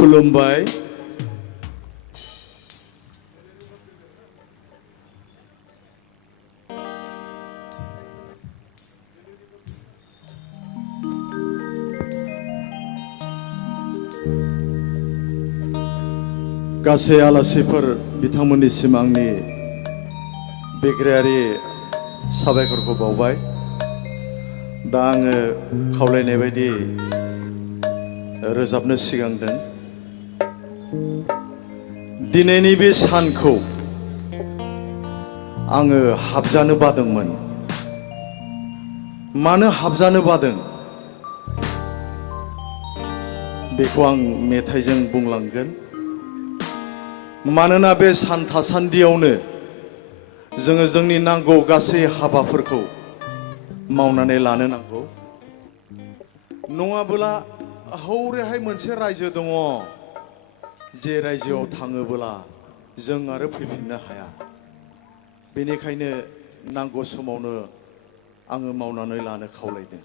खुलुमबाय गासै आलासिफोर बिथांमोननिसिम आंनि बिग्रायारि साबायखरखौ बावबाय। दा आङो खावलायनाय बायदि रोजाबनो सिगांदों। दिनैनि बे सानखौ आङो हाबजानो बादोंमोन। मानो हाबजानो बादों बेखौ आं मेथाइजों बुंलांगोन। मानोना बे सान थासान्दियावनो जोङो जोंनि नांगौ गासै हाबाफोरखौ मावनानै लानो नांगौ। नङाब्ला हौरैहाय मोनसे रायजो दङ, जे रायजोआव थाङोब्ला जों आरो फैफिननो हाया। बेनिखायनो नांगौ समावनो आङो मावनानै लानो खावलायदों।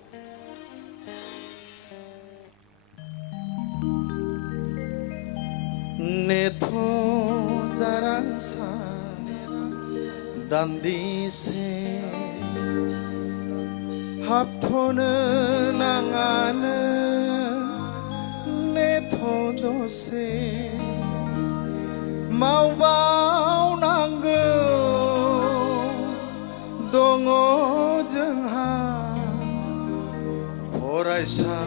नेथ' जारां सान दान्दिसे हाबथ'नो नाङानो नेथ' दसे मावबावनांगौ दङ जोंहा फरायसा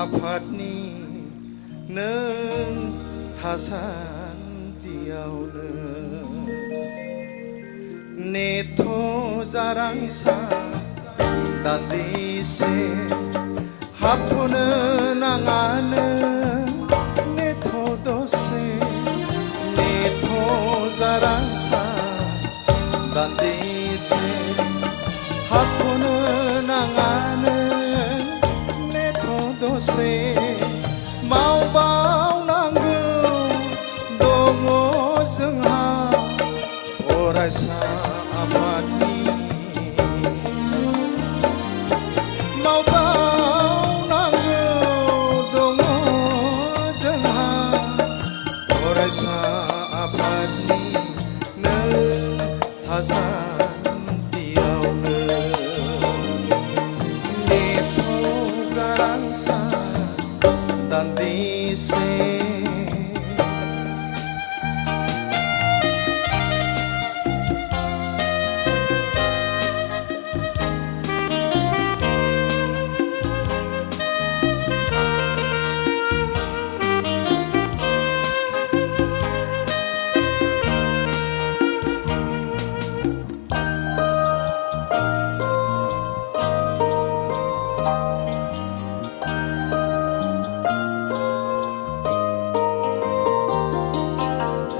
आफादनि नों थासान्दियावनो नेथ' जारां सान दान्दिसे हाबथ'नो नाङानो नेथ' दसे नेथ' जारां सान दान्दिसे हाबथ'नो नाङानो नेथ' दसे मावबावनांगौ दङ जोंहा फरायसा आफादनि मावबावनांगौ दङ जोंहा फरायसा आफादनि नों थासान्दियावनो नेथ' जारां सान दान्दिसे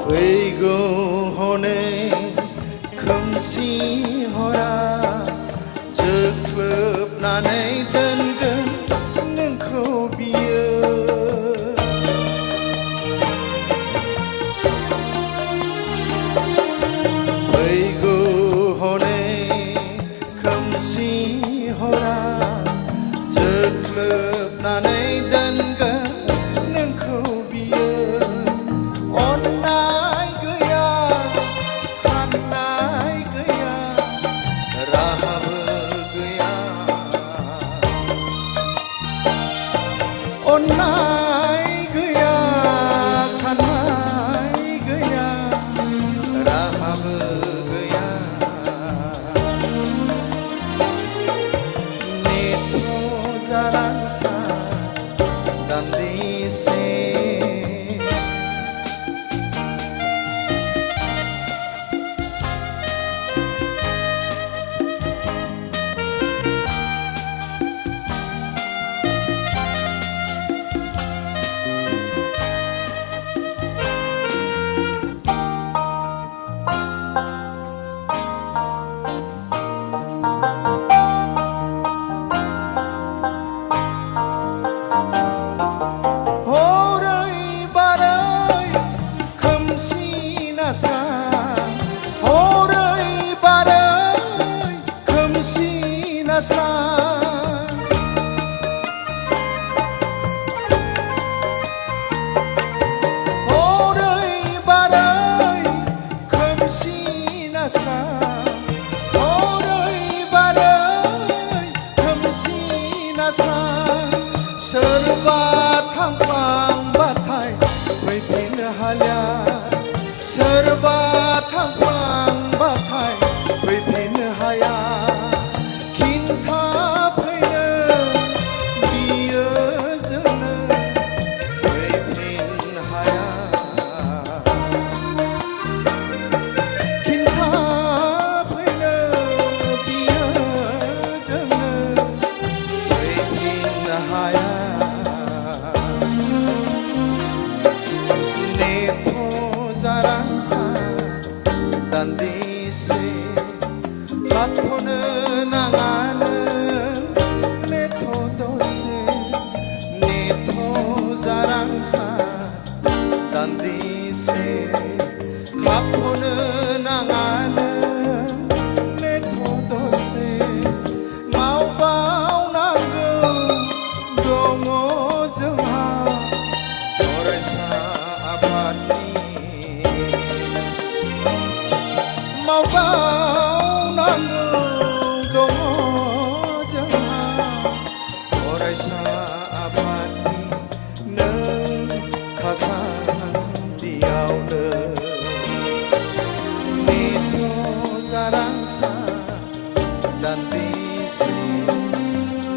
फैगौ हनै खोमसि हरा जोख्लोबनानै दोनगोन नोंखौ बियो फैगौ हनै खोमसि हरा जोख्लोबनानै दोनगोन नोंखौ बियो अननाय गैया खाननाय गैया राहाबो गैया अननाय गैया खाननाय गैया राहाबो गैया नेथ' जारां सान दान्दिसे हाल्या सोरबा थांफ्लांबाथाय फैफिननो हाया खिन्थाफैनो बियो जोंनो फैफिननो हाया खिन्थाफैनो बियो जोंनो फैफिननो हाया दान्दिसे हाथ'नो नाङा नों नेथ' दसे नेथ' जारांसा दान्दिसे हाथ'नो नाङा नों नेथ' दसे मावबावनांगौ दङ जोंहा फरायसा आफादनि मावबावनांगौ दङ जोंहा फरायसा आफादनि नों थासान्दियावनो नेथ' जारांसा दान्दिसे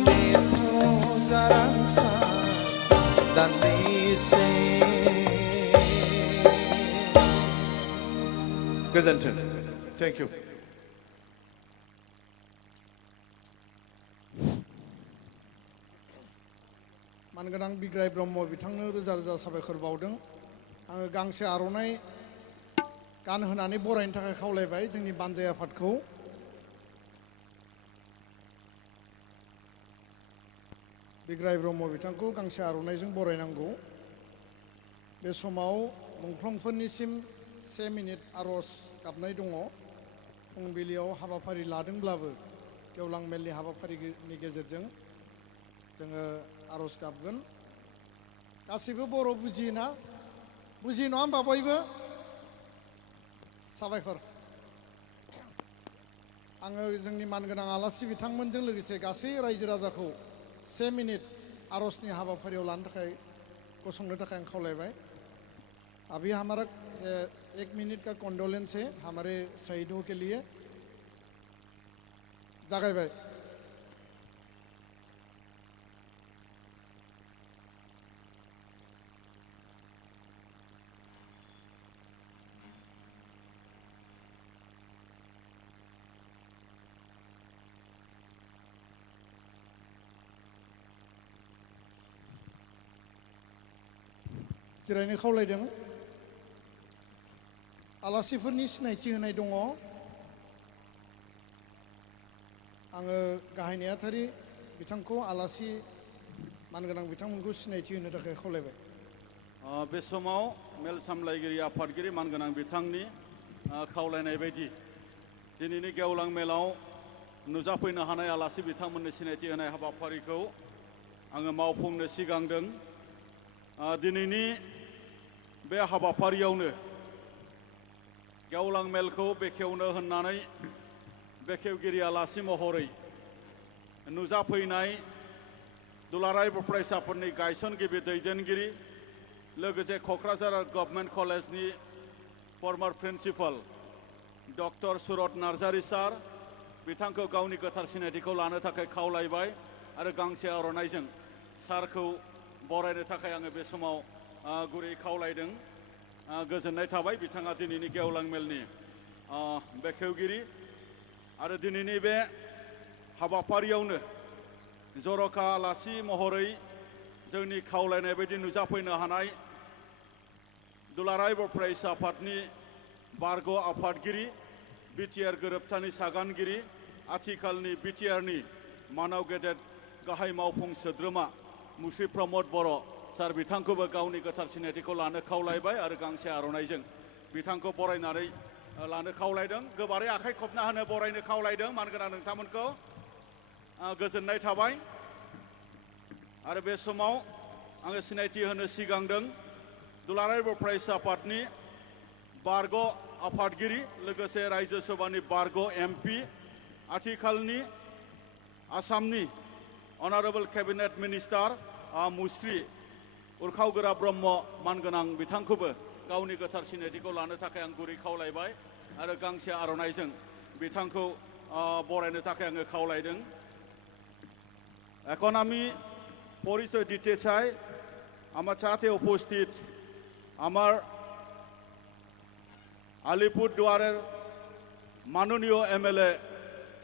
नेथ' जारांसा दान्दिसे गोजोन्थों Thank you. मानगोनां बिग्राय ब्रह्म बिथांनो रोजा रोजा साबायखर बावदों आङो गांसे आर'नाइ गानहोनानै बरायनो थाखाय खावलायबाय जोंनि बानजाय आफादखौ बिग्राय ब्रह्म बिथांखौ गांसे आर'नाइजों बरायनांगौ बे समाव मुंख्लंफोरनिसिम 1 मिनिट आर'ज गाबनाय दङ फुंबिलियाव हाबाफारि लादोंब्लाबो गेवलां मेलनि हाबाफारिनि गेजेरजों जोङो आर'ज गाबगोन गासैबो बर' बुजियोना बुजियो नङा होमबा बयबो साबायखर आङो जोंनि मानगोनां आलासि बिथांमोनजों लोगोसे गासै रायजो राजाखौ 1 मिनिट आर'जनि हाबाफारियाव लानो थाखाय गसंनो थाखाय आं खावलायबाय अभी हमारा 1 मिनट का कॉन्डोलेंस है हमारे शहीदों के लिए जागायबाय जिरायनो खावलायदों आलासिफोरनि सिनायथि होनाय दङ आङो गाहाय नेहाथारि बिथांखौ आलासि मानगोनां बिथांमोनखौ सिनायथि होनो थाखाय खावलायबाय बे समाव मेल सामलायगिरि आफादगिरि मानगोनां बिथांनि खावलायनाय बायदि दिनैनि गेवलां मेलाव नुजाफैनो हानाय आलासि बिथांमोननो सिनायथि होनाय हाबाफारिखौ आङो मावफुंनो सिगांदों दिनैनि बे हाबाफारियावनो गेवलां मेलखौ बेखेवनो होननानै बेखेवगिरि आलासि महरै नुजाफैनाय दुलाराय फरायसाफोरनि गायसनगिरि दैदेनगिरि लोगोसे क'क्राझार गभर्नमेन्ट कलेजनि फर्मार प्रिन्सिपाल डक्टर सुरत नार्जारी सार बिथांखौ गावनि गोथार सिनायथिखौ लानो थाखाय खावलायबाय आरो गांसे आर'नाइजों सारखौ बरायनो थाखाय आङो बे समाव गुरै खावलायदों गोजोननाय थाबाय बिथाङा दिनैनि गेवलां मेलनि बेखेवगिरि आरो दिनैनि बे हाबाफारियावनो जर'खा आलासि महरै जोंनि खावलायनाय बायदि नुजाफैनो हानाय दुलाराय फरायसा आफादनि बारग' आफादगिरि बिटिआर गोरोबथानि सागानगिरि आथिखालनि बिटिआरनि मानाव गेदेर गाहाय मावफुं सोद्रोमा मुश्री प्रमद बर' सार बिथांखौबो गावनि गोथार सिनायथिखौ लानो खावलायबाय आरो गांसे आर'नाइजों बिथांखौ बरायनानै लानो खावलायदों गोबारै आखाइ खबना होनो बरायनो खावलायदों मानगोनां नोंथांमोनखौ गोजोननाय थाबाय आरो बे समाव आङो सिनायथि होनो सिगांदों दुलाराय फरायसा आफादनि बारग' आफादगिरि लोगोसे रायजो सभानि बारग' एमपि आथिखालनि आसामनि अनारेबल केबिनेट मिनिस्टार मुश्री उरखावगोरा ब्रह्म मानगोनां बिथांखौबो गावनि गोथार सिनायथिखौ लानो थाखाय आं गुरै खावलायबाय आरो गांसे आर'नाइजों बिथांखौ बरायनो थाखाय आङो खावलायदों। এখন আমি পরিচয় দিতে চাই আমার সাথে উপস্থিত আমার আলিপুরদুয়ারের মাননীয় MLA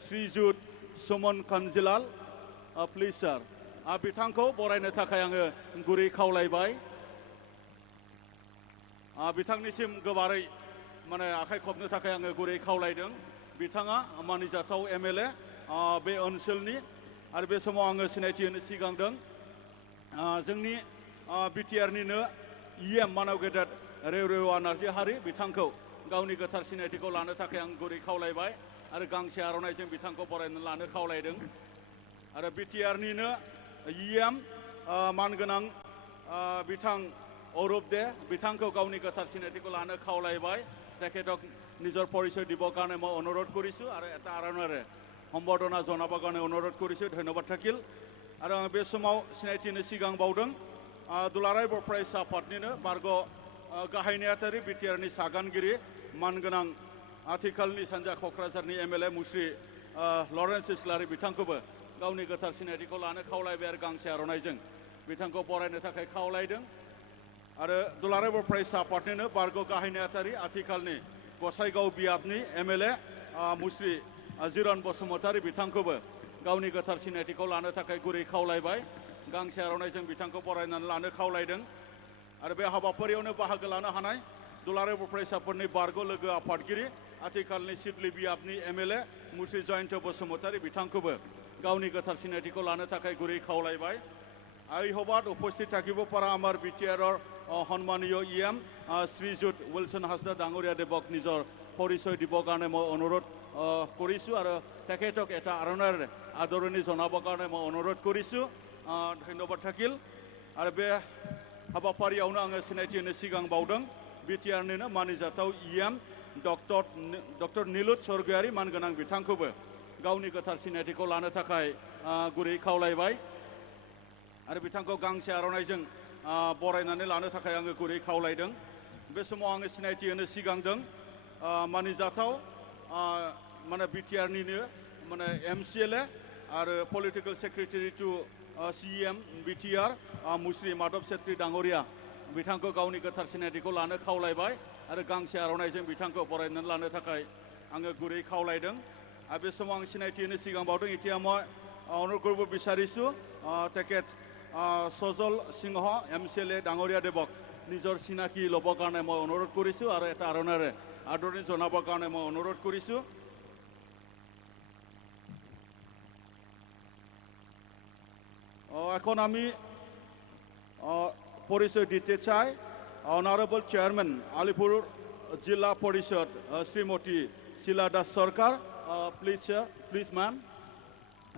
Sriyut Suman Kanjilal please sir बिथांखौ बरायनो थाखाय आङो गुरै खावलायबाय। बिथांनिसिम गोबारै माने आखाइ खबनो थाखाय आङो गुरै खावलायदों। बिथाङा मानिजाथाव एमएलए बे ओनसोलनि आरो बे समाव आङो सिनायथि होनो सिगांदों जोंनि बिटिआरनिनो इएम मानव गेदेर रेवरेवा नार्जिहारि बिथांखौ गावनि गोथार सिनायथिखौ लानो थाखाय आं गुरै खावलायबाय आरो गांसे आर'नाइजों बिथांखौ बरायनो लानो खावलायदों। आरो बिटिआरनिनो इएम मानगोनां बिथां অরূপ দে বিথাংखौ গাवনি গোথার সিনাইथिखौ লানো খাওলাইবাय তেখেতক নিজৰ পৰিচয় দিবৰ কাৰণে মই অনুৰোধ কৰিছোঁ আৰু এটা আৰণ্যৰে সম্বৰ্ধনা জনাবৰ কাৰণে অনুৰোধ কৰিছোঁ। ধন্যবাদ থাকিল। আৰু आं बे समाव सिनायथिनो सिगां बावदों दुलाराय बर' फरायसा आफादनिनो बारग' गाहाय नेहाथारि बिटिआरनि सागानगिरि मानगोनां आथिखालनि सानजा क'क्राझारनि एमएलए मुस्रि लरेन्स इस्लारि बिथांखौबो गावनि गोथार सिनायथिखौ लानो खावलायबाय आरो गांसे आर'नाइजों बिथांखौ बरायनो थाखाय खावलायदों। आरो दुलाराय बर' फरायसा आफादनिनो बारग' गाहाय नेहाथारि आथिखालनि गसाइगाव बियाबनि एमएलए मुस्रि जिरन बसुमतारी बिथांखौबो गावनि गोथार सिनायथिखौ लानो थाखाय गुरै खावलायबाय। गांसे आर'नाइजों बिथांखौ बरायनानै लानो खावलायदों। आरो बे हाबाफारियावनो बाहागो लानो हानाय दुलाराय बर' फरायसाफोरनि बारग' लोगो आफादगिरि आथिखालनि सिडली बियाबनि एमएलए मुस्रि जयन्त बसुमतारी बिथांखौबो गावनि गोथार सिनायथिखौ लानो थाखाय गुरै खावलायबाय। এই সভাত উপস্থিত থাকিব পৰা আমাৰ বিটিআৰৰ সন্মানীয় ইএম শ্ৰীযুত উইলছন হাজদা ডাঙৰীয়া দেৱক নিজৰ পৰিচয় দিবৰ কাৰণে মই অনুৰোধ কৰিছোঁ আৰু তেখেতক এটা আৰণ্যৰে আদৰণি জনাবৰ কাৰণে মই অনুৰোধ কৰিছোঁ। ধন্যবাদ থাকিল। আৰু बे हाबाफारियावनो आङो सिनायथि होनो सिगां बावदों बिटिआरनिनो मानिजाथाव इएम डक्टर नीलुत स्वर्गयारी मानगोनां बिथांखौबो गावनि गोथार सिनायथिखौ लानो थाखाय गुरै खावलायबाय आरो बिथांखौ गांसे आर'नाइजों बरायनानै लानो थाखाय आङो गुरै खावलायदों। बे समाव आङो सिनायथि होनो सिगांदों मानिजाथाव माने बिटिआरनिनो माने एमसिएलए आरो political secretary to CM BTR मुस्रि माधव सेत्री डाङरिया बिथांखौ गावनि गोथार सिनायथिखौ लानो खावलायबाय आरो गांसे आर'नाइजों बिथांखौ बरायनानै लानो थाखाय आङो गुरै खावलायदों। आरो बे समाव आं सिनायथि होनो सिगां बावदों এতিয়া মই অনুৰোধ কৰিব বিচাৰিছোঁ তেখেত সজল সিংহ এমচিএলএ ডাঙৰীয়া দেৱক নিজৰ চিনাকি ল'বৰ কাৰণে মই অনুৰোধ কৰিছোঁ আৰু এটা আৰণ্যৰে আদৰণি জনাবৰ কাৰণে মই অনুৰোধ কৰিছোঁ। এখন আমি পরিচয় দিতে চাই অনারেবল চেয়ারম্যান আলিপুর জেলা পরিষদ শ্রীমতী শিলা দাস সরকার প্লিজ ম্যাম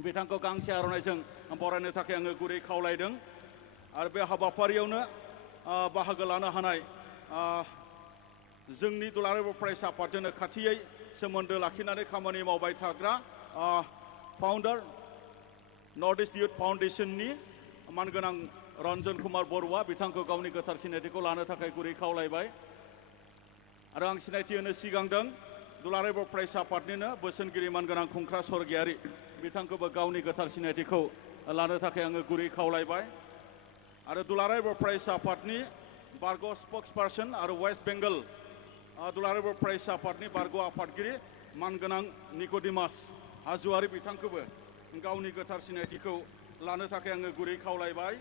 बिथांखौ गांसे आर'नाइजों बरायनो थाखाय आङो गुरै खावलायदों। आरो बे हाबाफारियावनो बाहागो लानो हानाय जोंनि दुलाराय बर' फरायसा आफादजोंनो खाथियै सोमोन्दो लाखिनानै खामानि मावबाय थाग्रा फाउन्डार नर्थ इस्ट इयुथ फाउन्डेसननि मानगोनां रन्जन कुमार बरुवा बिथांखौ गावनि गोथार सिनायथिखौ लानो थाखाय गुरै खावलायबाय। आरो आं सिनायथि होनो सिगांदों दुलाराय बर' फरायसा आफादनिनो बोसोनगिरि मानगोनां खुंख्रा स्वर्गयारी बिथांखौबो गावनि गोथार सिनायथिखौ लानो थाखाय आङो गुरै खावलायबाय। आरो दुलाराय बर' फरायसा आफादनि बारग' स्पक्स पार्सन आरो वेस्ट बेंगल दुलाराय बर' फरायसा आफादनि बारग' आफादगिरि मानगोनां निक'डिमास हाज'वारी बिथांखौबो गावनि गोथार सिनायथिखौ लानो थाखाय आङो गुरै खावलायबाय।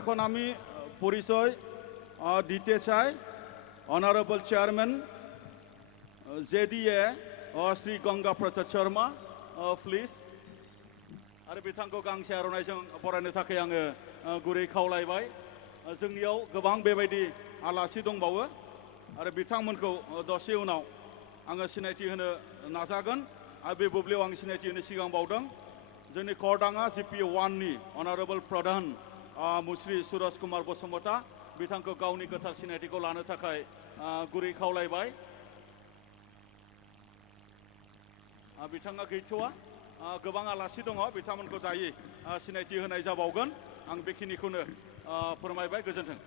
এখন আমি পরিচয় দিতে চাই honourable chairman JDA Shri Ganga Prasad Sharma please आरो बिथांखौ गांसे आर'नाइजों बरायनो थाखाय आङो गुरै खावलायबाय। जोंनियाव गोबां बेबायदि आलासि दंबावो आरो बिथांमोनखौ दसे उनाव आङो सिनायथि होनो नाजागोन। आरो बे बुब्लियाव आं सिनायथि होनो सिगां बावदों जोंनि करडाङा जिपि 1नि अनारेबल प्रधान मुस्रि सुरज कुमार बसुमता बिथांखौ गावनि गोथार सिनायथिखौ लानो थाखाय गुरै खावलायबाय। बिथाङा गैथ'वा गोबां आलासि दङ बिथांमोनखौ दायो सिनायथि होनाय जाबावगोन। आं बेखिनिखौनो फोरमायबाय। गोजोन्थों।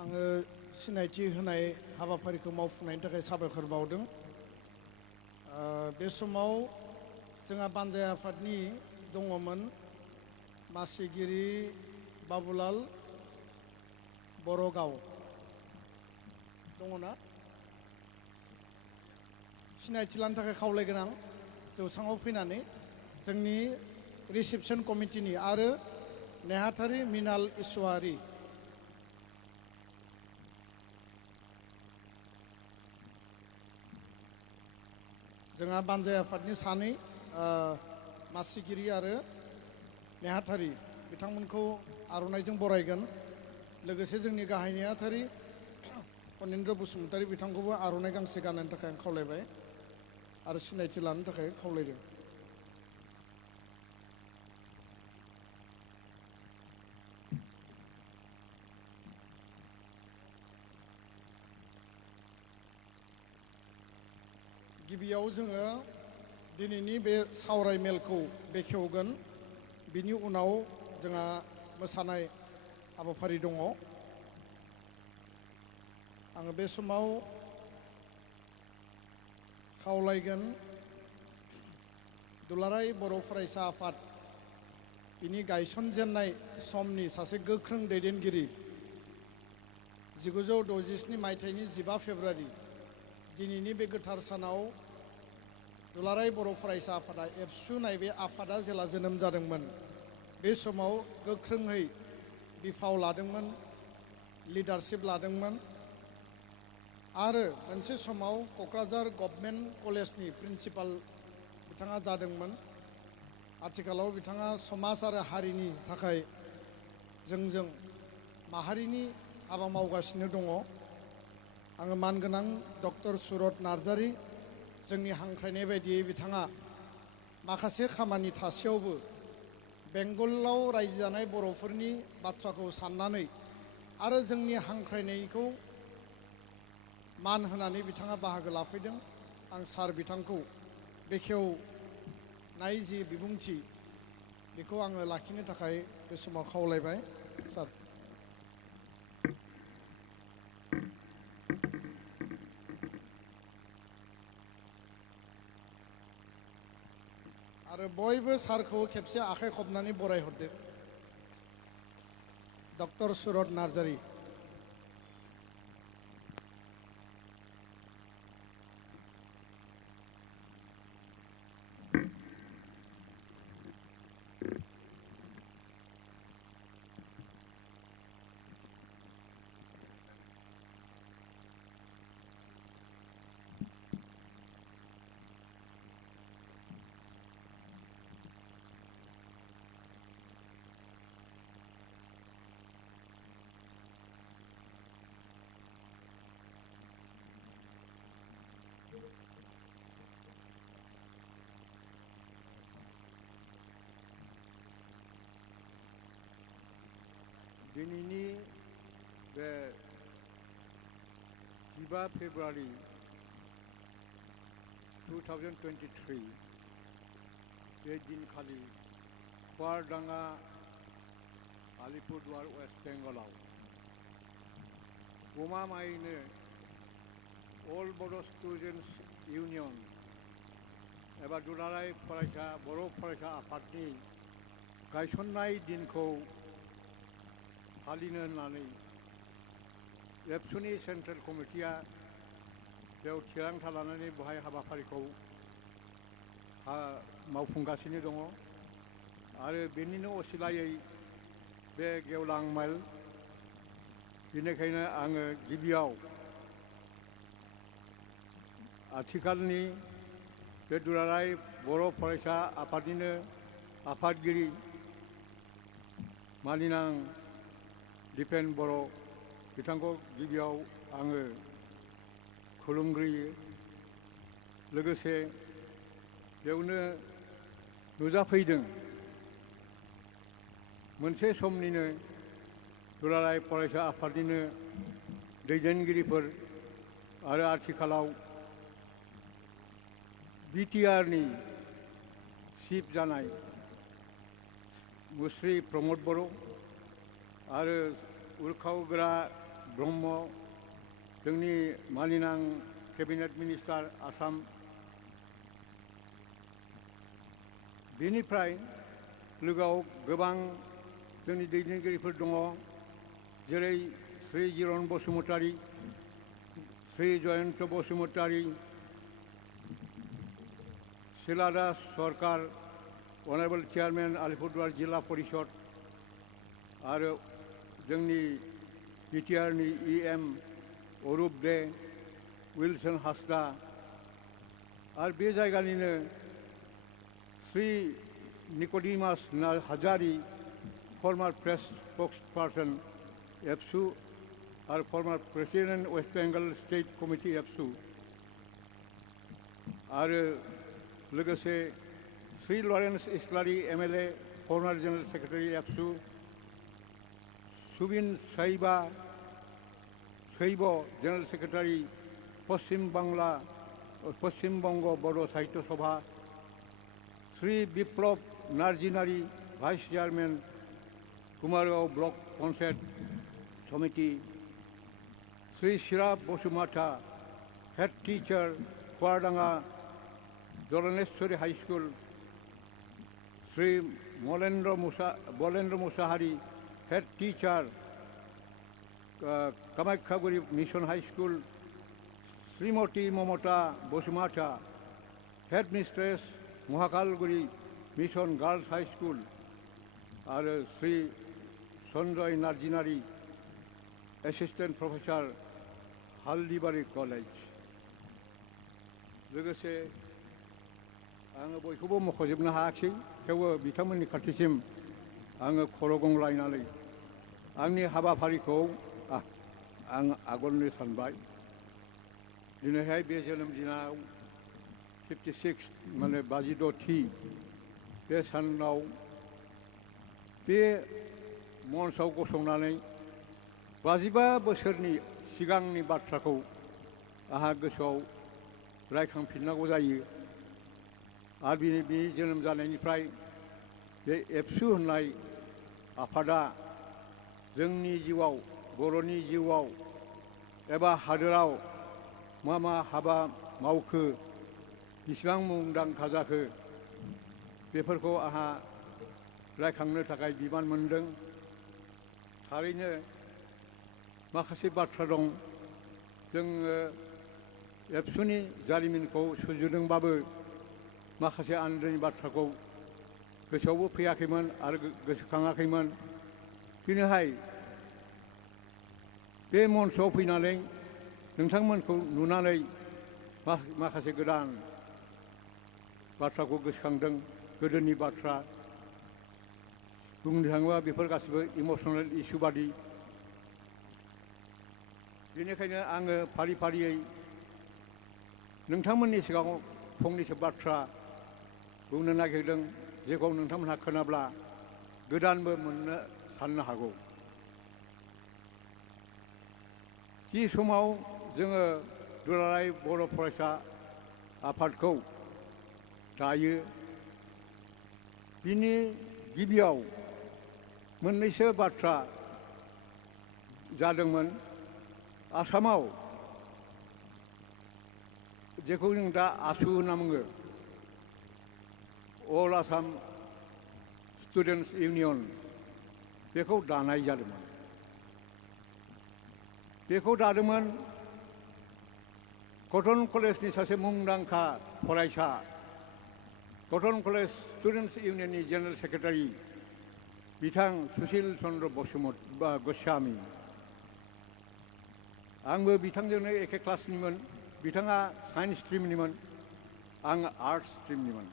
आङो सिनायथि होनाय हाबाफारिखौ मावफुंनायनि थाखाय साबायखर बावदों। बे समाव जोंहा बानजाय आफादनि दङमोन मासिगिरि बाबुलाल बरगाव दङ ना? सिनायथि लानो थाखाय खावलायगोन आं जौसाङाव फैनानै जोंनि रिसेपसन कमिटिनि आरो नेहाथारि मिनाल इसवारि जोंहा बानजाय आफादनि सानै मासिगिरि आरो नेहाथारि बिथांमोनखौ आर'नाइजों बरायगोन। लोगोसे जोंनि गाहाय नेहाथारि फनिन्द्र बसुमतारी बिथांखौबो आर'नाइ गांसे गाननो थाखाय आं खावलायबाय आरो सिनायथि लानो थाखाय खावलायदों। गिबियाव जोङो दिनैनि बे सावराय मेलखौ बेखेवगोन। बिनि उनाव जोंहा मोसानाय हाबाफारि दङ। आङो बे समाव खावलायगोन दुलाराय बर' फरायसा आफाद बिनि गायसनजेननाय समनि सासे गोख्रों दैदेनगिरि 1967 मायथाइनि 15 फेब्रुआरि दिनैनि बे गोथार सानाव दुलाराय बर' फरायसा आफादा एबसु नाय बे आफादा जेला जोनोम जादोंमोन बे समाव गोख्रोङै बिफाव लादोंमोन, लिडारशिप लादोंमोन आरो मोनसे समाव क'क्राझार गभर्नमेन्ट कलेजनि प्रिन्सिपाल बिथाङा जादोंमोन। आथिखालाव बिथाङा समाज आरो हारिनि थाखाय जोंजों माहारिनि हाबा मावगासिनो दङ। आङो मानगोनां डक्टर सुरत नार्जारी जोंनि हांख्रायनाय बायदियै बिथाङा माखासे खामानि थासेयावबो बेंगलाव रायजो जानाय बर'फोरनि बाथ्राखौ साननानै आरो जोंनि हांख्रायनायखौ मान होनानै बिथाङा बाहागो लाफैदों। आं सार बिथांखौ बेखेवनाय जि बिबुंथि बेखौ आङो लाखिनो थाखाय बे समाव खावलायबाय। सार आरो बयबो सारखौ खेबसे आखाइ खबनानै बरायहरदो। डक्टर सुरत नार्जारी। दिनैनि बे 15 फेब्रुआरि 2023 बे दिनखालि फुवारडाङा आलिपुरदुवार वेस्ट बेंगलाव गमामायैनो अल बड' स्टुडेन्टस इउनियन एबा दुलाराय बर' फरायसा आफादनि गायसननाय दिनखौ फालिनो होननानै एबसुनि सेन्ट्रेल कमिटिया बेयाव थिरांथा लानानै बेहाय हाबाफारिखौ मावफुंगासिनो दङ आरो बेनिनो असिलायै बे गेवलां मेल। बेनिखायनो आङो गिबियाव आथिखालनि बे दुलाराय बर' फरायसा आफादनिनो आफादगिरि मानिनां दिपेन बर' बिथांखौ गिबियाव आङो खुलुमग्रोयो। लोगोसे बेयावनो नुजाफैदों मोनसे समनिनो दुलाराय फरायसा आफादनिनो दैदेनगिरिफोर आरो आथिखालाव बिटिआरनि चिफ जानाय मुस्रि प्रमद बर' आरो उरखावग्रा ब्रह्म जोंनि मानिनां केबिनेट मिनिस्टार आसाम बेनिफ्राय लोगोआव गोबां जोंनि दैदेनगिरिफोर दङ जेरै श्री जिरन बसुमतारी श्री जयन्त बसुमतारी शिलादास सरकार अनारेबल चेयारमेन आलिपुरदुवार जिल्ला परिषद आरो जोंनि बिटिआरनि इएम अरुप दे विल्सन हासदा आरो बे जायगानिनो श्री निकोडिमास हाजारी फर्मार प्रेस स्पोक्सपार्सन एबसु आरो former president West Bengal state committee ABSU आरो लोगोसे Shri Lawrence Islary MLA former general secretary ABSU Subin Shaib general secretary Paschim Banga Bodo Sahitya Sabha Shri Biplab Narzinary vice chairman Kumargaon block panchayat samiti Shri Shirab Basumata head teacher Kuardanga Jarneswari high school Shri Balendra Musahary head teacher Kamakhyaguri mission high school Shrimati Mamata Basumata head mistress Mahakalguri mission girls high school आरो Shri Sanjay Narzinary assistant professor Haldibari college लोगोसे आङो बयखौबो मख'जोबनो हायाखै थेवबो बिथांमोननि खाथिसिम आङो खर' गंग्लायनानै आंनि हाबाफारिखौ आं आगोलनो सानबाय दिनैहाय बे जोनोम दिनाव 56 माने 56थि बे सानाव बे मन्चआव गसंनानै 55 बोसोरनि सिगांनि बाथ्राखौ आंहा गोसोआव रायखांफिननांगौ जायो आरो बिनि जोनोम जानायनिफ्राय बे एबसु होननाय आफादा जोंनि जिउआव बर'नि जिउआव एबा हादोराव मा हाबा मावखो बेसेबां मुंदांखा जाखो बेफोरखौ आंहा रायखांनो थाखाय बिबान मोनदों थारैनो माखासे बाथ्रा दं जोङो एबसुनि जारिमिनखौ सुजुदोंबाबो माखासे आन्दोनि बाथ्राखौ गोसोआवबो फैयाखैमोन आरो गोसोखाङाखैमोन दिनैहाय बे मन्चआव फैनानै नोंथांमोनखौ नुनानै माखासे गोदान बाथ्राखौ गोसोखांदों गोदोनि बाथ्रा बुंनो थाङोबा बेफोर गासिबो इमसनेल इस्यु बादि बेनिखायनो आङो फारि फारियै नोंथांमोननि सिगाङाव फंनैसो बाथ्रा बुंनो नागिरदों जेखौ नोंथांमोनहा खोनाब्ला गोदानबो मोननो साननो हागौ जि समाव जोङो दुलाराय बर' फरायसा आफादखौ दायो बिनि गिबियाव मोननैसो बाथ्रा जादोंमोन आसामाव जेखौ जों दा आसु होनना बुङो अल आसाम स्टुडेन्टस इउनियन बेखौ दानाय जादोंमोन बेखौ दादोंमोन कटन कलेजनि सासे मुंदांखा फरायसा कटन कलेज स्टुडेन्टस इउनियननि जेनेरेल सेक्रेटारि बिथां सुशील चन्द्र गस्वामी आंबो बिथांजोंनो एखे क्लासनिमोन बिथाङा साइन्स स्ट्रिमनिमोन आं आर्ट्स स्ट्रिमनिमोन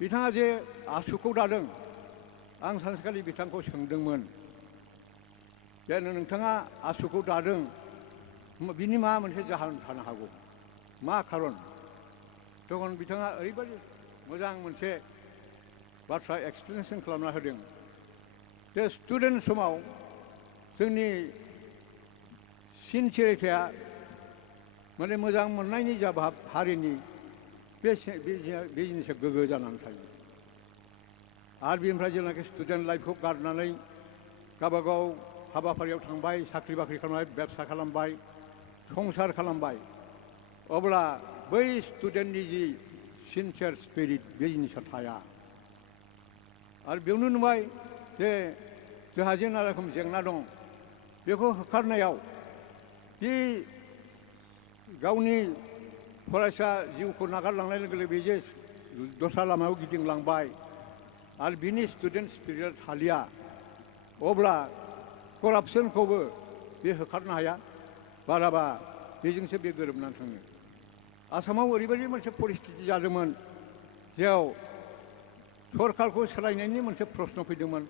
बिथाङा जे आसुखौ दादों आं सानसेखालि बिथांखौ सोंदोंमोन जे नोंथाङा आसुखौ दादों बिनि मा मोनसे जाहोन थानो हागौ मा खारन तखन बिथाङा ओरैबायदि मोजां मोनसे बाथ्रा एक्सप्लेनेसन खालामना होदों जे स्टुडेन्ट समाव जोंनि सिनसियारिटिया माने मोजां मोननायनि जा भाब हारिनि बे जिनिसा गोग्गो जानानै थायो आरो बेनिफ्राय जेनाखि स्टुडेन्ट लाइफखौ गारनानै गावबागाव हाबाफारियाव थांबाय साख्रि बाख्रि खालामबाय बेबसा खालामबाय संसार खालामबाय अब्ला बै स्टुडेन्टनि जि सिनसियार स्पिरिट बे जिनिसा थाया आरो बेयावनो नुबाय जे जोंहा जे नाना रोखोम जेंना दं बेखौ होखारनायाव बे गावनि फरायसा जिउखौ नागारलांनाय लोगो लोगो बे जे दस्रा लामायाव गिदिंलांबाय आरो बिनि स्टुडेन्ट स्पिरिटआ थालिया अब्ला करापसनखौबो बे होखारनो हाया बाराबा बेजोंसो बे गोरोबनानै थाङो आसामाव ओरैबायदि मोनसे परिस्थिति जादोंमोन जेराव सरकारखौ सोलायनायनि मोनसे प्रश्न फैदोंमोन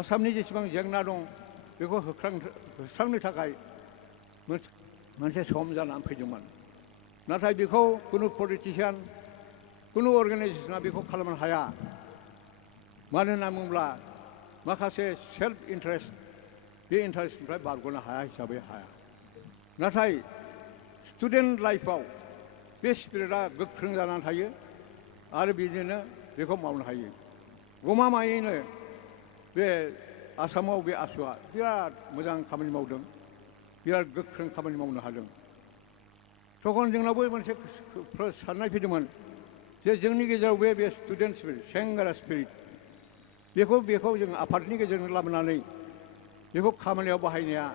आसामनि जेसेबां जेंना दं बेखौ होस्रांनो थाखाय मोनसे सम जानानै फैदोंमोन नाथाय बेखौ कुनु पलिटिसियान कुनु अर्गानाइजेसना बेखौ खालामनो हाया मानो होनना बुङोब्ला माखासे सेल्फ इन्टारेस्ट बे इन्टारेस्टनिफ्राय बारग'नो हाया हिसाबै हाया नाथाय स्टुडेन्ट लाइफआव बे स्पिरिटआ गोख्रों जानानै थायो आरो बिदिनो बेखौ मावनो हायो गमामायैनो बे आसामाव बे आसुआ बिराद मोजां खामानि मावदों बिराद गोख्रों खामानि मावनो हादों तखन जोंनावबो मोनसे साननाय फैदोंमोन जे जोंनि गेजेराव बे स्टुडेन्ट स्पिरिट सेंग्रा स्पिरिट बेखौ जों आफादनि गेजेरजों लाबोनानै बेखौ खामानियाव बाहायनाया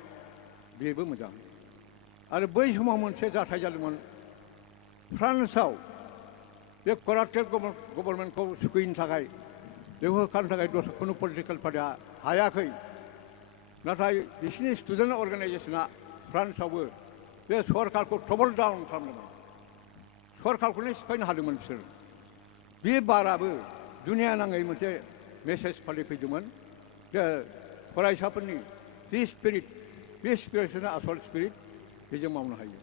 बेबो मोजां आरो बै समाव मोनसे जाथाय जादोंमोन फ्रान्सआव बे कराप्टेड गभर्नमेन्टखौ सुखैनो थाखाय बेखौ होखारनो थाखाय दस्रा कुनु पलिटिकेल पार्टिया हायाखै नाथाय बिसिनि स्टुडेन्ट अर्गानाइजेसना फ्रान्सआवबो बे सरकारखौ ट्रबल डाउन खालामदोंमोन सरकारखौनो सिफायनो हादोंमोन बिसोर बे बाराबो दुनिया नाङै मोनसे मेसेज फालिफैदोंमोन जे फरायसाफोरनि जि स्पिरिट बे स्पिरिटआनो आसल स्पिरिट बेजों मावनो हायो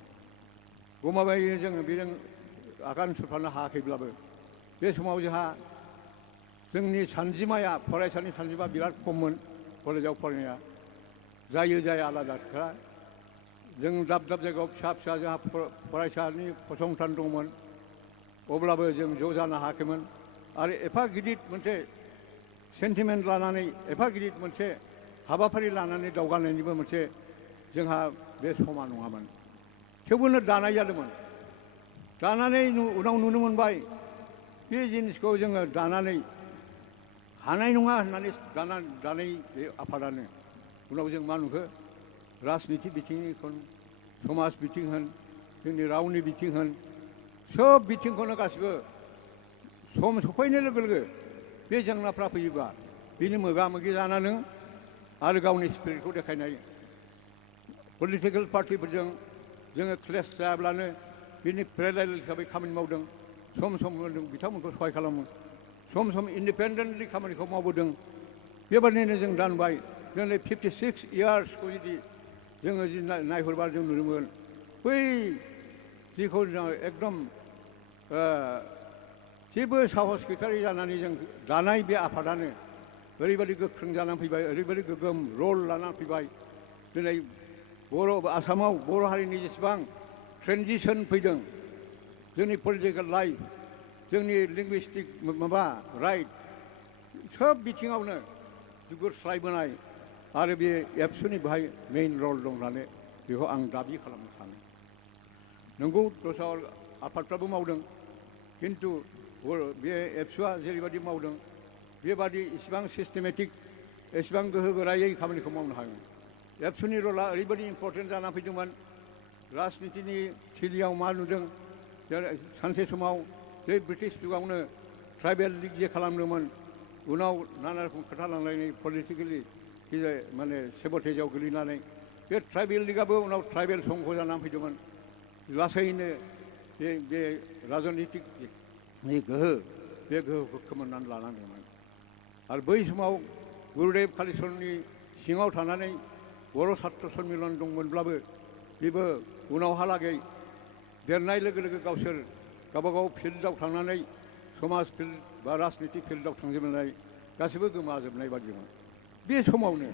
गमामायै जोङो बेजों आगान सुरफानो हायाखैब्लाबो बे समाव जोंहा जोंनि सानजिमाया फरायसानि सानजिमा बिराद खममोन कलेजाव फरायनाया जायो जाया आलादा खोथा जों दाब दाब जायगायाव फिसा फिसा जोंहा फरायसानि फसंथान दंमोन अब्लाबो जों ज' जानो हायाखैमोन आरो एफा गिदिर मोनसे सेन्टिमेन्ट लानानै एफा गिदिर मोनसे हाबाफारि लानानै दावगानायनिबो मोनसे जोंहा बे समा नङामोन थेवबोनो दानाय जादोंमोन दानानै उनाव नुनो मोनबाय बे जिनिसखौ जोङो दानानै हानाय नङा होननानै दानाय बे आफादानो उनाव जों मा नुखो राजनिथि बिथिंनि समाज बिथिं होन जोंनि रावनि बिथिं होन सोब बिथिंखौनो गासिबो सम सफैनाय लोगो लोगो बे जेंनाफ्रा फैयोबा बेनि मोगा मोगि जानानै आरो गावनि स्पिरिटखौ देखायनाय पलिटिकेल पार्टिफोरजों जोङो क्लेश जायाब्लानो बिनि पेरेलाल हिसाबै खामानि मावदों सम सम बिथांमोनखौ सहाय खालामो सम सम इन्डिपेन्डेन्टलि खामानिखौ मावबोदों बेबादिनो जों दा नुबाय दिनै 56 इयार्सखौ जुदि जोङो नायहरबा जों नुनो मोन बै जिखौ जों एकदम जेबो साहस गैथारै जानानै जों दानाय बे आफादानो ओरैबायदि गोख्रों जानानै फैबाय ओरैबायदि गोगोम रल लानानै फैबाय दिनै आसामाव बर' हारिनि जेसेबां ट्रेन्जिसन फैदों जोंनि पलिटिकेल लाइफ जोंनि लिंगुइस्टिक माबा राइट सोब बिथिङावनो जुगुरस्लायबोनाय आरो बे एबसुनि बेहाय मेइन रल दं होननानै बेखौ आं दाबि खालामनो सानो नंगौ दस्रा आफादफ्राबो मावदों खिन्थु बे एबसुआ जेरैबायदि मावदों बेबादि इसिबां सिस्टेमेटिक इसिबां गोहो गोरायै खामानिखौ मावनो हागोन एबसुनि रला ओरैबायदि इम्परटेन्ट जानानै फैदोंमोन राजनितिनि थिलियाव मा नुदों सानसे समाव बे ब्रिटिश जुगावनो ट्राइबेल लिग जे खालामदोंमोन उनाव नाना रोखोम खोथा लांलायनाय पलिटिकेलि माने सेबटेजाव गोलैनानै बे ट्राइबेल लिगाबो उनाव ट्राइबेल संघ जानानै फैदोंमोन लासैनो बे राजनितिक गोहो बे गोहोखौ खोमोरनानै लानांदोंमोन आरो बै समाव गुरुदेब कालिचरननि सिङाव थानानै बर' सात्र सन्मिलन दंमोनब्लाबो बेबो उनावहालागै देरनाय लोगो लोगो गावसोर गावबागाव फिल्डआव थांनानै समाज फिल्ड बा राजनिति फिल्डआव थांजोबनाय गासैबो गोमाजोबनाय बादिमोन बे समावनो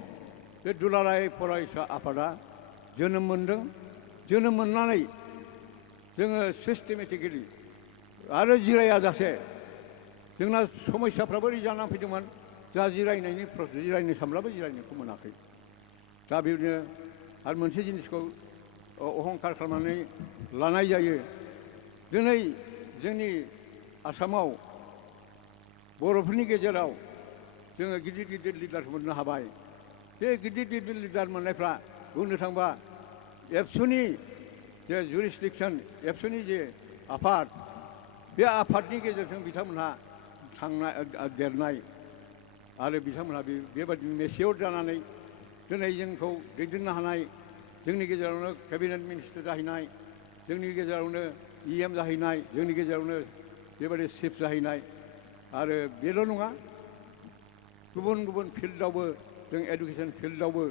बे दुलाराय फरायसा आफादा जोनोम मोनदों जोनोम मोननानै जोङो सिस्टेमेटिकेलि आरो जिरायाजासे जोंना समस्याफ्राबो ओरै जानानै फैदोंमोन जा जिरायनो सानब्लाबो जिरायनोखौ मोनाखै दा बेनो आरो मोनसे जिनिसखौ अहंखार खालामनानै लानाय जायो दिनै जोंनि आसामाव बर'फोरनि गेजेराव जोङो गिदिर गिदिर लिडार मोननो हाबाय बे गिदिर गिदिर लिडार मोननायफ्रा बुंनो थांबा एबसुनि जे जुरिसडिक्सन एबसुनि जे आफाद बे आफादनि गेजेरजों बिथांमोनहा थांनाय देरनाय आरो बिथांमोनहा बेबायदिनो मेसियर जानानै दिनै जोंखौ दैदेननो हानाय जोंनि गेजेरावनो केबिनेट मिनिस्टार जाहैनाय जोंनि गेजेरावनो EM जाहैनाय जोंनि गेजेरावनो बेबायदि चिफ जाहैनाय आरो बेल' नङा गुबुन गुबुन फिल्डआवबो जों एडुकेसन फिल्डआवबो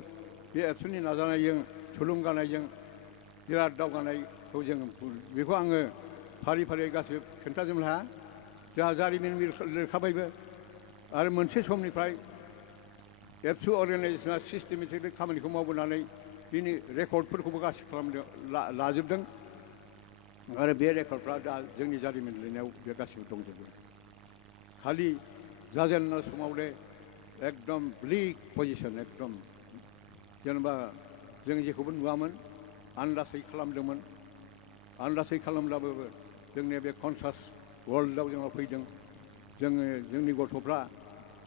बे एबसुनि नाजानायजों थुलुंगानायजों बिराद दावगानायखौ जों बेखौ आङो फारि फारि गासिबो खोन्थाजोबनो हाया जोंहा जारिमिन लिरखाबायबो आरो मोनसे समनिफ्राय एबसु अर्गानाइजेसना सिस्टेमेटिकलि खामानिखौ मावबोनानै बिनि रेकर्डफोरखौबो गासिबो खालामदों लाजोबदों आरो बे रेकर्डफ्रा दा जोंनि जारिमिन लिरनायाव बे गासिबो दंजोबो खालि जाजेननाय समावनो एकदम ब्लिक पजिसन एकदम जेनेबा जों जेखौबो नुवामोन आन्दासै खालामदोंमोन आन्दासै खालामब्लाबो जोंनि बे कनसास वर्ल्डआव जोङो फैदों जोंनि गथ'फ्रा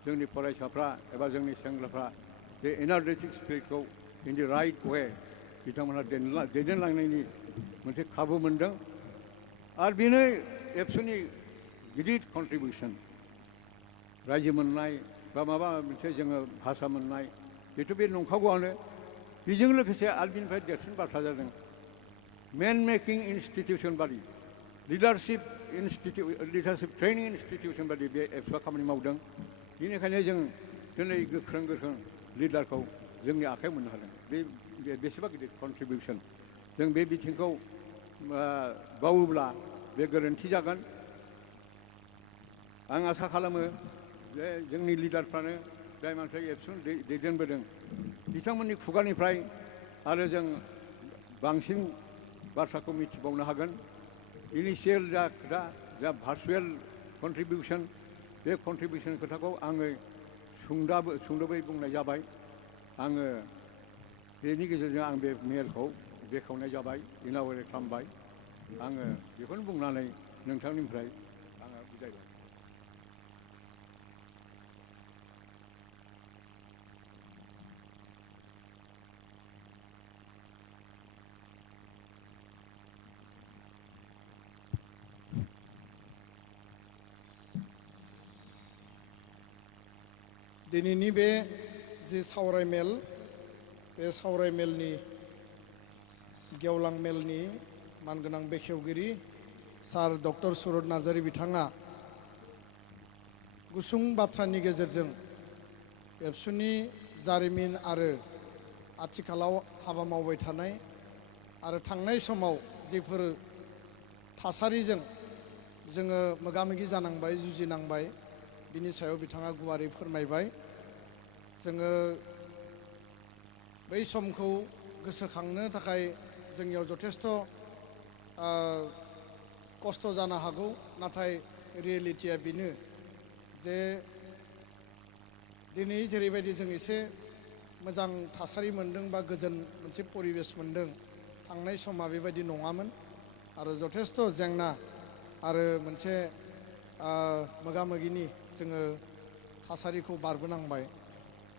जोंनि फरायसाफ्रा एबा जोंनि सेंग्राफ्रा बे energetic स्पिरिटखौ in the right way बिथांमोनहा दैदेनलांनायनि मोनसे खाबु मोनदों आरो बेनो एबसुनि गिदिर कन्ट्रिबिउसन रायजो मोननाय बा माबा मोनसे जोङो भाषा मोननाय बेथ' बे नंखागौआनो बेजों लोगोसे आरो बिनिफ्राय देरसिन बाथ्रा जादों मेन मेकिं इन्सटिटिउसन बादि लिडारशिप ट्रेनिं इन्सटिटिउसन बादि बे एबसुआ खामानि मावदों बेनिखायनो जों दिनै गोख्रों गोख्रों लिडारखौ जोंनि आखायाव मोननो हादों बे बेसेबा गिदिर कन्ट्रिबिउसन जों बे बिथिंखौ बावोब्ला बे गोरोन्थि जागोन आं आसा खालामो जे जोंनि लिडारफ्रानो जाय मानसिया एबसु दैदेनबोदों बिथांमोननि खुगानिफ्राय आरो जों बांसिन बाथ्राखौ मिथिबावनो हागोन इनिशियेल जा खोथा जा भार्चुवेल कन्ट्रिबिउसन बे कन्ट्रिबिउसन खोथाखौ आङो सुंदबै बुंनाय जाबाय आङो बेनि गेजेरजों आं बे मेलखौ बेखेवनाय जाबाय इनागुरेट खालामबाय आङो बेखौनो बुंनानै नोंथांनिफ्राय आङो बिदाय लाबाय दिनैनि बे जि सावरायमेल बे सावरायमेलनि गेवलां मेलनि मानगोनां बेखेवगिरि सार डक्टर सुरत नार्जारी बिथाङा गुसुं बाथ्रानि गेजेरजों एबसुनि जारिमिन आरो आथिखालाव हाबा मावबाय थानाय आरो थांनाय समाव जेफोर थासारिजों जोङो मोगा मोगि जानांबाय जुजिनांबाय बिनि सायाव बिथाङा गुवारै फोरमायबाय जोङो बै समखौ गोसोखांनो थाखाय जोंनियाव जथेस्थ' खस्थ' जानो हागौ नाथाय रियेलिटिया बेनो जे दिनै जेरैबायदि जों एसे मोजां थासारि मोन्दों बा गोजोन मोनसे परिबेस मोन्दों थांनाय समा बेबायदि नङामोन आरो जथेस्थ' जेंना आरो मोनसे मोगा मोगिनि जोङो थासारिखौ बारबोनांबाय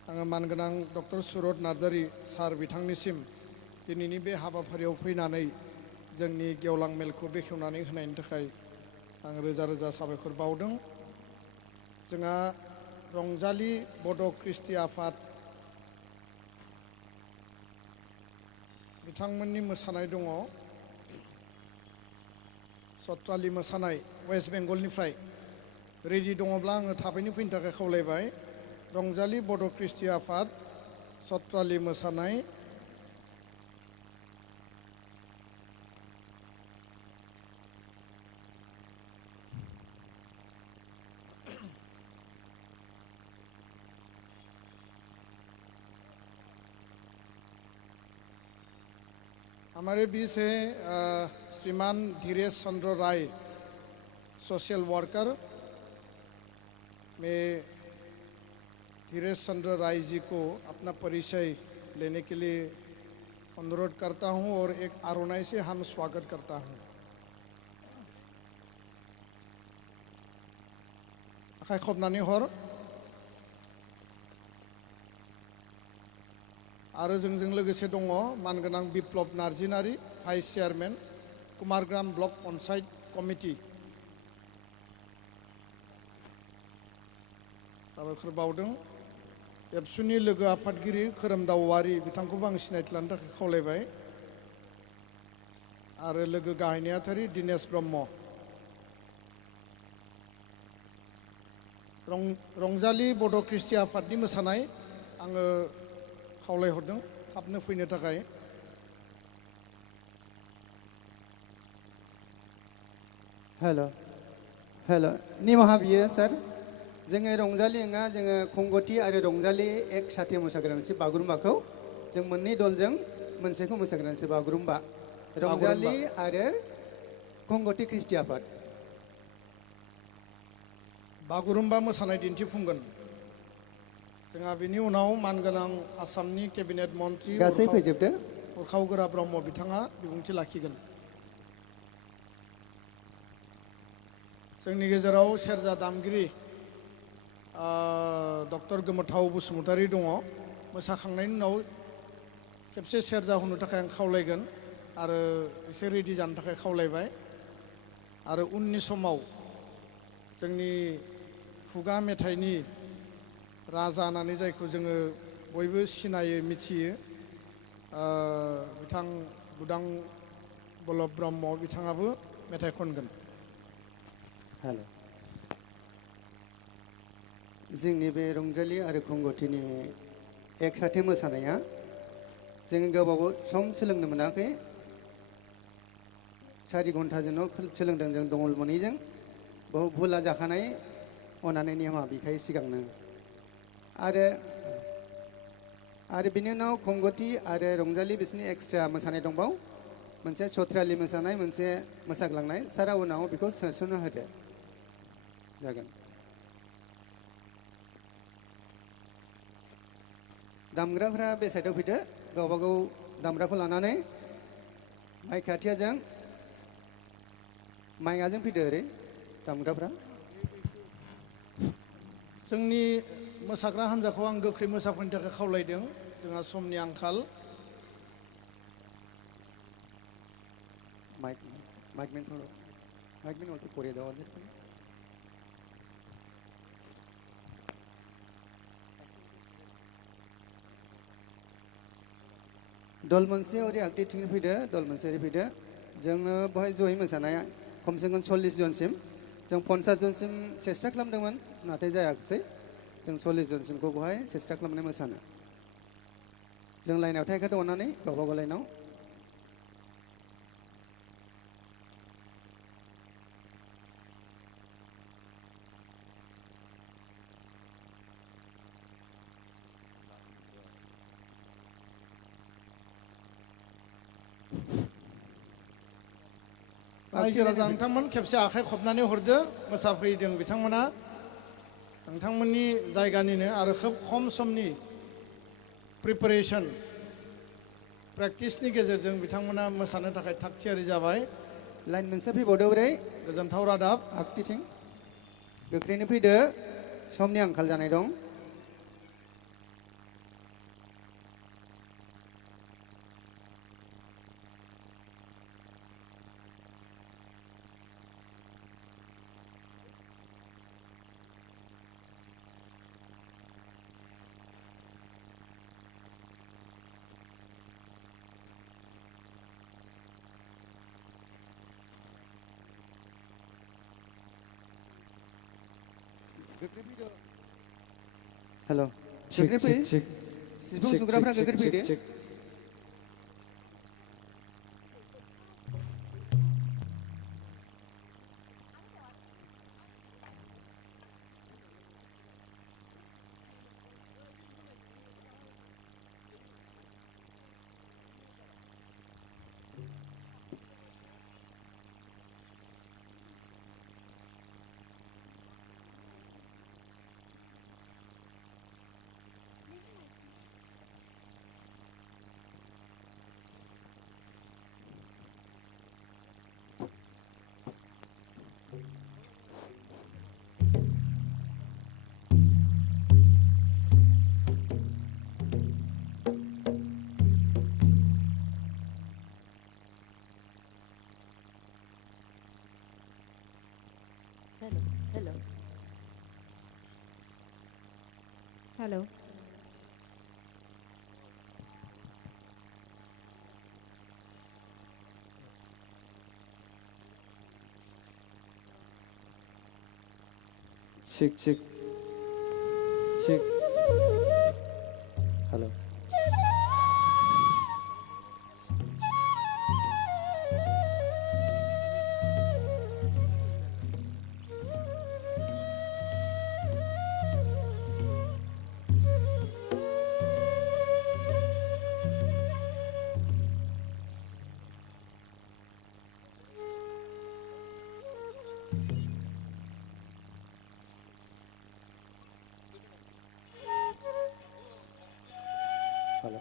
आङो मानगोनां डक्टर सुरत नार्जारी सार बिथांनिसिम दिनैनि बे हाबाफारियाव फैनानै जोंनि गेवलां मेलखौ बेखेवनानै होनायनि थाखाय आं रोजा रोजा साबायखर बावदों जोंहा रंजालि बड' ख्रिस्टि आफाद बिथांमोननि मोसानाय दङ सत्रालि मोसानाय वेस्ट बेंगलनिफ्राय रेडि दङब्ला आङो थाबैनो फैनो थाखाय खावलायबाय रंजालि बड' ख्रिस्टि आफाद सत्रालि मोसानाय हमारे बीच है श्रीमान धीरेश चंद्र राय सोशल वर्कर मैं धीरेश चंद्र राय जी को अपना परिचय लेने के लिए अनुरोध करता हूं और एक आरोनाई से हम स्वागत करता हूं। आखाइ खबनानै हर। आरो जोंजों लोगोसे दङ मानगोनां Biplab Narzinary, vice chairman, Kumargram block panchayat committee. साबायखर बावदों। एबसुनि लोगो आफादगिरि खोरोमदाव औवारि बिथांखौबो आं सिनायथि लानो थाखाय खावलायबाय। आरो लोगो गाहाय नेहाथारि दिनेश ब्रह्म। रंजालि बड' ख्रिस्टि आफादनि मोसानाय आङो खावलायहरदों थाबनो फैनो थाखाय। हेल' निमाहा बियो सार, जोङो रंजालि नङा, जोङो कंगति आरो रंजालि एक साथे मोसाग्रानोसै बागुरुम्बाखौ जों मोननै दलजों मोनसेखौ मोसाग्रानोसै बागुरुम्बा, रंजालि आरो कंगति ख्रिस्टि आफाद। बागुरुम्बा मोसानाय दिन्थिफुंगोन। जोंहा बिनि उनाव मानगोनां आसामनि केबिनेट मन्त्रि गासै फैजोबदो। उरखाव ब्रह्म बिथाङा बिबुंथि लाखिगोन। जोंनि गेजेराव सेरजा दामगिरि डक्टर गोमोथाव बसुमतारी दङ। मोसाखांनायनि उनाव खेबसे सेरजा हुनो थाखाय आं खावलायगोन आरो एसे रेडि जानो थाखाय खावलायबाय। आरो उननि समाव जोंनि खुगा मेथाइनि राजा होननानै जायखौ जोङो बयबो सिनायो मिथियो, बिथां बुदां बल्लभ ब्रह्म बिथाङाबो मेथाइ खनगोन। जोंनि बे रंजालि आरो कंगतिनि एक साथे मोसानाया जोङो गोबाव सम सोलोंनो मोनाखै। 4 घन्टाजोंनो सोलोंदों जों दंगल मोनैजों। बहु भुला जाखानाय अनानै नियमा बिखायो सिगांनो। आरो बिनि उनाव कंगति आरो रंजालि बिसोरनि एक्सट्रा मोसानाय दंबावो। मोनसे सथ्रालि मोसानाय, मोनसे मोसाग्लांनाय। सारा उनाव बेखौ सोसननो होदो। जागोन। दामग्राफ्रा बे साइडआव फैदो, गावबा गाव दामग्राखौ लानानै। माइक खाथियाजों, माइकआजों फैदो ओरै दामग्राफ्रा। जोंनि मोसाग्रा हान्जाखौ आं गोख्रै मोसाफैनो थाखाय खावलायदों। जोंहा समनि आंखाल। दल मोनसे ओरै आगदाथिं फैदो, दल मोनसे ओरै फैदो। जोङो बेवहाय जयै मोसानाया खमसे खम 40 जनसिम, जों 50 जनसिम सेस्था खालामदोंमोन, नाथाय जायाखिसै। जों 40 जनसिमखौ बेवहाय सेस्था खालामनानै मोसानो। जों लाइनाव थाहैखादो अननानै, गावबा गाव लाइनाव। रायजो राजा नोंथांमोन खेबसे आखाइ खबनानै हरदो। मोसाफैदों बिथांमोना नोंथांमोननि जायगानिनो आरो खोब खम समनि प्रिपारेसन प्रेक्टिसनि गेजेरजों बिथांमोना मोसानो थाखाय थाग थियारि जाबाय। लाइन मोनसे फैबावदो ओरै गोजोनथाव रादाब। आगदाथिं गोख्रैनो फैदो, समनि आंखाल जानाय दं। हेल' गोख्रै फै, सिफुं सुग्राफ्रा गोख्रै फैदो। Hello Check, check, check. Hello. Hello.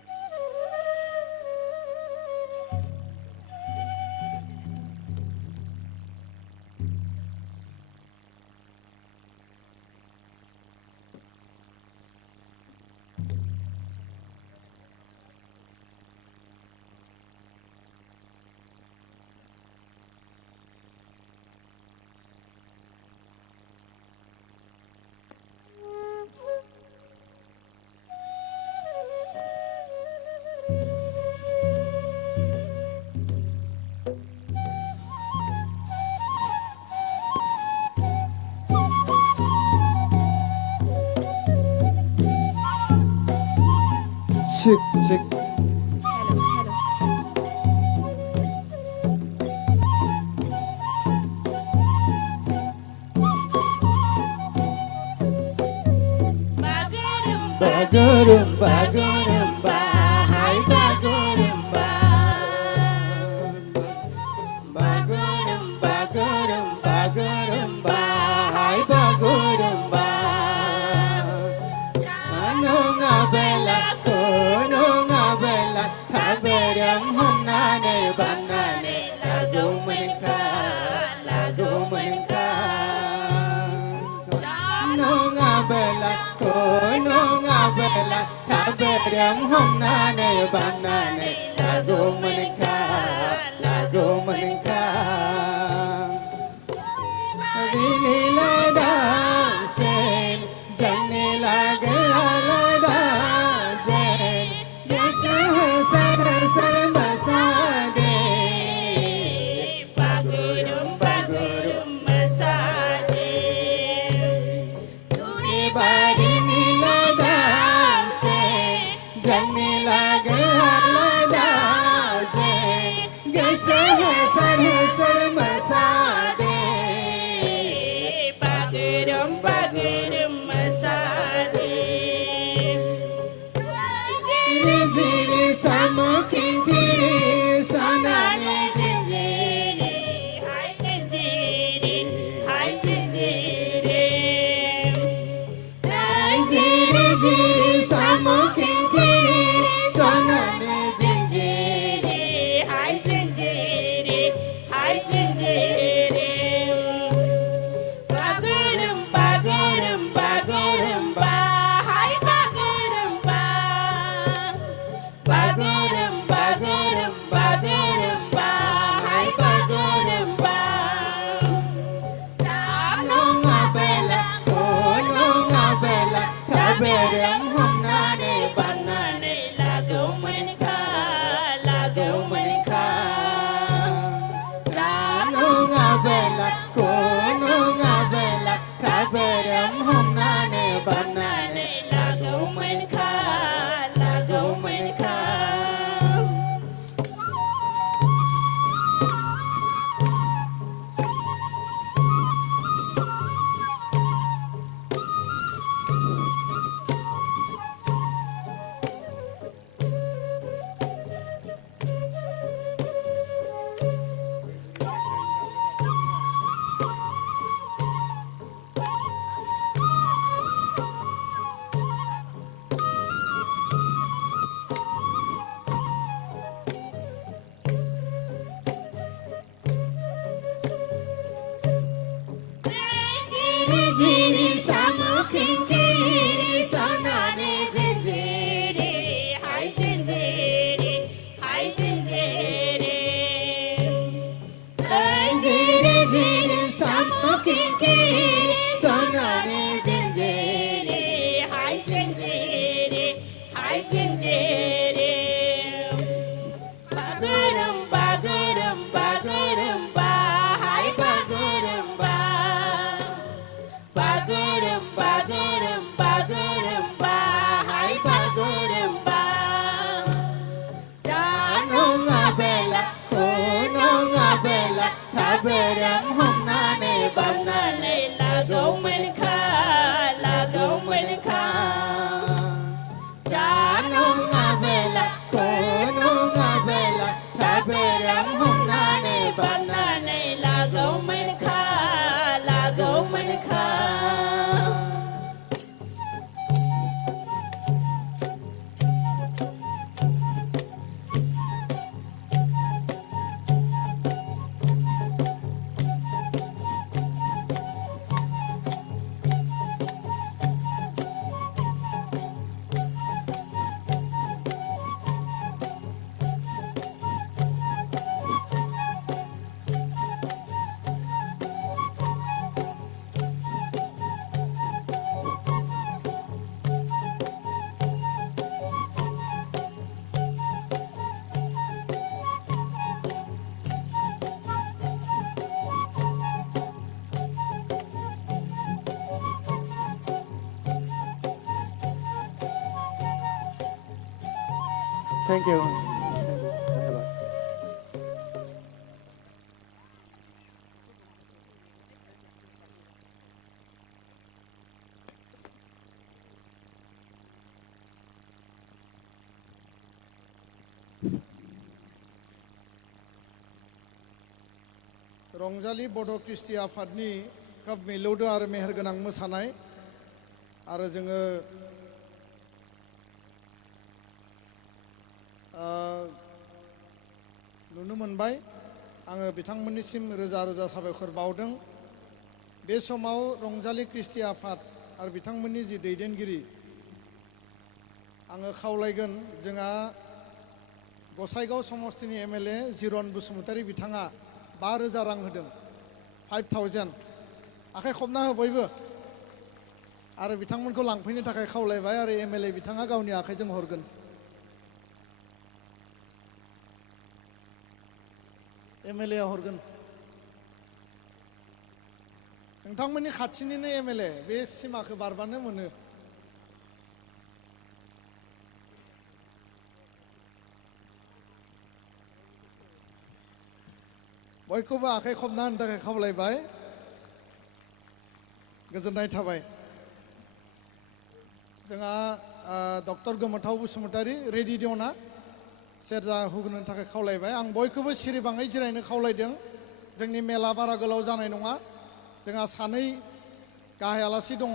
Check, check. Hello hello Bagurumba, gurumba, hai bagurumba. Bagurumba, gurumba, gurumba, hai bagurumba. Anunga bella, konunga bella, kaberam humnane bannane, lagu menikah. Nunga bella, konunga bella, kaberam humnane bannane, lagu menikah. Vinila dansen, janila gala dansen, desa sar masade, bagurum masade. Tune bari nila dansen, janila gala dansen, desa sar थाबोरां हमनानै बामनानै लागौमोन खा जानुङा बेला खनुङा बेला थाबोरां हमनानै बामनानै लागौमोन खा Thank you. धन्यवाद. रंजालि बड' कृष्टि आफादनि खोब मिलौदो आरो मेहेरगोनां मोसानाय आरो जोङो नुनो मोनबाय आङो बिथांमोननिसिम रोजा रोजा साबायखर बावदों बे समाव रंजालि कृष्टि आफाद आरो बिथांमोननि जि दैदेनगिरि आङो खावलायगोन जोंहा गसाइगाव समस्तिनि एमएलए जिरन बसुमतारी बिथाङा 5,000 रां होदों 5,000 आखाइ खबना हो बयबो आरो बिथांमोनखौ लांफैनो थाखाय खावलायबाय आरो एमएलए बिथाङा गावनि आखाइजों हरगोन एमएलए हरगोन नोंथांमोननि खाथिनिनो एमएलए बे सिमाखौ बारबानो मोनो बयखौबो आखाइ खबना होनो थाखाय खावलायबाय गोजोननाय थाबाय जोंहा डक्टर गोमोथाव बसुमतारी रेडि दङ ना सेरजा हुग्रोनो थाखाय खावलायबाय आं बयखौबो सिरिबाङै जिरायनो खावलायदों जोंनि मेला बारा गोलाव जानाय नङा जोंहा सानै गाहाय आलासि दङ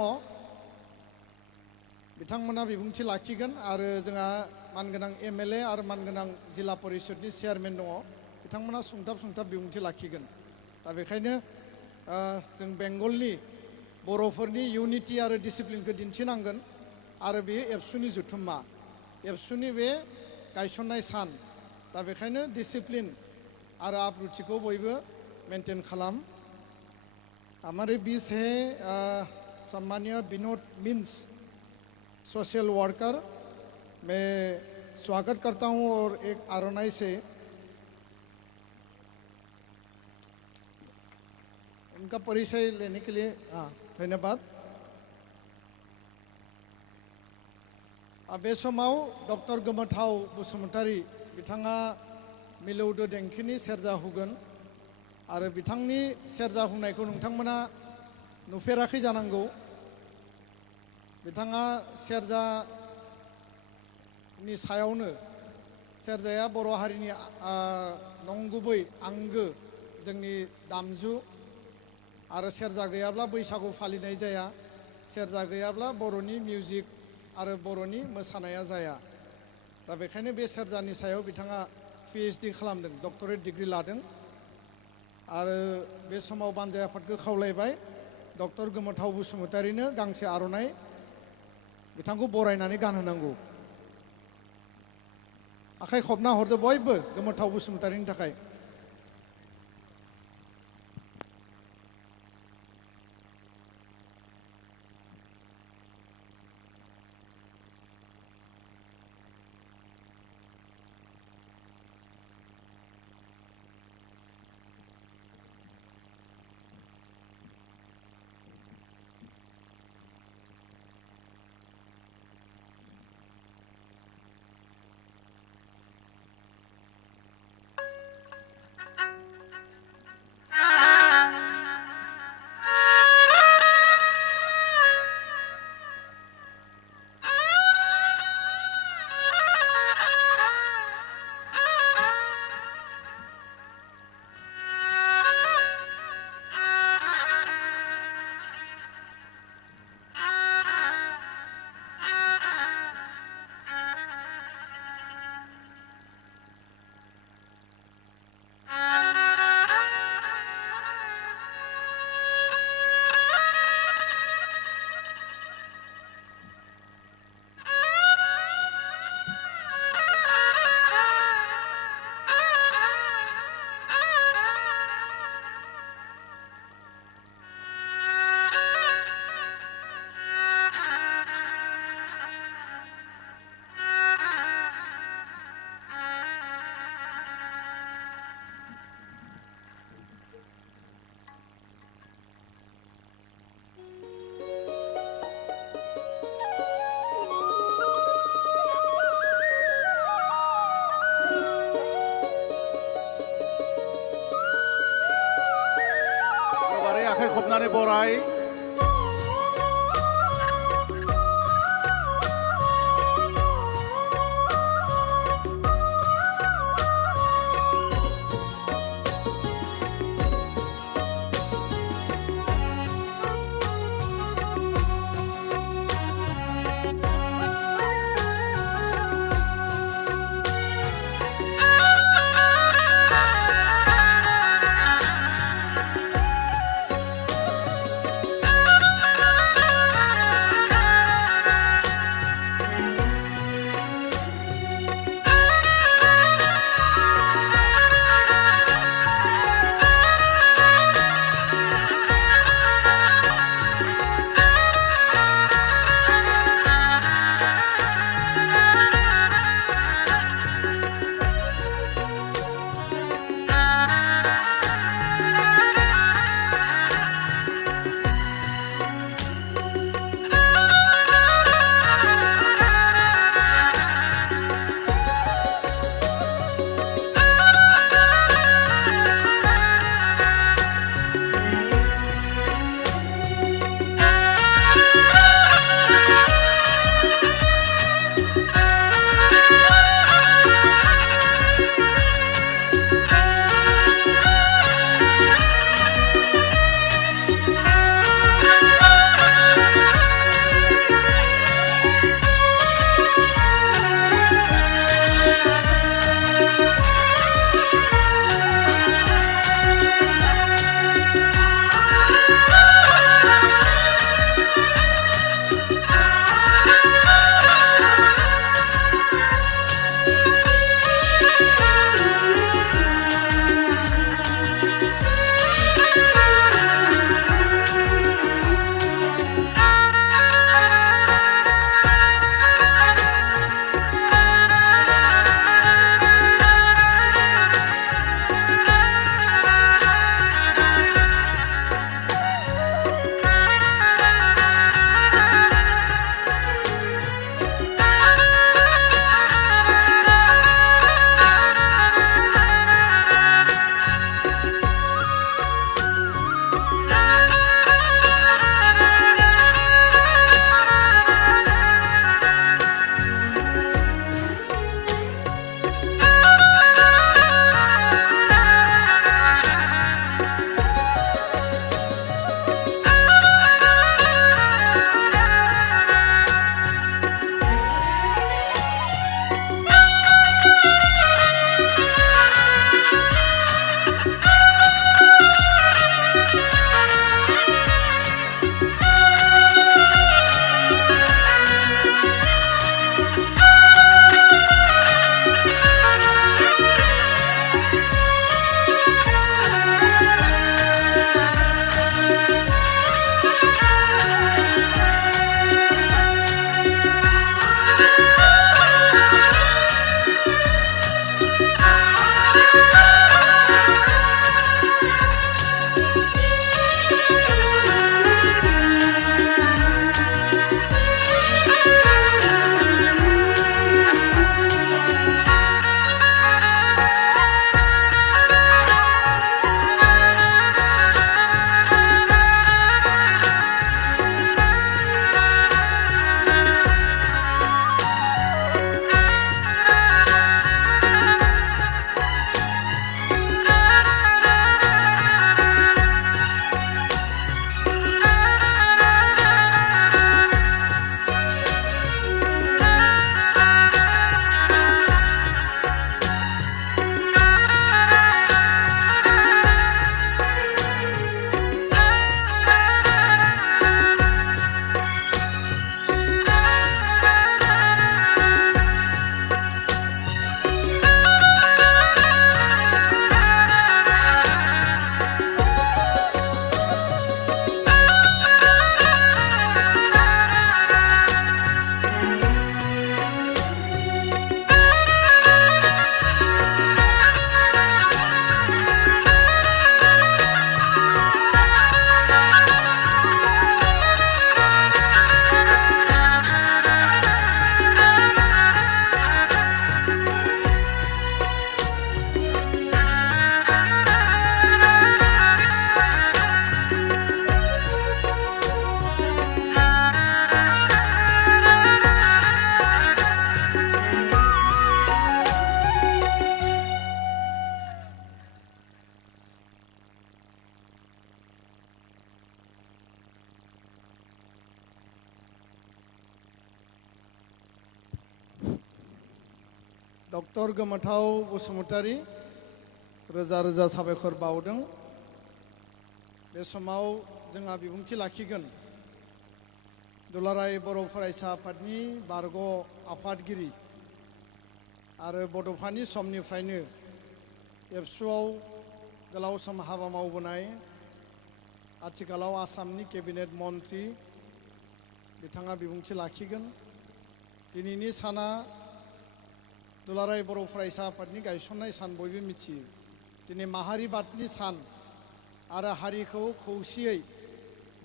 बिथांमोना बिबुंथि लाखिगोन आरो जोंहा मानगोनां एमएलए आरो मानगोनां जिल्ला परिषदनि चेयारमेन दङ बिथांमोना सुंथाब बिबुंथि लाखिगोन दा बेखायनो जों बेंगलनि बर'फोरनि इउनिटि आरो डिसिप्लिनखौ दिन्थिनांगोन आरो बेयो एबसुनि जुथुम्मा एबसुनि बे गायसननाय सान दा बेखायनो डिसिप्लिन आरो आब्रुथिखौ बयबो मेंटेन खालाम हमारे बीच है सम्मानीय विनोद मीन्स सोशल वर्कर मैं स्वागत करता हूं और एक आरोनाई से उनका परिचय लेने के लिए धन्यवाद बे समाव डक्टर गोमोथाव बसुमतारी बिथाङा मिलौदो देंखोनि सेरजा हुगोन आरो बिथांनि सेरजा हुनायखौ नोंथांमोना नुफेराखै जानांगौ बिथाङा सेरजानि सायावनो सेरजाया बर' हारिनि नंगुबै आंगो जोंनि दामजु आरो सेरजा गैयाब्ला बैसागु फालिनाय जाया सेरजा गैयाब्ला बर'नि मिउजिक आरो बर'नि मोसानाया जाया दा बेखायनो बे सेरजानि सायाव बिथाङा पिएइचडि खालामदों डक्टरेट डिग्री लादों आरो बे समाव बानजाय आफादखौ खावलायबाय डक्टर गोमोथाव बसुमतारीनो गांसे आर'नाइ बिथांखौ बरायनानै गानहोनांगौ आखाइ खबना हरदो बयबो गोमोथाव बसुमतारीनि थाखाय बराय डक्टर गोमोथाव बसुमतारी रोजा रोजा साबायखर बावदों। बे समाव जोंहा बिबुंथि लाखिगोन दुलाराय बर' फरायसा आफादनि बारग' आफादगिरि आरो बड'फानि समनिफ्रायनो एबसुआव गोलाव सम हाबा मावबोनाय आथिखालाव आसामनि केबिनेट मन्त्रि बिथाङा बिबुंथि लाखिगोन। दिनैनि साना दुलाराय बर' फरायसा आफादनि गायसननाय सान बयबो मिथियो। दिनै माहारिबादनि सान आरो हारिखौ खौसेयै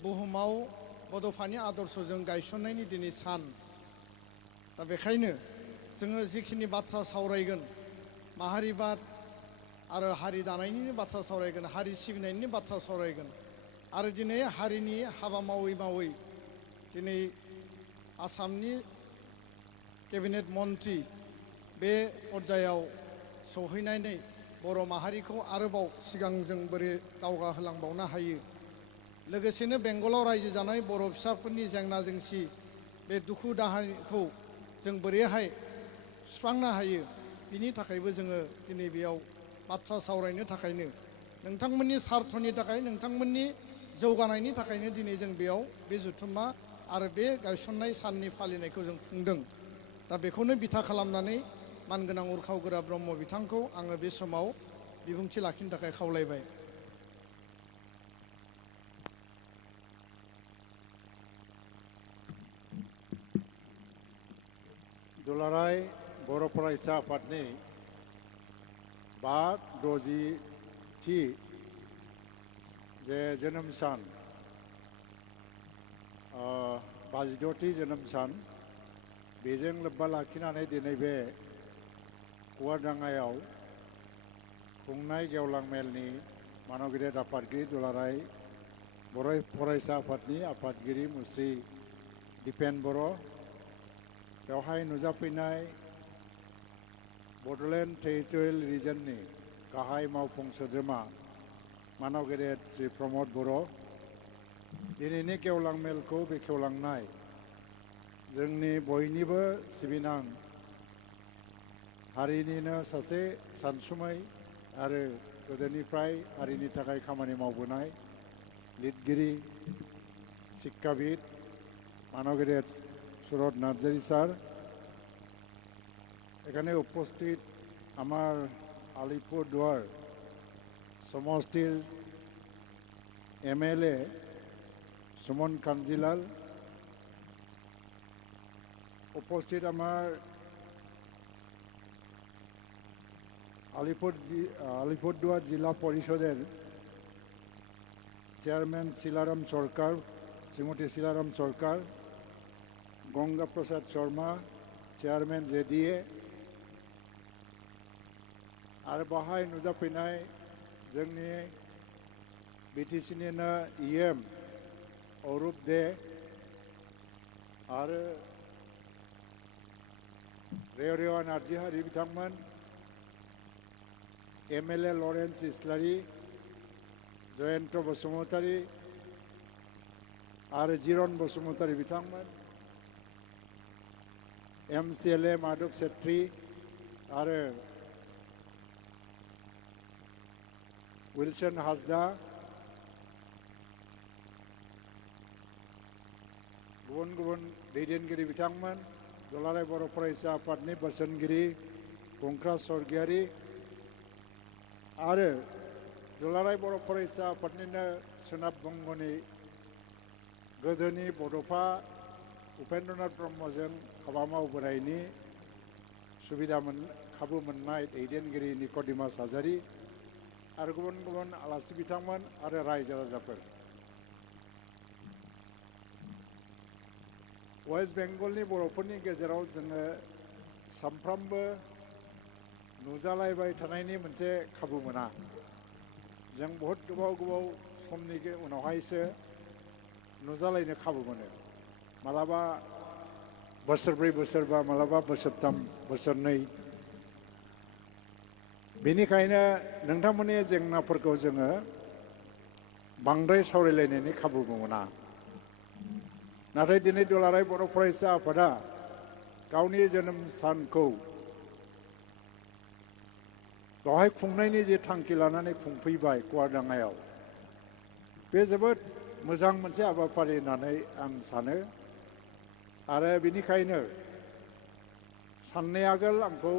बुहुमाव बड'फानि आदर्शजों गायसननायनि दिनै सान। दा बेखायनो जोङो जिखिनि बाथ्रा सावरायगोन माहारिबाद आरो हारि दानायनि बाथ्रा सावरायगोन, हारि सिबिनायनि बाथ्रा सावरायगोन आरो दिनै हारिनि हाबा मावै मावै दिनै आसामनि केबिनेट मन्त्रि बे पर्यायाव सौहैनानै बर' माहारिखौ आरोबाव सिगांजों बोरै दावगाहोलांबावनो हायो, लोगोसेनो बेंगलाव रायजो जानाय बर' फिसाफोरनि जेंना जेंसि बे दुखु दाहाखौ जों बोरैहाय सुस्रांनो हायो, बिनि थाखायबो जोङो दिनै बेयाव बाथ्रा सावरायनो थाखायनो नोंथांमोननि सार्थनि थाखाय, नोंथांमोननि जौगानायनि थाखायनो दिनै जों बेयाव बे जथुम्मा आरो बे गायसननाय साननि फालिनायखौ जों खुंदों। दा बेखौनो बिथा खालामनानै मानगोनां उरखाव गोरा ब्रह्म बिथांखौ आङो बे समाव बिबुंथि लाखिनो थाखाय खावलायबाय। दुलाराय बर' फरायसा आफादनि 560थि जे जोनोम सान 52थि जोनोम सान बेजों लोब्बा लाखिनानै दिनै बे गुवारडाङायाव खुंनाय गेवलां मेलनि मानगिरि आफादगिरि दुलाराय बर' फरायसा आफादनि आफादगिरि मुस्रि दिपेन बर', बेवहाय नुजाफैनाय बड'लेण्ड टेरिटरियेल रिजननि गाहाय मावफुं सोद्रोमा मानगिरि श्री प्रमद बर', दिनैनि गेवलां मेलखौ बेखेवलांनाय जोंनि बयनिबो सिबिनां हारिनिनो सासे सानसुमै आरो गोदोनिफ्राय हारिनि थाखाय खामानि मावबोनाय लिरगिरि शिक्षाविद मानगिरि সুরত নার্জারি স্যার, এখানে উপস্থিত আমার আলিপুরদুয়ার সমষ্টির এমএলএ সুমন কাঞ্জিলাল, উপস্থিত আমার আলিপুরদুয়ার জেলা পরিষদের চেয়ারম্যান শিলারাম সরকার, শ্রীমতী শিলারাম সরকার, गंगा प्रसाद शर्मा चेयरमैन जेडीए आरो बाहाय नुजाफैनाय जोंनि बिटिसिनिनो इएम अरूप दे आरो रेवरेवा नार्जिहारि बिथांमोन, एमएलए लरेन्स इस्लारि, जयन्त बसुमतारी आरो जिरन बसुमतारी बिथांमोन, एमसीएलए माधव सेट्री आरो विल्सन हासदा, गुबुन गुबुन दैदेनगिरि बिथांमोन, दुलाराय बर' फरायसा आफादनि बोसोनगिरि खुंख्रा स्वर्गियारि आरो दुलाराय बर' फरायसा आफादनिनो सोनाब बंगनि गोदोनि बड'फा उपेन्द्रनाथ ब्रह्मजों हाबा मावबोनायनि खाबु मोननाय दैदेनगिरि निक'डिमास हाजारि आरो गुबुन गुबुन आलासि बिथांमोन आरो रायजो राजाफोर, वेस्ट बेंगलनि बर'फोरनि गेजेराव जोङो सानफ्रामबो नुजालायबाय थानायनि मोनसे खाबु मोना। जों बहुद गोबाव गोबाव समनि उनावहायसो नुजालायनो खाबु मोनो। मालाबा बोसोरब्रै बोसोरबा, मालाबा बोसोरथाम बोसोरनै। बेनिखायनो नोंथांमोननि जेंनाफोरखौ जोङो बांद्राय सावरायलायनायनि खाबुबो मोना। नाथाय दिनै दुलाराय बर' फरायसा आफादा गावनि जोनोम सानखौ बेवहाय खुंनायनि जे थांखि लानानै खुंफैबाय कुवारडाङायाव बे जोबोद मोजां मोनसे हाबाफारि होननानै आं सानो आरो बेनिखायनो साननाय आगोल आंखौ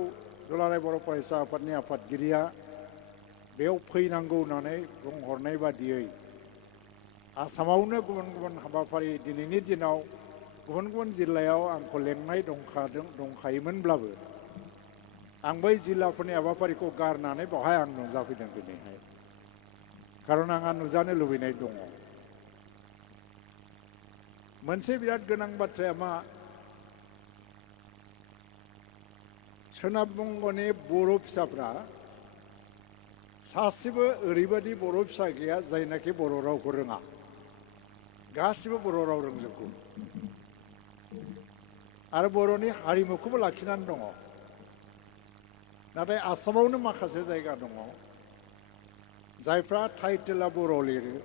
दुलाराय बर' फरायसा आफादनि आफादगिरिया बेयाव फैनांगौ होननानै बुंहरनाय बादियै आसामावनो गुबुन गुबुन हाबाफारि दिनैनि दिनाव गुबुन गुबुन जिल्लायाव आंखौ लेंनाय दंखायोमोनब्लाबो आं बै जिल्लाफोरनि हाबाफारिखौ गारनानै बेवहाय आं नुजाफैदों दिनैहाय खारन आंहा नुजानो लुबैनाय दङ मोनसे बिराद गोनां बाथ्राया मा सोनाब बंगनि बर' फिसाफ्रा सासेबो ओरैबायदि बर' फिसा गैया जायनाखि बर' रावखौ रोङा गासिबो बर' राव रोंजोबगौ आरो बर'नि हारिमुखौबो लाखिनानै दङ नाथाय आसामावनो माखासे जायगा दङ जायफ्रा टाइटेला बर' लिरो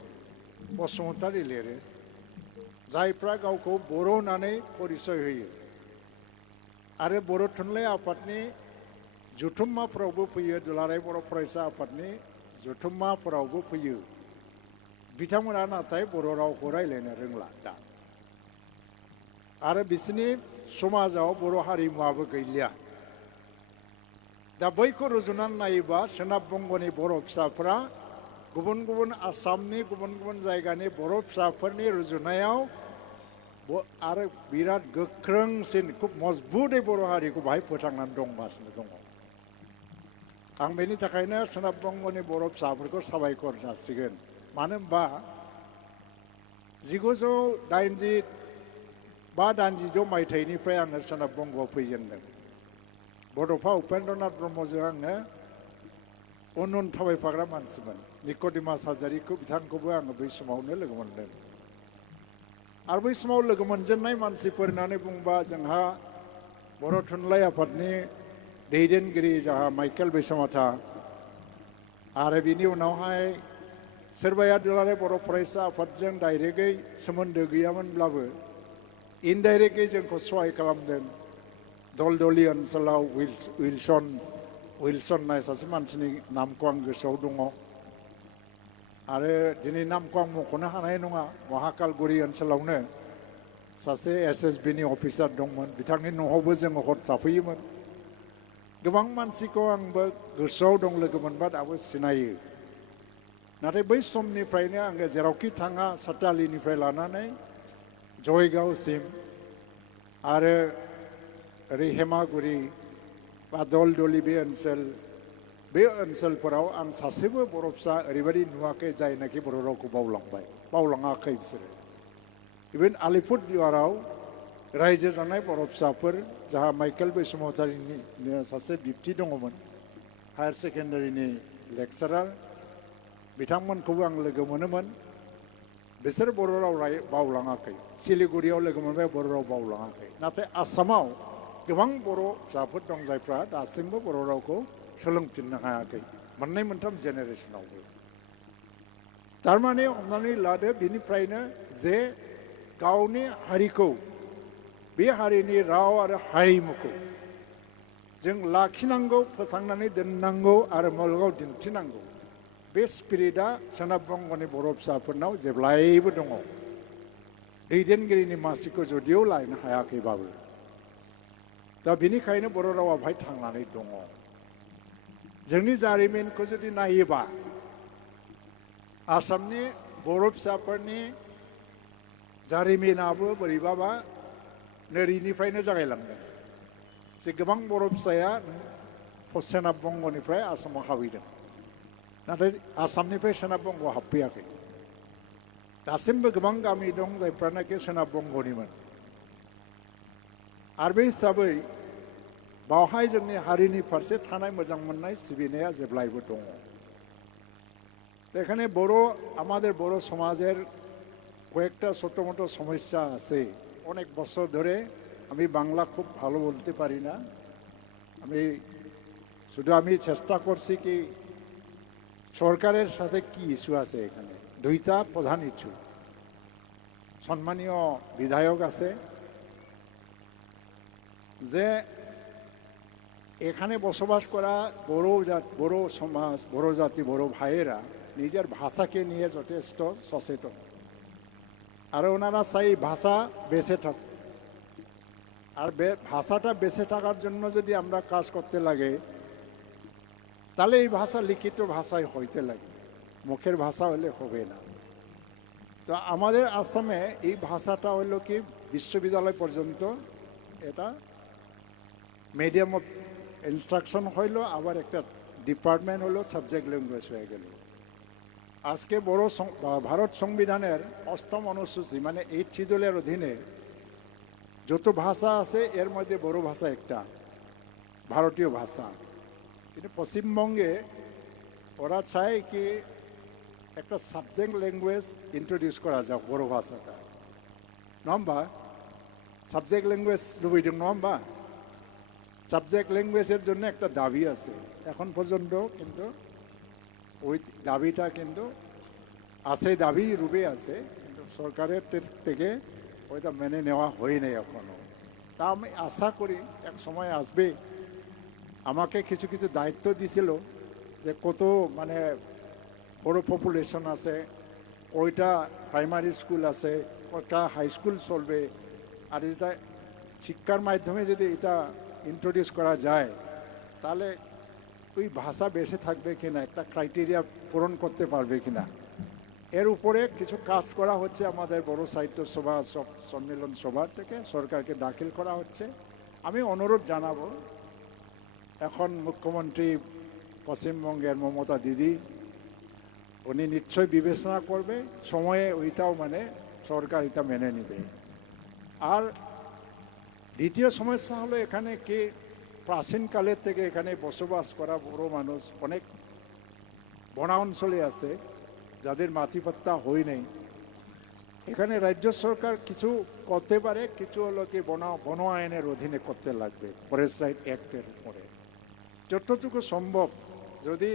बसुमतारी लिरो जायफ्रा गावखौ बर' होननानै परिचय होयो आरो बर' थुनलाइ आफादनि जथुम्माफोरावबो फैयो दुलाराय बर' फरायसा आफादनि जथुम्माफोरावबो फैयो बिथांमोना नाथाय बर' रावखौ रायज्लायनो रोंला दा आरो बिसोरनि समाजाव बर' हारिमुवाबो गैलिया दा बैखौ रुजुनानै नायोबा सोनाब बंगनि बर' फिसाफोरा गुबुन गुबुन आसामनि गुबुन गुबुन जायगानि बर' फिसाफोरनि रुजुनायाव आरो बिराद गोख्रोंसिन खुब मजबुतै बर' हारिखौ बाहाय फोथांनानै दंगासिनो दङ आं बेनि थाखायनो सोनाब बंगनि बर' फिसाफोरखौ साबायखर जासिगोन मानो होनबा 1986 मायथाइनिफ्राय आङो सोनाब बंगआव फैजेनदों बड'फा उपेन्द्रनाथ ब्रह्मजों आङो उन उन थाबायफाग्रा मानसिमोन निक'डिमास हाजारिखौ बिथांखौबो आङो बै समावनो लोगो मोनदों आरो बै समाव लोगो मोनजेननाय मानसिफोर होननानै बुंबा जोंहा बर' थुनलाइ आफादनि दैदेनगिरि जोंहा माइकेल बैसोमाथा आरो बिनि उनावहाय सोरबाया दुलाराय बर' फरायसा आफादजों डाइरेक्टै सोमोन्दो गैयामोनब्लाबो इनडाइरेक्टै जोंखौ सहाय खालामदों दलदलि ओनसोलाव उइलसन होननाय सासे मानसिनि नामखौ आं गोसोआव दङ आरो दिनै नामखौ आं मख'नो हानाय नङा महाकालगुरि ओनसोलावनो सासे SSBनि अफिसार दंमोन बिथांनि न'आवबो जोङो हर थाफैयोमोन गोबां मानसिखौ आंबो गोसोआव दं लोगो मोनबा दाबो सिनायो नाथाय बै समनिफ्रायनो आङो जेरावखि थाङा सातालिनिफ्राय लानानै जयगावसिम आरो ओरै हेमागुरि बा दलदलि बे ओनसोलफोराव आं सासेबो बर' फिसा ओरैबायदि नुवाखै जायनाखि बर' रावखौ बावलाङाखै बिसोरो इभेन आलिपुरदुवाराव रायजो जानाय बर' फिसाफोर जाहा माइकेल बैसोमातारिनि सासे बिबथि दङमोन हायार सेकेन्डारिनि लेक्सारार बिथांमोनखौबो आं लोगो मोनोमोन बिसोर बर' राव बावलाङाखै सिलिगुरियाव लोगो मोनबाय बर' राव बावलाङाखै नाथाय आसामाव गोबां बर' फिसाफोर दं जायफ्रा दासिमबो बर' रावखौ सोलोंफिननो हायाखै मोननै मोनथाम जेनेरेसनावबो थारमाने हमनानै लादो बिनिफ्रायनो जे गावनि हारिखौ बे हारिनि राव आरो हारिमुखौ जों लाखिनांगौ फोथांनानै दोननांगौ आरो मुलुगाव दिन्थिनांगौ बे स्पिरिटआ सोनाब बंगनि बर' फिसाफोरनाव जेब्लायबो दङ दैदेनगिरिनि मासिखौ जदिও लायनो हायाखैबाबो दा बेनिखायनो बर' रावा बाहाय थांनानै दङ जोंनि जारिमिनखौ जुदि नायोबा आसामनि बर' फिसाफोरनि जारिमिनाबो बोरैबाबा नोरिनिफ्रायनो जागायलांदों जे गोबां बर' फिसाया सोनाब बंगनिफ्राय आसामाव हाबहैदों नाथाय आसामनिफ्राय सोनाब बंगआव हाबफैयाखै दासिमबो गोबां गामि दं जायफ्रानाखि सोनाब बंगनिमोन आरो बे हिसाबै बावहाय जोंनि हारिनि फारसे थानाय मोजां मोननाय सिबिनाया जेब्लायबो दङ এখানে আমাদের বড় সমাজের কয়েকটা ছোট মোটো সমস্যা আছে অনেক বছর ধরে আমি বাংলা খুব ভালো বলতে পারি না আমি চেষ্টা করছি কি সরকারের সাথে কি ইস্যু আছে এখানে দুইটা প্রধান ইস্যু সম্মানীয় বিধায়ক আছে যে এখানে বসবাস করা বড় সমাজ, বড় জাতি, বড় ভাইয়েরা নিজের ভাষাকে নিয়ে যথেষ্ট সচেতন। আর ওনারা চাই ভাষা বেঁচে থাক। আর ভাষাটা বেঁচে থাকার জন্য যদি আমরা কাজ করতে লাগে, তাহলে এই ভাষা লিখিত ভাষায় হইতে লাগে, মুখের ভাষা হলে হবে না। তো আমাদের আসামে এই ভাষাটা হইল কি বিশ্ববিদ্যালয় পর্যন্ত এটা মিডিয়াম অফ ইনস্ট্রাকশন হইল, আবার একটা ডিপার্টমেন্ট হলো সাবজেক্ট ল্যাঙ্গুয়েজ হয়ে গেল। আজকে ভারত সংবিধানের 8ম অনুসূচি মানে 8 শিডিউলের অধীনে যত ভাষা আছে এর মধ্যে বড় ভাষা একটা ভারতীয় ভাষা। কিন্তু পশ্চিমবঙ্গে ওরা চায় কি একটা সাবজেক্ট ল্যাঙ্গুয়েজ ইন্ট্রোডিউস করা যাক বড় ভাষাটা, নম্বা সাবজেক্ট ল্যাঙ্গুয়েজ লুবইদং নম্বা সাবজেক্ট ল্যাঙ্গুয়েজের জন্য একটা দাবি আছে এখন পর্যন্ত, কিন্তু ওই দাবিটা কিন্তু আছে, দাবি রূপে আছে, কিন্তু সরকারের থেকে ওইটা মেনে নেওয়া হয়নি এখনো। তা আমি আশা করি এক সময় আসবে। আমাকে কিছু কিছু দায়িত্ব দিছিল যে কত মানে বড় পপুলেশন আছে, কয়টা প্রাইমারি স্কুল আছে, কয়টা হাই স্কুল চলবে, আর এটা শিক্ষার মাধ্যমে যদি এটা ইন্ট্রোডিউস করা যায় তাহলে ওই ভাষা বেঁচে থাকবে কিনা, একটা ক্রাইটেরিয়া পূরণ করতে পারবে কিনা, এর উপরে কিছু কাজ করা হচ্ছে। আমাদের বড় সাহিত্য সভা সম্মেলন সভার থেকে সরকারকে দাখিল করা হচ্ছে। আমি অনুরোধ জানাবো, এখন মুখ্যমন্ত্রী পশ্চিমবঙ্গের মমতা দিদি, উনি নিশ্চয় বিবেচনা করবে, সময়ে ওইটাও মানে সরকার এটা মেনে নেবে। আর দ্বিতীয় সমস্যা হলো এখানে কি প্রাচীনকালের থেকে এখানে বসবাস করা বড় মানুষ অনেক বনা অঞ্চলে আছে যাদের মাটিপট্টা হয় নাই। এখানে রাজ্য সরকার কিছু করতে পারে, কিছু হলো কি বন আইনের অধীনে করতে লাগবে, ফরেস্ট রাইট অ্যাক্টের উপরে যতটুকু সম্ভব। যদি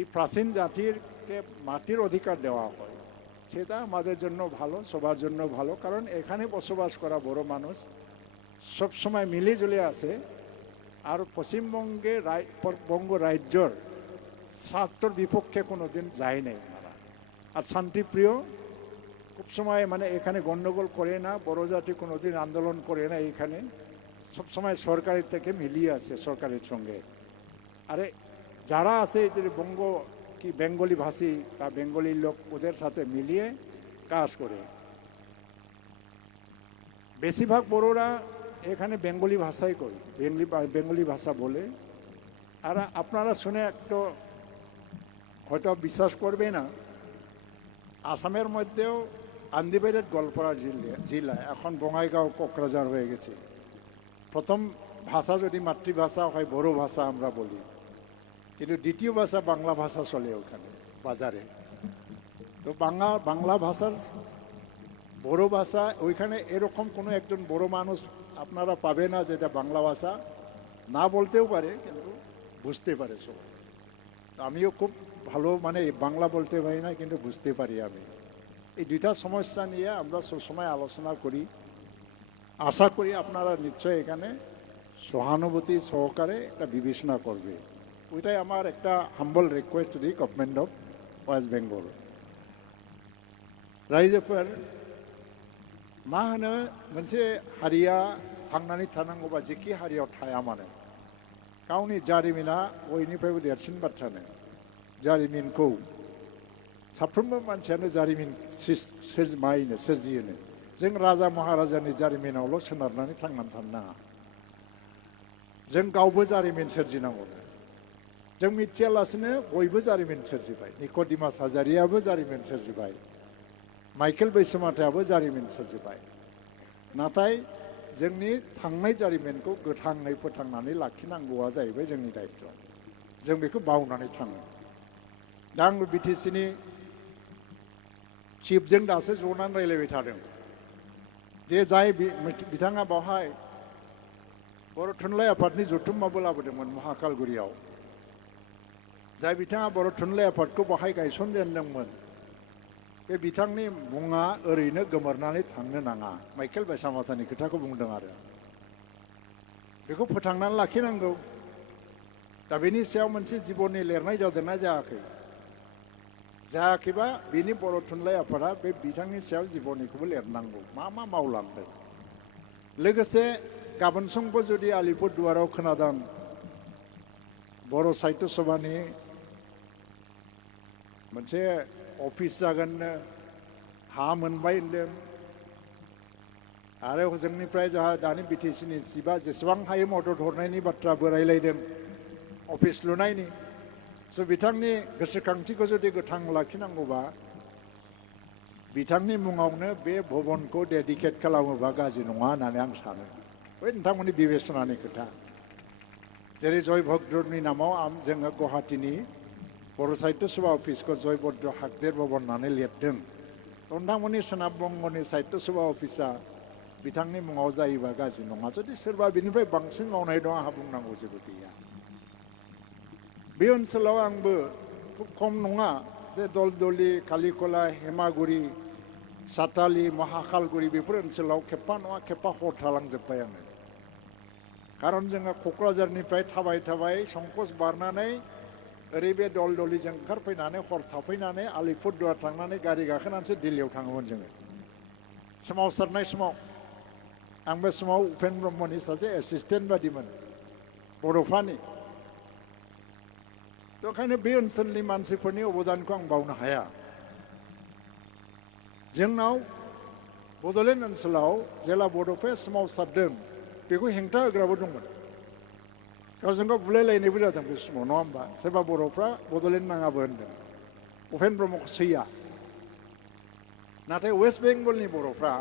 এই প্রাচীন জাতিরকে মাটির অধিকার দেওয়া হয় সেটা আমাদের জন্য ভালো, সবার জন্য ভালো। কারণ এখানে বসবাস করা বড় মানুষ সবসময় মিলেজুলে আছে, আর পশ্চিমবঙ্গে বঙ্গ রাজ্যর স্বার্থর বিপক্ষে কোনো দিন যায় নাই ওনারা। আর শান্তিপ্রিয়, খুব সময় মানে এখানে গণ্ডগোল করে না, বড় জাতি কোনো দিন আন্দোলন করে না, এইখানে সবসময় সরকারের থেকে মিলিয়ে আছে সরকারের সঙ্গে। আরে যারা আছে বেঙ্গলি ভাষী বা বেঙ্গলি লোক, ওদের সাথে মিলিয়ে কাজ করে। বেশিরভাগ বড়োরা এখানে বেঙ্গলি ভাষাই করি, বেঙ্গলি ভাষা বলে। আর আপনারা শুনে একটু হয়তো বিশ্বাস করবে না, আসামের মধ্যেও আন্দিবেরের গোয়ালপাড়া জেলা এখন বঙাইগাঁও কোকরাঝার হয়ে গেছে। প্রথম ভাষা যদি মাতৃভাষা হয় বড় ভাষা আমরা বলি, কিন্তু দ্বিতীয় ভাষা বাংলা ভাষা চলে ওখানে বাজারে। তো বাংলা ভাষার বড় ভাষা ওইখানে এরকম কোনো একজন বড় মানুষ আপনারা পাবে না যেটা বাংলা ভাষা না বলতেও পারে, কিন্তু বুঝতে পারে সবাই। আমিও খুব ভালো মানে বাংলা বলতে পারি না, কিন্তু বুঝতে পারি আমি। এই দুইটা সমস্যা নিয়ে আমরা সবসময় আলোচনা করি। আশা করি আপনারা নিশ্চয় এখানে সহানুভূতি সহকারে একটা বিবেচনা করবে। ওইটাই আমার একটা humble request to the government of West Bengal. रायजोफोर मा होनो, मोनसे हारिया थांनानै थानांगौबा जेखि हारियाव थाया मानो गावनि जारिमिना बयनिफ्रायबो देरसिन बाथ्रानो। जारिमिनखौ साफ्रोमबो मानसियानो जारिमिन सोरजियोनो। जों राजा महाराजानि जारिमिनावल' सोनारनानै थांनानै थानो नाङा, जों गावबो जारिमिन सोरजिनांगौ। जों मिथियालासिनो बयबो जारिमिन सोरजिबाय। निक'डिमास हाजारियाबो जारिमिन सोरजिबाय, माइकेल बैसोमाथायाबो जारिमिन सोरजिबाय। नाथाय जोंनि थांनाय जारिमिनखौ गोथाङै फोथांनानै लाखिनांगौआ जाहैबाय जोंनि दायित्व। जों बेखौ बावनानै थाङो। दा आंबो बिटिसिनि चिफजों दासो जनानै रायलायबाय थादों जे जाय बिथाङा बावहाय बर' थुनलाइ आफादनि जथुम्माबो लाबोदोंमोन महाकालगुरियाव। जाय बिथाङा बर' थुनलाइ आफादखौ बाहाय गायसनजेनदोंमोन, बे बिथांनि मुङा ओरैनो गोमोरनानै थांनो नाङा। माइकेल बैसामाथानि खोथाखौ बुंदों आरो बेखौ फोथांनानै लाखिनांगौ दा बेनि सायाव मोनसे जिबननि लिरनाय जादोंना जायाखै जायाखैबा बिनि बर' थुनलाइ आफादा बे बिथांनि सायाव जिबननिखौबो लिरनांगौ मा मा मावलांदों लोगोसे गाबोन समबो जुदि आलिपुरदुवाराव खोनादों बर' साहित्य सभानि मोनसे अफिस जागोननो हा मोनबाय होनदों आरो हजोंनिफ्राय जोंहा दानि बिटिसिनि सिबा जेसेबां हायो मदद हरनायनि बाथ्राबो रायलायदों अफिस लुनायनि स' बिथांनि गोसोखांथिखौ जुदि गोथां लाखिनांगौबा बिथांनि मुङावनो बे भबनखौ डेडिकेट खालामोबा गाज्रि नङा होननानै आं सानो बै नोंथांमोननि बिबेसनानि खोथा जेरै जयभद्रनि नामाव जोङो गुवाहाटीनि बर' साहित्य सभा अफिसखौ जयभद्र हागजेर भबन होननानै लिरदों नोंथांमोननि सोनाब बंगनि साहित्य सभा अफिसा बिथांनि मुङाव जायोबा गाज्रि नङा जुदि सोरबा बिनिफ्राय बांसिन मावनाय दं आंहा बुंनांगौ जेबो गैया बे ओनसोलाव आंबो खुब खम नङा जे दलदली कालिखला हेमागुरि साताली महाखालगुरि बेफोर ओनसोलाव खेबफा नङा खेबफा हर थालांजोब्बाय आङो खारन जोङो क'क्राझारनिफ्राय थाबाय थाबाय संकस बारनानै ओरै बे दलदलिजों ओंखारफैनानै हर थाफैनानै आलिपुरदुवार थांनानै गारि गाखोनानैसो दिल्लीयाव थाङोमोन जोङो सोमावसारनाय समाव आं बे समाव उपेन ब्रह्मनि सासे एसिस्टेन्ट बादिमोन बड'फानि थ' ओंखायनो बे ओनसोलनि मानसिफोरनि अबदानखौ आं बावनो हाया जोंनाव बड'लेण्ड ओनसोलाव जेला बड'फाया सोमावसारदों बेखौ हेंथा होग्राबो दंमोन गावजों गाव बुलायलायनायबो जादों बे समाव नङा होमबा सोरबा बर'फ्रा बड'लेण्ड नाङाबो होनदों उपेन ब्रह्मखौ सैया नाथाय वेस्ट बेंगलनि बर'फ्रा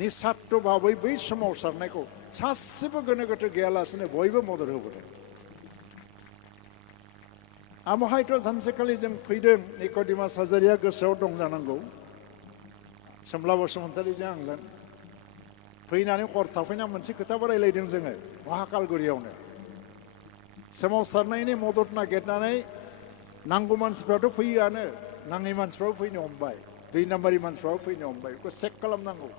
निस्वार्थ भाबै बै सोमावसारनायखौ सासेबो गोनो गोथो गैयालासिनो बयबो मदद होबोदों आमहायथ' सानसेखालि जों फैदों निक'डिमास हाजारिया गोसोआव दं जानांगौ सोमला बसुमतारीजों आंजों फैनानै हर थाफैना मोनसे खोथाबो रायलायदों जोङो महाखालगुरियावनो सोमावसारनायनि मदद नागिरनानै नांगौ मानसिफ्राथ' फैयोआनो नाङै मानसिफ्राबो फैनो हमबाय 2 नाम्बारि मानसिफ्राबो फैनो हमबाय बेखौ चेक खालामनांगौ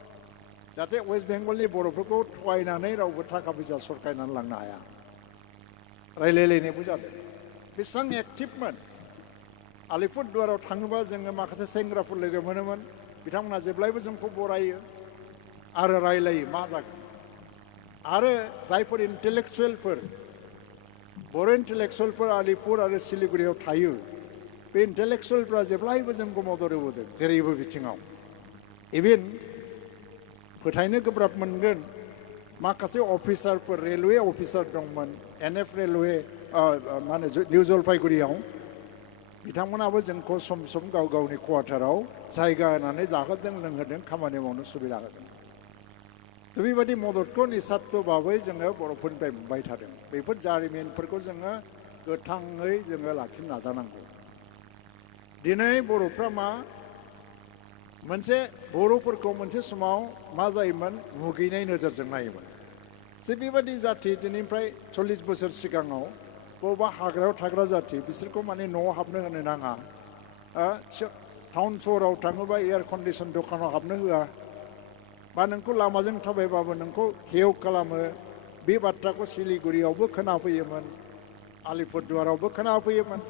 जाहाथे वेस्ट बेंगलनि बर'फोरखौ थगायनानै रावबो थाखा फैसा सरखायनानै लांनो हाया रायलायलायनायबो जादों बेसेबां एक्टिभमोन आलिपुरदुवाराव थाङोबा जोङो माखासे सेंग्राफोर लोगो मोनोमोन बिथांमोना जेब्लायबो जोंखौ बरायो आरो रायलायो मा जागोन आरो जायफोर इन्टेलेक्सुवेलफोर बर' इन्टेलेक्सुवेलफोर आलिपुर आरो सिलिगुरियाव थायो बे इन्टेलेक्सुवेलफ्रा जेब्लायबो जोंखौ मदद होबोदों जेरैबो बिथिङाव इभेन फोथायनो गोब्राब मोनगोन माखासे अफिसारफोर रेलवे अफिसार दंमोन NF रेलवे मा होनो निउ जलपाइगुरियाव बिथांमोनाबो जोंखौ सम सम गाव गावनि क्वार्टाराव जायगा होनानै जाहोदों लोंहोदों खामानि मावनो सुबिदा होदों थ' बेबायदि मददखौ निस्वार्थ भाबै जोङो बर'फोरनिफ्राय मोनबाय थादों बेफोर जारिमिनफोरखौ जोङो गोथाङै जोङो लाखिनो नाजानांगौ दिनै बर'फ्रा मा मोनसे बर'फोरखौ मोनसे समाव मा जायोमोन मुगैनाय नोजोरजों नायोमोन जे बेबायदि जाथि दिनैनिफ्राय 40 बोसोर सिगाङाव बबेबा हाग्रायाव थाग्रा जाथि बिसोरखौ माने न'आव हाबनो होनो नाङा टाउन सहराव थाङोबा एयार कन्डिसन दखानाव हाबनो होआ बा नोंखौ लामाजों थाबायबाबो नोंखौ हेव खालामो बे बाथ्राखौ सिलिगुरियावबो खोनाफैयोमोन आलिपुरदुवारावबो खोनाफैयोमोन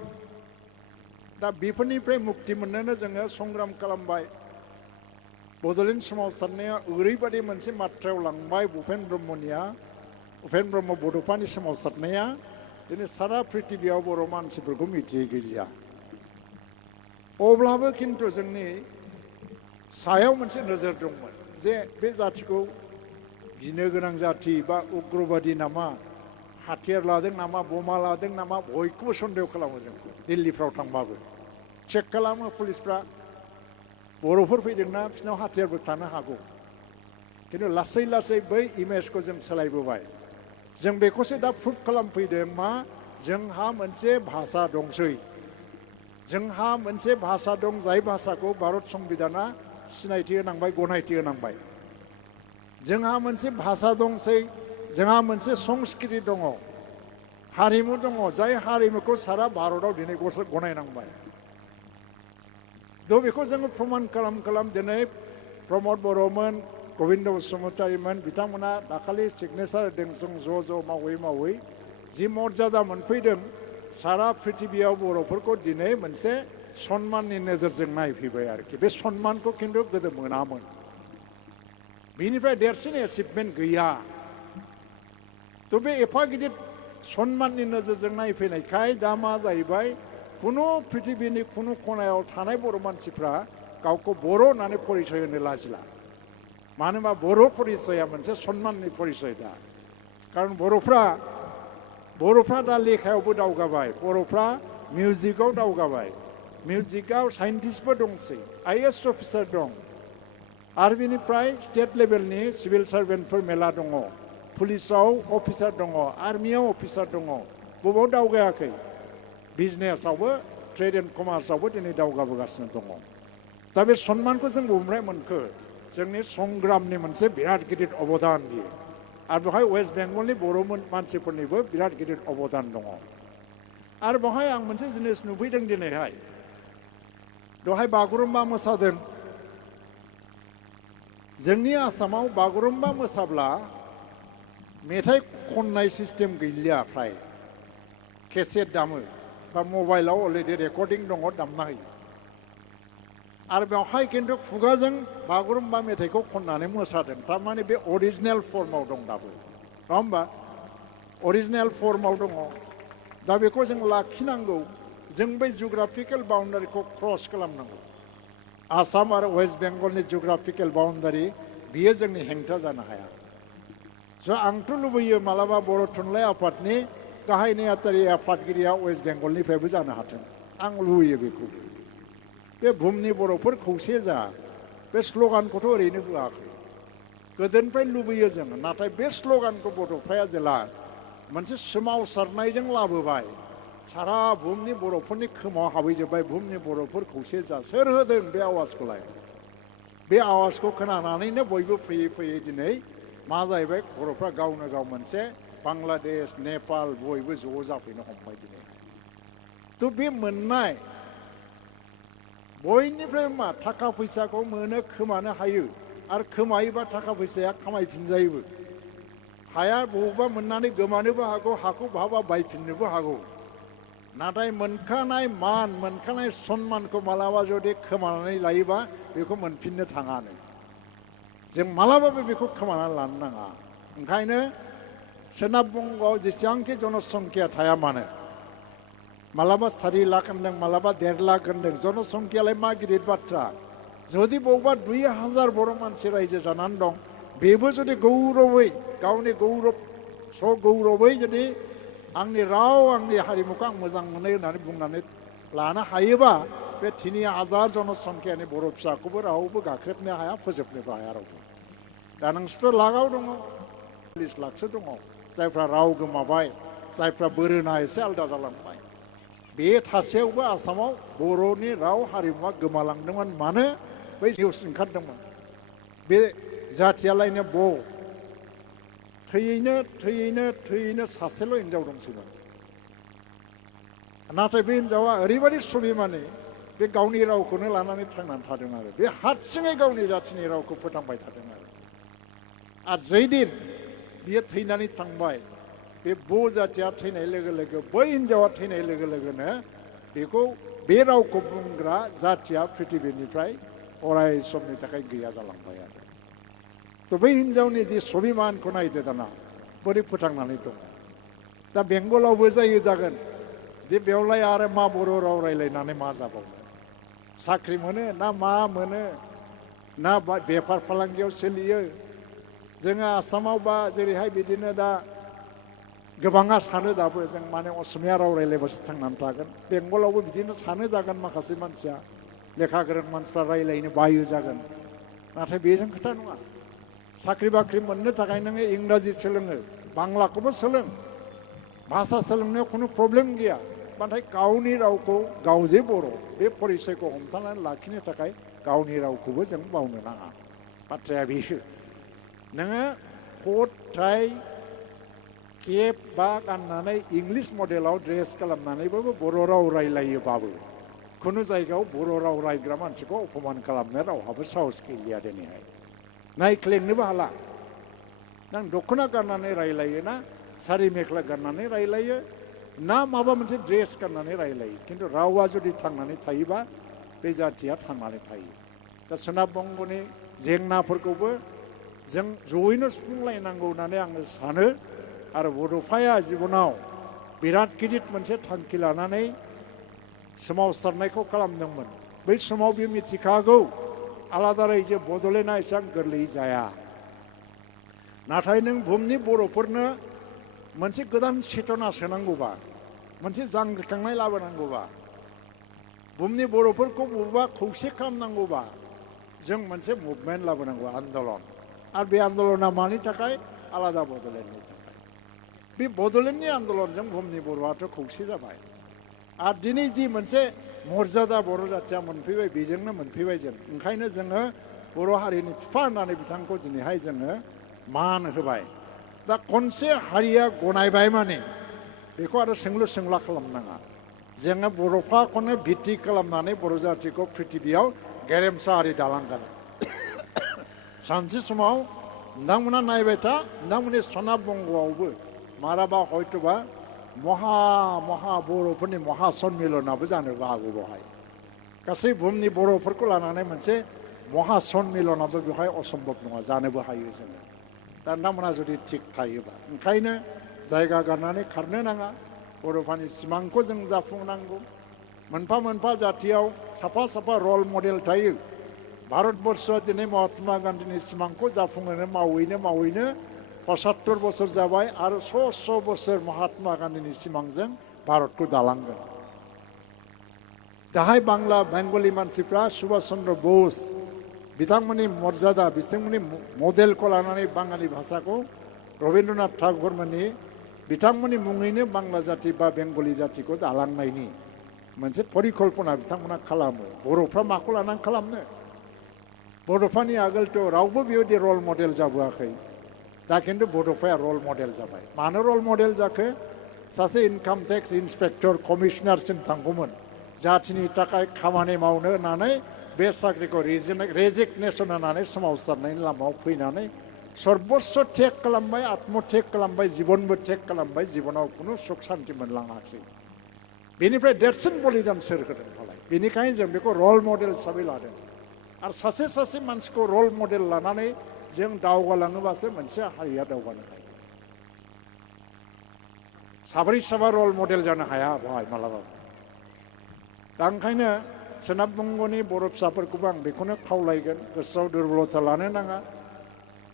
दा बेफोरनिफ्राय मुक्ति मोननोनो जोङो संग्राम खालामबाय बड'लेण्ड सोमावसारनाया ओरैबायदि मोनसे माथ्रायाव लांबाय उपेन ब्रह्म बड'फानि सोमावसारनाया दिनै सारा प्रिथिबियाव बर' मानसिफोरखौ मिथियै गैलिया अब्लाबो खिन्थु जोंनि सायाव मोनसे नोजोर दंमोन जे बे जाथिखौ गिनो गोनां जाथि बा उग्रबादि नामा हाथियार लादों नामा बमा लादों नामा बयखौबो सन्देह खालामो जोंखौ दिल्लीफ्राव थांबाबो चेक खालामो पुलिसफ्रा बर'फोर फैदोंना बिसोरनाव हाथियारबो थानो हागौ खिन्थु लासै लासै बै इमेजखौ जों सोलायबोबाय जों बेखौसो दा प्रुभ खालामफैदों मा जोंहा मोनसे भाषा दंसै जोंहा मोनसे भाषा दं जाय भाषाखौ भारत संबिधाना सिनायथि होनांबाय गनायथि होनांबाय जोंहा मोनसे भाषा दंसै जोंहा मोनसे संस्कृति दङ हारिमु दङ जाय हारिमुखौ सारा भारताव दिनै गनायनांबाय थ' बेखौ जोङो प्रमान खालाम दिनै प्रमद बर'मोन गबिन्द बसुमतारीमोन बिथांमोना दाखालि सिगनेचार होदों जों ज' मावै मावै जि मर्यादा मोनफैदों सारा पृथिबियाव बर'फोरखौ दिनै मोनसे सन्माननि नोजोरजों नायफैबाय आरोखि बे सन्मानखौ खिन्थु गोदो मोनामोन बिनिफ्राय देरसिन एचिभमेन्ट गैया तो बे एफा गिदिर सन्माननि नोजोरजों नायफैनायखाय दा मा जाहैबाय कुनु पृथिबिनि कुनु खनायाव थानाय बर' मानसिफ्रा गावखौ बर' होननानै परिचय होनो लाजिला मानो होनबा बर' परिचया मोनसे सन्माननि परिचय दा खारन बर'फ्रा दा लेखायावबो दावगाबाय बर'फ्रा मिउजिकआव दावगाबाय मिउजिकआव साइन्टिस्टबो दंसै आइएएस अफिसार दं आरो बिनिफ्राय स्टेट लेभेलनि सिभिल सार्भेन्टफोर मेला दङ पुलिसाव अफिसार दङ आर्मियाव अफिसार दङ बबाव दावगायाखै बिजनेसावबो ट्रेड एन्ड कमार्सआवबो दिनै दावगाबोगासिनो दङ दा बे सन्मानखौ जों बबेनिफ्राय मोनखो जोंनि संग्रामनि मोनसे बिराद गिदिर अबदान बियो आरो बेवहाय वेस्ट बेंगलनि बर' मानसिफोरनिबो बिराद गिदिर अबदान दङ आरो बेवहाय आं मोनसे जिनिस नुफैदों दिनैहाय दहाय बागुरुम्बा मोसादों जोंनि आसामाव बागुरुम्बा मोसाब्ला मेथाइ खननाय सिस्टेम गैलिया फ्राय केसेट दामो बा मबाइलाव अलरेडि रेकर्डिं दङ दामना होयो आरो बेवहाय खिन्थु खुगाजों बागुरुम्बा मेथाइखौ खननानै मोसादों थारमाने बे अरिजिनेल फर्माव दं दाबो नङा होमबा अरिजिनेल फर्माव दङ दा बेखौ जों लाखिनांगौ जों बै जिअग्राफिकेल बाउन्डारिखौ क्रस खालामनांगौ आसाम आरो वेस्ट बेंगलनि जिअग्राफिकेल बाउन्डारि बियो जोंनि हेंथा जानो हाया स' आंथ' लुबैयो मालाबा बर' थुनलाइ आफादनि गाहाय नेहाथारि आफादगिरिया वेस्ट बेंगलनिफ्रायबो जानो हाथों आं लुबैयो बेखौ बे बुहुमनि बर'फोर खौसे जा बे स्ल'गानखौथ' ओरैनो होआखै गोदोनिफ्राय लुबैयो जों नाथाय बे स्ल'गानखौ बड'फाया जेला मोनसे सोमावसारनायजों लाबोबाय सारा बुहुमनि बर'फोरनि खोमाव हाबहैजोब्बाय बुहुमनि बर'फोर खौसे जा सोर होदों बे आवाजखौलाय बे आवाजखौ खोनानानैनो बयबो फैयै फैयै दिनै मा जाहैबाय बर'फ्रा गावनो गाव मोनसे बांलादेश नेपाल बयबो ज' जाफैनो हमबाय दिनै थ' बे मोननाय बयनिफ्राय मा थाखा फैसाखौ मोनो खोमानो हायो आरो खोमायोबा थाखा फैसाया खामायफिनजायोबो हाया बबेबा मोननानै गोमानोबो हागौ हाखौ बहाबा बायफिननोबो हागौ नाथाय मोनखानाय मान मोनखानाय सन्मानखौ मालाबा जुदि खोमानानै लायोबा बेखौ मोनफिननो थाङानो जों मालाबाबो बेखौ खोमानानै लानो नाङा ओंखायनो सोनाब बंगआव जेसेबांखि जनसंख्या थाया मानो मालाबा 4 लाख होनदों मालाबा 1.5 लाख होनदों जनसंख्यालाय मा गिदिर बाथ्रा जुदि बबेबा 2,000 बर' मानसि रायजो जानानै दं बेबो जुदि गौरबै गावनि गौरब गौरबै जुदि आंनि राव आंनि हारिमुखौ आं मोजां मोनो होननानै बुंनानै लानो हायोबा बे 3,000 जनसंख्यानि बर' फिसाखौबो रावबो गाख्रेबनो हाया फोजोबनोबो हाया रावबो दा नोंसोर लागाव दङ 40 लाखसो दङ जायफ्रा राव गोमाबाय जायफ्रा बोरोना एसे आलादा जालांबाय बे थासेयावबो आसामाव बर'नि राव हारिमुवा गोमालांदोंमोन मानो बै निउस ओंखारदोंमोन बे जाथियालायनो थैयैनो सासेल' हिनजाव दंसैमोन नाथाय बे हिनजावा ओरैबायदि सबिमानि बे गावनि रावखौनो लानानै थांनानै थादों आरो बे हारसिङै गावनि जाथिनि रावखौ फोथांबाय थादों आरो जैदिन बियो थैनानै थांबाय बे जाथिया थैनाय लोगो लोगो बै हिनजावा थैनाय लोगो लोगोनो बेखौ बे रावखौ बुंग्रा जाथिया पृथिबिनिफ्राय अराय समनि थाखाय गैया जालांबाय आरो थ' बै हिनजावनि जि सबिमानखौ नायदो दाना बोरै फोथांनानै दङ दा बेंगलावबो जागोन जे बेवलाय आरो मा बर' राव रायलायनानै मा जाबावनो साख्रि मोनो ना मा मोनो ना बेफार फालांगियाव सोलियो जोङो आसामाव बा जेरैहाय बिदिनो दा गोबाङा सानो दाबो जों माने असमिया राव रायलायबासो थांनानै थागोन बेंगलावबो बिदिनो सानो जागोन माखासे मानसिया लेखा गोरों मानसिफ्रा रायलायनो बायो जागोन नाथाय बेजों खोथा नङा साख्रि बाख्रि मोननो थाखाय नोङो इंराजि सोलोङो बांलाखौबो सोलों भाषा सोलोंनायाव खुनु प्रब्लेम गैया नाथाय गावनि रावखौ गाव जे बर' बे परिचयखौ हमथानानै लाखिनो थाखाय गावनि रावखौबो जों बावनो नाङा बाथ्राया बेसो नोङो हदाय केप बा गाननानै इंलिस मडेलाव ड्रेस खालामनानैबाबो बर' राव रायलायोबाबो खुनु जायगायाव बर' राव रायग्रा मानसिखौ अपमान खालामनो रावहाबो साहस गैलिया दिनैहाय नायख्लेंनोबो हाला नों दख'ना गाननानै रायलायो ना सारि मेख्ला गाननानै रायलायो ना माबा मोनसे ड्रेस गाननानै रायलायो खिन्थु रावा जुदि थांनानै थायोबा बे जाथिया थांनानै थायो दा सोनाब बंग'नि जेंनाफोरखौबो जों जयैनो सुफुंलायनांगौ होननानै आङो सानो आरो बड'फाया जिबनाव बिराद गिदिर मोनसे थांखि लानानै सोमावसारनायखौ खालामदोंमोन बै समाव बे मिथिखागौ आलादा रायजो बद'लेण्डआ एसेबां गोरलै जाया नाथाय नों बुहुमनि बर'फोरनो मोनसे गोदान चेतना सोनांगौबा मोनसे जांख्रिखांनाय लाबोनांगौबा बुहुमनि बर'फोरखौ बबेबा खौसे खालामनांगौबा जों मोनसे मुभमेन्ट लाबोनांगौ आन्दलन आरो बे आन्दलना मानि थाखाय आलादा बड'लेण्डनि थाखाय बे बड'लेण्डनि आन्दलनजों बुहुमनि बर'आथ' खौसे जाबाय आरो दिनै जि मोनसे मर्यादा बर' जाथिया मोनफैबाय बेजोंनो मोनफैबाय जों ओंखायनो जोङो बर' हारिनि बिफा होननानै बिथांखौ दिनैहाय जोङो मान होबाय दा खनसे हारिया गनायबाय माने बेखौ आरो सोंलु सोंला खालामनाङा जोङो बर'फाखौनो भित्ति खालामनानै बर' जाथिखौ प्रिथिबियाव गेरेमसा हारि दालांगोन सानसे समाव नोंथांमोना नायबाय था नोंथांमोननि सोनाब बंग'आवबो माराबा हयथ'बा महा बर'फोरनि महा सन्मिलनाबो जानोबो हागौ बेवहाय गासै बुहुमनि बर'फोरखौ लानानै मोनसे महा सन्मिलनाबो बेवहाय असम्भब नङा जानोबो हायो जोङो दा नोंथांमोना जुदि थिग थायोबा ओंखायनो जायगा गारनानै खारनो नाङा बर'फोरनि सिमांखौ जों जाफुंनांगौ मोनफा मोनफा जाथियाव साफा साफा रल मडेल थायो भारतबर्षआ दिनै महात्मा गान्धीनि सिमांखौ जाफुंहोनो मावैनो 75 बोसोर जाबाय आरो 100 बोसोर महात्मा गान्धीनि सिमांजों भारतखौ दालांगोन दाहाय बांला बेंगलि मानसिफ्रा सुभाष चन्द्र बस बिथांमोननि मर्यादा बिथांमोननि मडेलखौ लानानै बाङालि भाषाखौ रबीन्द्रनाथ ठाकुरमोननि बिथांमोननि मुङैनो बांला जाथि बा बेंगलि जाथिखौ दालांनायनि मोनसे परिकल्पना बिथांमोना खालामो बर'फ्रा माखौ लानानै खालामनो बड'फानि आगोलथ' रावबो बेबायदि रल मडेल जाबोआखै दा खिन्थु बड'फाया रल मडेल जाबाय मानो रल मडेल जाखो सासे इनकाम टेक्स इन्सपेक्टर कमिशनारसिम थांगौमोन जाथिनि थाखाय खामानि मावनो होननानै बे साख्रिखौ रेजिगनेसन होनानै सोमावसारनायनि लामायाव फैनानै सर्बस्व टेक खालामबाय आत्मटेक खालामबाय जिबनबो टेक खालामबाय जिबनाव खुनु सुख सान्ति मोनलाङाखिसै बेनिफ्राय देरसिन बलिदान सोर होदों फालाय बेनिखायनो जों बेखौ रल मडेल हिसाबै लादों आरो सासे मानसिखौ रल मडेल लानानै जों दावगालाङोबासो मोनसे हारिया दावगानो हायो साब्रै रल मडेल जानो हाया बेवहाय मालाबाबो दा ओंखायनो सोनाब बंग'नि बर' फिसाफोरखौबो आं बेखौनो खावलायगोन गोसोआव दुरबलथा लानो नाङा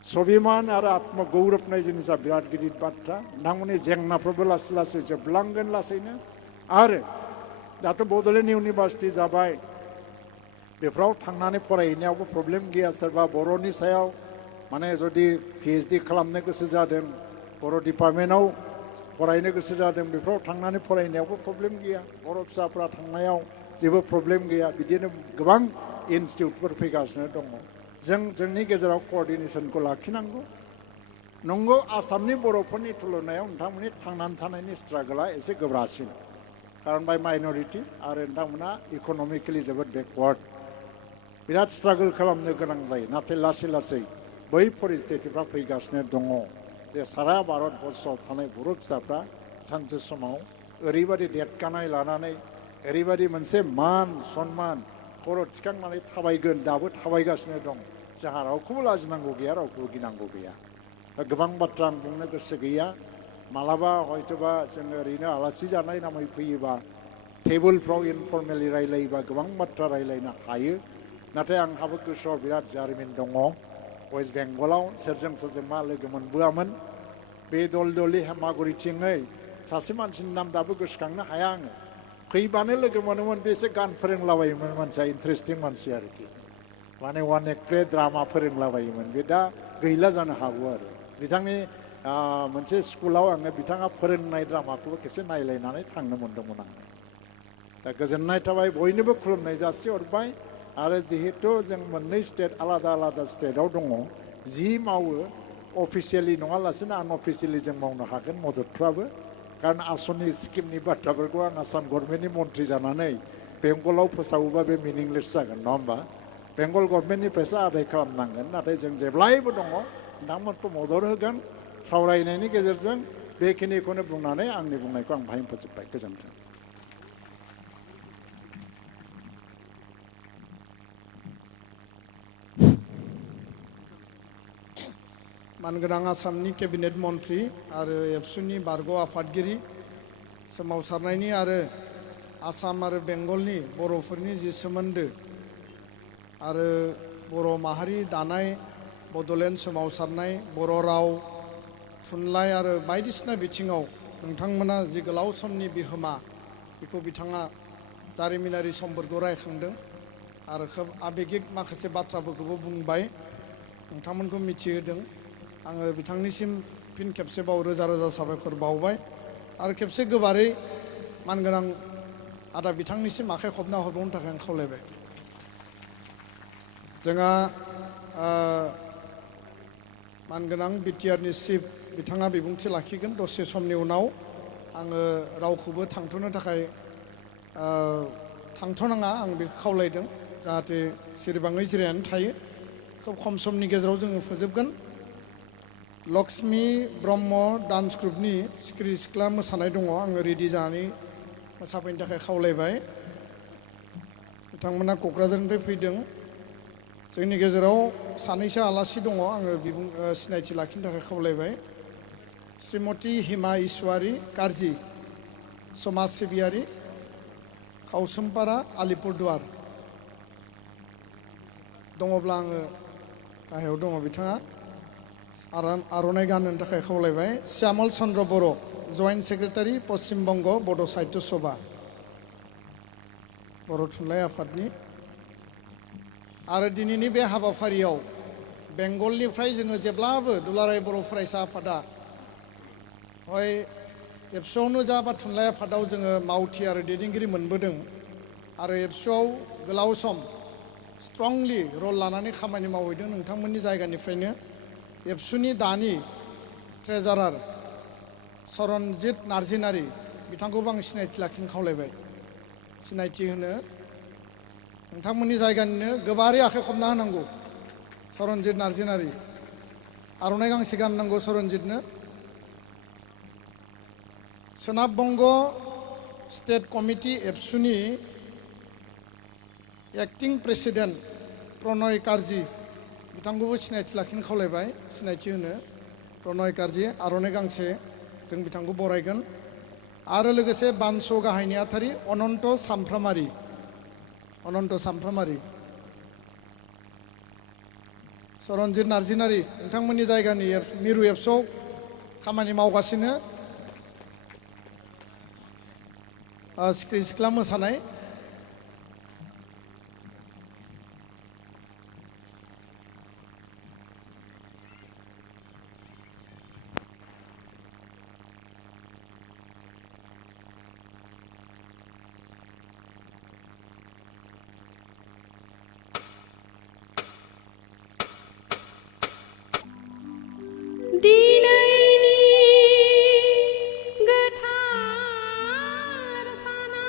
स्वाभिमान आरो आत्मगौरबनाय जिनिसा बिराद गिदिर बाथ्रा नोंथांमोननि जेंनाफोरबो लासै लासै जोबलांगोन लासैनो आरो दाथ' बड'लेण्ड इउनिभार्सिटि जाबाय बेफोराव थांनानै फरायहैनायावबो प्रब्लेम गैया सोरबा बर'नि सायाव माने जुदि PhD खालामनो गोसो जादों बर' डिपार्टमेन्टआव फरायनो गोसो जादों बेफोराव थांनानै फरायनायावबो प्रब्लेम गैया बर' फिसाफ्रा थांनायाव जेबो प्रब्लेम गैया बिदिनो गोबां इनस्टिटिउटफोर फैगासिनो दङ जोंनि गेजेराव क'अर्डिनेसनखौ लाखिनांगौ नंगौ आसामनि बर'फोरनि तुलनायाव नोंथांमोननि थांनानै थानायनि स्ट्रागोला एसे गोब्रासिन खारन बाय माइन'रिटि आरो नोंथांमोना इक'नमिकेलि जोबोद बेकवार्ड बिराद स्ट्रागोल खालामनो गोनां जायो नाथाय लासै लासै बै परिस्थितिफ्रा फैगासिनो दङ जे सारा भारतबर्षआव थानाय बर' फिसाफ्रा सानसे समाव ओरैबायदि देरगानाय लानानै ओरैबायदि मोनसे मान सन्मान खर' थिखांनानै थाबायगोन दाबो थाबायगासिनो दं जोंहा रावखौबो लाजिनांगौ गैया रावखौबो गिनांगौ गैया दा गोबां बाथ्रा आं बुंनो गोसो गैया मालाबा हयथ'बा जोङो ओरैनो आलासि जानाय नामै फैयोबा टेबोलफ्राव इनफर्मेलि रायलायोबा गोबां बाथ्रा रायलायनो हायो नाथाय आंहाबो गोसोआव बिराद जारिमिन दङ वेस्ट बेंगलाव सोरजों मा लोगो मोनबोआमोन बे दलदलि हेमागुरिथिङै सासे मानसिनि नाम दाबो गोसोखांनो हाया आङो फैबानो लोगो मोनोमोन बे एसे गान फोरोंलाबायोमोन मानसिया इन्टारेस्टिं मानसि आरोखि माने वान एक प्ले ड्रामा फोरोंलाबायोमोन बे दा गैला जानो हागौ आरो बिथांनि मोनसे स्कुलाव आङो बिथाङा फोरोंनाय ड्रामाखौबो खेबसे नायलायनानै थांनो मोन्दोंमोन आङो दा गोजोननाय थाबाय बयनोबो खुलुमनाय जासिहरबाय आरो जिहेतु जों मोननै स्टेट आलादा आलादा स्टेटआव दङ जि मावो अफिसियेलि नङालासिनो आनअफिसियेलि जों मावनो हागोन मददफ्राबो कारण आसननि स्किमनि बाथ्राफोरखौ आं आसाम गभर्नमेन्टनि मन्थ्रि जानानै बेंगलाव फोसावोबा बे मिनिंलेस जागोन नङा होमबा बेंगल गभर्नमेन्टनिफ्रायसो आदाय खालामनांगोन नाथाय जों जेब्लायबो दङ नोंथांमोनखौ मदद होगोन सावरायनायनि गेजेरजों बेखिनिखौनो बुंनानै आंनि बुंनायखौ आं बाहाय फोजोबबाय गोजोन्थों मानगोनां आसामनि केबिनेट मन्त्रि आरो एबसुनि बारग' आफादगिरि सोमावसारनायनि आरो आसाम आरो बेंगलनि बर'फोरनि जि सोमोन्दो आरो बर' माहारि दानाय बड'लेण्ड सोमावसारनाय बर' राव थुनलाइ आरो बायदिसिना बिथिङाव नोंथांमोना जि गोलाव समनि बिहोमा बेखौ बिथाङा जारिमिनारि समफोरखौ रायखांदों आरो खोब आबेगिक माखासे बाथ्राफोरखौबो बुंबाय नोंथांमोनखौ मिथिहोदों आङो बिथांनिसिम फिन खेबसेबाव रोजा रोजा साबायखर बावबाय आरो खेबसे गोबारै मानगोनां आदा बिथांनिसिम आखाइ खबना हरबावनो थाखाय आं खावलायबाय जोंहा मानगोनां बिटिआरनि चिफ बिथाङा बिबुंथि लाखिगोन दसे समनि उनाव आङो रावखौबो थांथ'नो थाखाय थांथ'नाङा आं बेखौ खावलायदों जाहाथे सिरिबाङै जिरायनानै थायो खोब खम समनि गेजेराव जोङो फोजोबगोन लक्ष्मी ब्रह्म डान्स ग्रुपनि सिखिरि सिख्ला मोसानाय दङ आङो रेडि जानानै मोसाफैनो थाखाय खावलायबाय बिथांमोना क'क्राझारनिफ्राय फैदों जोंनि गेजेराव सानैसो आलासि दङ आङो सिनायथि लाखिनो थाखाय खावलायबाय श्रीमती हिमा इसवारी कार्जि समाज सिबियारि खावसोमपारा आलिपुरदुवार दङब्ला आङो गाहायाव दङ बिथाङा आर'नाइ गाननो थाखाय खावलायबाय श्यामल चन्द्र बर' जइन्ट सेक्रेटारि पश्चिम बंग बड' साहित्य सभा बर' थुनलाइ आफादनि आरो दिनैनि बे हाबाफारियाव बेंगलनिफ्राय जोङो जेब्लाबो दुलाराय बर' फरायसा आफादा हय एबसुआवनो जा बा थुनलाइ आफादाव जोङो मावथि आरो दैदेनगिरि मोनबोदों आरो एबसुआव गोलाव सम स्ट्रंलि रल लानानै खामानि मावहैदों नोंथांमोननि जायगानिफ्रायनो एबसुनि दानि ट्रेजारार सरनजित नार्जिनारि बिथांखौबो आं सिनायथि लाखिनो खावलायबाय सिनायथि होनो नोंथांमोननि जायगानिनो गोबारै आखाइ खबना होनांगौ सरनजित नार्जिनारि आर'नाइ गांसे गाननांगौ सरनजितनो सोनाब बंग स्टेट कमिटि एबसुनि एक्टिं प्रेसिडेन्ट प्रणय कार्जि बिथांखौबो सिनायथि लाखिनो खावलायबाय सिनायथि होनो प्रणय कार्जि आर'नाइ गांसे जों बिथांखौ बरायगोन आरो लोगोसे बानस' गाहाय नेहाथारि अनन्त सामफ्रामारि सरनजित नार्जिनारि नोंथांमोननि जायगानि मिरु एबसुआव खामानि मावगासिनो सिखिरि सिख्ला मोसानाय दिनैनि गोथार साना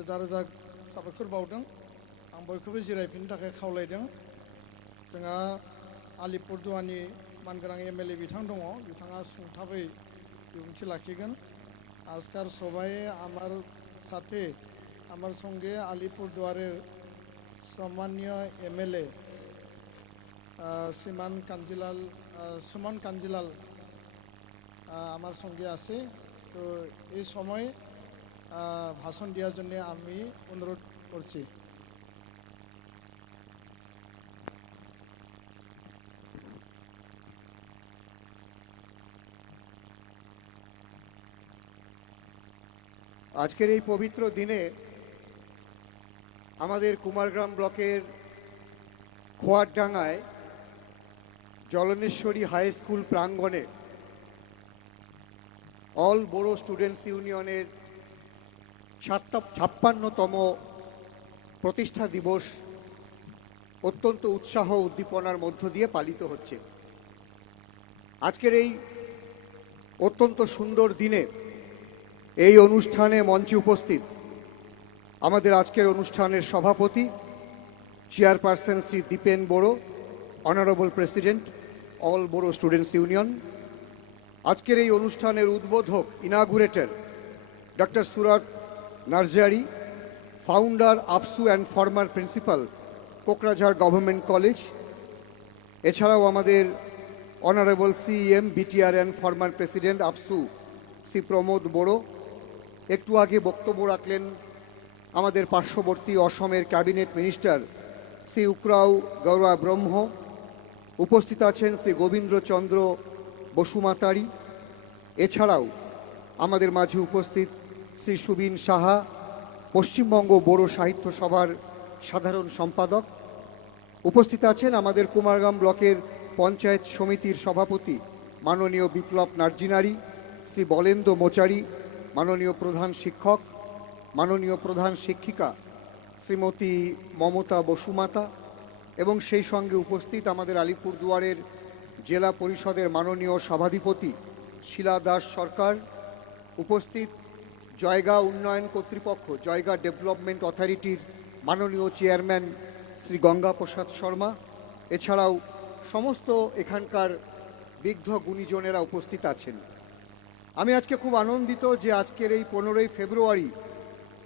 रोजा रोजा साबायखर बावदों आं बयखौबो जिरायफिननो थाखाय खावलायदों जोंहा आलिपुरदुवारनि मानगोनां एमएलए बिथां दङ बिथाङा सुंथाबै बिबुंथि लाखिगोन आजकार सभाয় আমার সাথে আমার সঙ্গে আলিপুরদুয়ারের সম্মানীয় এমএলএ সুমন কাঞ্জিলাল আমার সঙ্গে আছে তো এই সময় ভাষণ দেওয়ার জন্য আমি অনুরোধ করছি আজকের এই পবিত্র দিনে আমাদের কুমারগ্রাম ব্লকের খোয়ারডাঙ্গায় জলনেশ্বরী হাই স্কুল প্রাঙ্গণে অল বোরো স্টুডেন্টস ইউনিয়নের 56তম প্রতিষ্ঠা দিবস অত্যন্ত উৎসাহ উদ্দীপনার মধ্য দিয়ে পালিত হচ্ছে। আজকের এই অত্যন্ত সুন্দর দিনে এই অনুষ্ঠানে মঞ্চে উপস্থিত আমাদের আজকের অনুষ্ঠানের সভাপতি chairperson Shri Dipen Boro, honourable president all Boro students union, আজকের এই অনুষ্ঠানের উদ্বোধক inaugurator doctor Surat Narzary, founder ABSU and former principal Kokrajhar government college, এছাড়াও আমাদের honourable CM BTR and former president ABSU Shri Pramod Boro, একটু আগে বক্তব্য রাখলেন আমাদের পার্শ্ববর্তী অসমের ক্যাবিনেট মিনিস্টার শ্রী উক্রাউ গৌরা ব্রহ্ম, উপস্থিত আছেন শ্রী গোবিন্দ্রচন্দ্র বসুমাতারি, এছাড়াও আমাদের মাঝে উপস্থিত শ্রী সুবিন সাহা, পশ্চিমবঙ্গ বোরো সাহিত্য সভার সাধারণ সম্পাদক, উপস্থিত আছেন আমাদের কুমারগ্রাম ব্লকের পঞ্চায়েত সমিতির সভাপতি মাননীয় বিপ্লব নার্জিনারি, শ্রী বলেন্দ্র মোচারি, মাননীয় প্রধান শিক্ষক, মাননীয় প্রধান শিক্ষিকা শ্রীমতী মমতা বসুমাতা এবং সেই সঙ্গে উপস্থিত আমাদের আলিপুরদুয়ারের জেলা পরিষদের মাননীয় সভাধিপতি শিলা দাস সরকার, উপস্থিত জয়গা উন্নয়ন কর্তৃপক্ষ জয়গা ডেভেলপমেন্ট অথরিটির মাননীয় চেয়ারম্যান শ্রী গঙ্গা প্রসাদ শর্মা, এছাড়াও সমস্ত এখানকার বিজ্ঞ গুণীজনেরা উপস্থিত আছেন। আমি আজকে খুব আনন্দিত যে আজকের এই 15ই ফেব্রুয়ারি,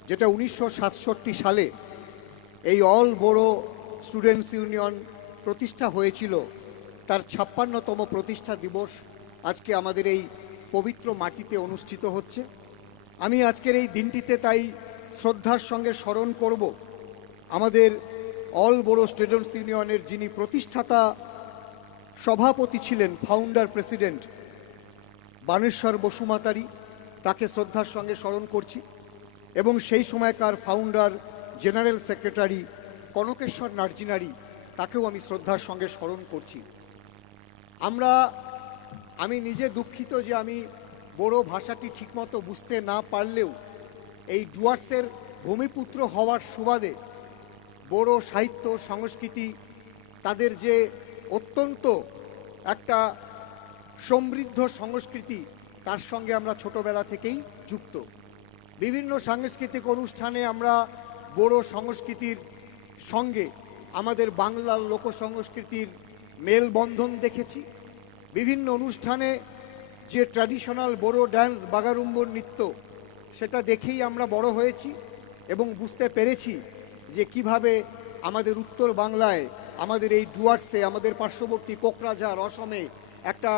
যেটা 1967 সালে এই অল বোরো স্টুডেন্টস ইউনিয়ন প্রতিষ্ঠা হয়েছিল, তার 56তম প্রতিষ্ঠা দিবস আজকে আমাদের এই পবিত্র মাটিতে অনুষ্ঠিত হচ্ছে। আমি আজকের এই দিনটিতে তাই শ্রদ্ধার সঙ্গে স্মরণ করব আমাদের অল বোরো স্টুডেন্টস ইউনিয়নের যিনি প্রতিষ্ঠাতা সভাপতি ছিলেন, ফাউন্ডার প্রেসিডেন্ট বানেশ্বর বসুমাতারি, তাকে শ্রদ্ধার সঙ্গে স্মরণ করছি, এবং সেই সময়কার ফাউন্ডার জেনারেল সেক্রেটারি কনকেশ্বর নার্জিনারি, তাকেও আমি শ্রদ্ধার সঙ্গে স্মরণ করছি। আমি নিজে দুঃখিত যে আমি বড়ো ভাষাটি ঠিকমতো বুঝতে না পারলেও এই ডুয়ার্সের ভূমিপুত্র হওয়ার সুবাদে বড়ো সাহিত্য সংস্কৃতি, তাদের যে অত্যন্ত একটা সমৃদ্ধ সংস্কৃতি, তার সঙ্গে আমরা ছোটবেলা থেকেই যুক্ত। বিভিন্ন সাংস্কৃতিক অনুষ্ঠানে আমরা বড়ো সংস্কৃতির সঙ্গে আমাদের বাংলার লোকসংস্কৃতির মেলবন্ধন দেখেছি। বিভিন্ন অনুষ্ঠানে যে ট্র্যাডিশনাল বড়ো ড্যান্স, বাগারুম্বর নৃত্য, সেটা দেখেই আমরা বড় হয়েছি এবং বুঝতে পেরেছি যে কিভাবে আমাদের উত্তর বাংলায়, আমাদের এই ডুয়ার্সে, আমাদের পার্শ্ববর্তী কোকরাঝাড় অসমে একটা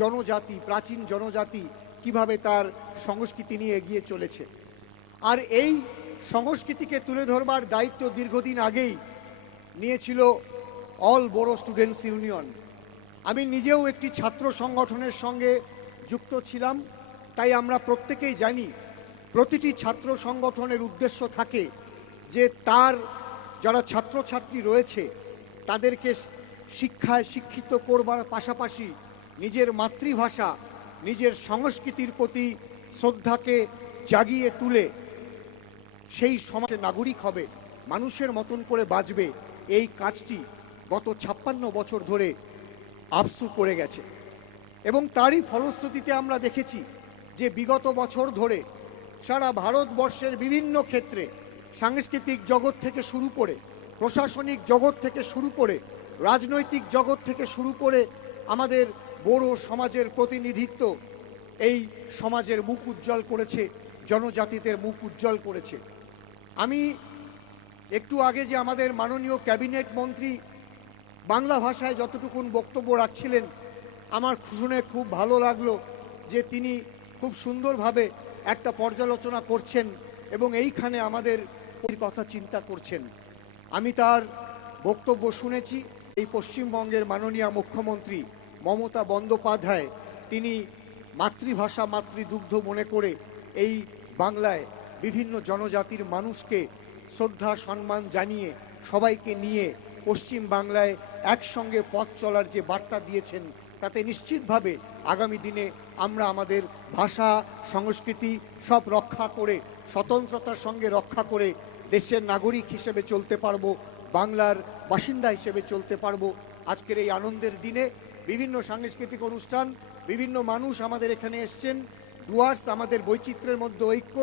জনজাতি, প্রাচীন জনজাতি কিভাবে তার সংস্কৃতি নিয়ে এগিয়ে চলেছে। আর এই সংস্কৃতিকে তুলে ধরবার দায়িত্ব দীর্ঘদিন আগেই নিয়েছিল অল বোরো স্টুডেন্টস ইউনিয়ন। আমি নিজেও একটি ছাত্র সংগঠনের সঙ্গে যুক্ত ছিলাম, তাই আমরা প্রত্যেকেই জানি প্রতিটি ছাত্র সংগঠনের উদ্দেশ্য থাকে যে তার যারা ছাত্রছাত্রী রয়েছে তাদেরকে শিক্ষায় শিক্ষিত করবার পাশাপাশি নিজের মাতৃভাষা, নিজের সংস্কৃতির প্রতি শ্রদ্ধাকে জাগিয়ে তুলে সেই সমাজের নাগরিক হবে, মানুষের মতন করে বাঁচবে, এই কাজটি গত 56 বছর ধরে আবসু করে গেছে। এবং তারই ফলশ্রুতিতে আমরা দেখেছি যে বিগত বছর ধরে সারা ভারতবর্ষের বিভিন্ন ক্ষেত্রে সাংস্কৃতিক জগৎ থেকে শুরু করে, প্রশাসনিক জগৎ থেকে শুরু করে, রাজনৈতিক জগৎ থেকে শুরু করে আমাদের বড়ো সমাজের প্রতিনিধিত্ব এই সমাজের মুখ উজ্জ্বল করেছে, জনজাতিদের মুখ উজ্জ্বল করেছে। আমি একটু আগে যে আমাদের মাননীয় ক্যাবিনেট মন্ত্রী বাংলা ভাষায় যতটুকুন বক্তব্য রাখছিলেন, আমার শুনে খুব ভালো লাগলো যে তিনি খুব সুন্দরভাবে একটা পর্যালোচনা করছেন এবং এইখানে আমাদের কথা চিন্তা করছেন। আমি তার বক্তব্য শুনেছি। এই পশ্চিমবঙ্গের মাননীয় মুখ্যমন্ত্রী মমতা বন্দ্যোপাধ্যায় তিনি মাতৃভাষা মাতৃদুগ্ধ মনে করে এই বাংলায় বিভিন্ন জনজাতির মানুষকে শ্রদ্ধা সম্মান জানিয়ে সবাইকে নিয়ে পশ্চিম বাংলায় একসঙ্গে পথ চলার যে বার্তা দিয়েছেন, তাতে নিশ্চিতভাবে আগামী দিনে আমরা আমাদের ভাষা সংস্কৃতি সব রক্ষা করে, স্বতন্ত্রতার সঙ্গে রক্ষা করে দেশের নাগরিক হিসেবে চলতে পারবো, বাংলার বাসিন্দা হিসেবে চলতে পারবো। আজকের এই আনন্দের দিনে বিভিন্ন সাংস্কৃতিক অনুষ্ঠান, বিভিন্ন মানুষ আমাদের এখানে এসছেন। ডুয়ার্স আমাদের বৈচিত্র্যের মধ্যে ঐক্য,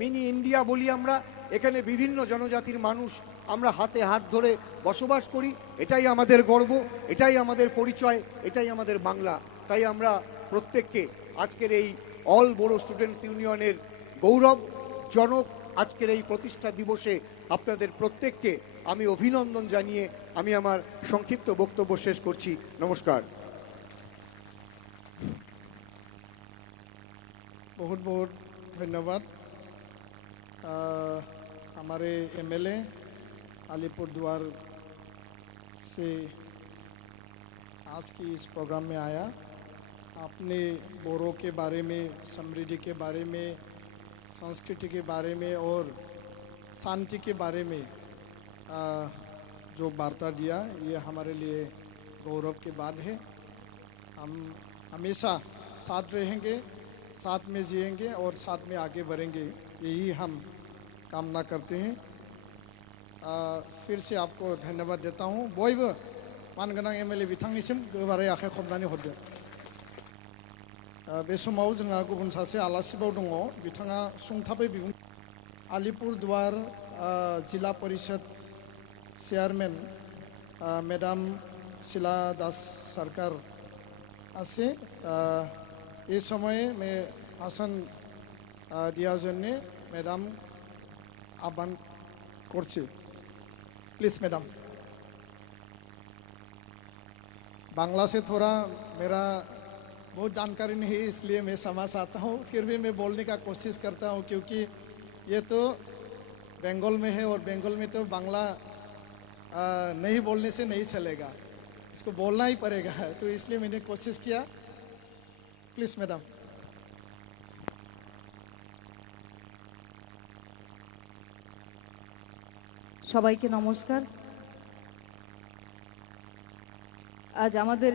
মিনি ইন্ডিয়া বলি আমরা। এখানে বিভিন্ন জনজাতির মানুষ আমরা হাতে হাত ধরে বসবাস করি। এটাই আমাদের গর্ব, এটাই আমাদের পরিচয়, এটাই আমাদের বাংলা। তাই আমরা প্রত্যেককে আজকের এই অল বড়ো স্টুডেন্টস ইউনিয়নের গৌরব জনক আজকের এই প্রতিষ্ঠা দিবসে আপনাদের প্রত্যেককে আমি অভিনন্দন জানিয়ে আমি আমার সংক্ষিপ্ত বক্তব্য শেষ করছি। নমস্কার। बहुत बहुत धन्यवाद। हमारे एमएलए अलीपुरद्वार से आज की इस प्रोग्राम में आया। आपने बोरो के बारे में, समृद्धि के बारे में, संस्कृति के बारे में और शांति के बारे में जो वार्ता दिया, ये हमारे लिए गौरव की बात है। हम हमेशा साथ रहेंगे, साथ में जिएंगे और साथ में आगे बढ़ेंगे, यही हम कामना करते हैं। फिर से आपको धन्यवाद देता हूँ। बयबो मानगोनां एमएलए बिथांनिसिम गोबारै आखाइ खबनानै हरदो। बे समाव जोंहा गुबुन सासे आलासिबाव दङ, बिथाङा सुंथाबै बिबुं आलिपुरद्वार जिला परिषद चेयरमैन मैडम शिला दास सरकार আছে। এই সময়ে ভাষণ দেওয়ার জন্যে ম্যাডাম আহ্বান করছে। Please madam. बांग्ला से थोड़ा मेरा बहुत जानकारी नहीं है, इसलिए मैं समझ आता हूँ, फिर भी मैं बोलने का कोशिश करता हूँ, क्योंकि ये तो बंगाल में है और बंगाल में तो बांग्ला नहीं बोलने से नहीं चलेगा, इसको बोलना ही पड़ेगा, तो इसलिए मैंने कोशिश किया। Please madam. সবাইকে নমস্কার। আজ আমাদের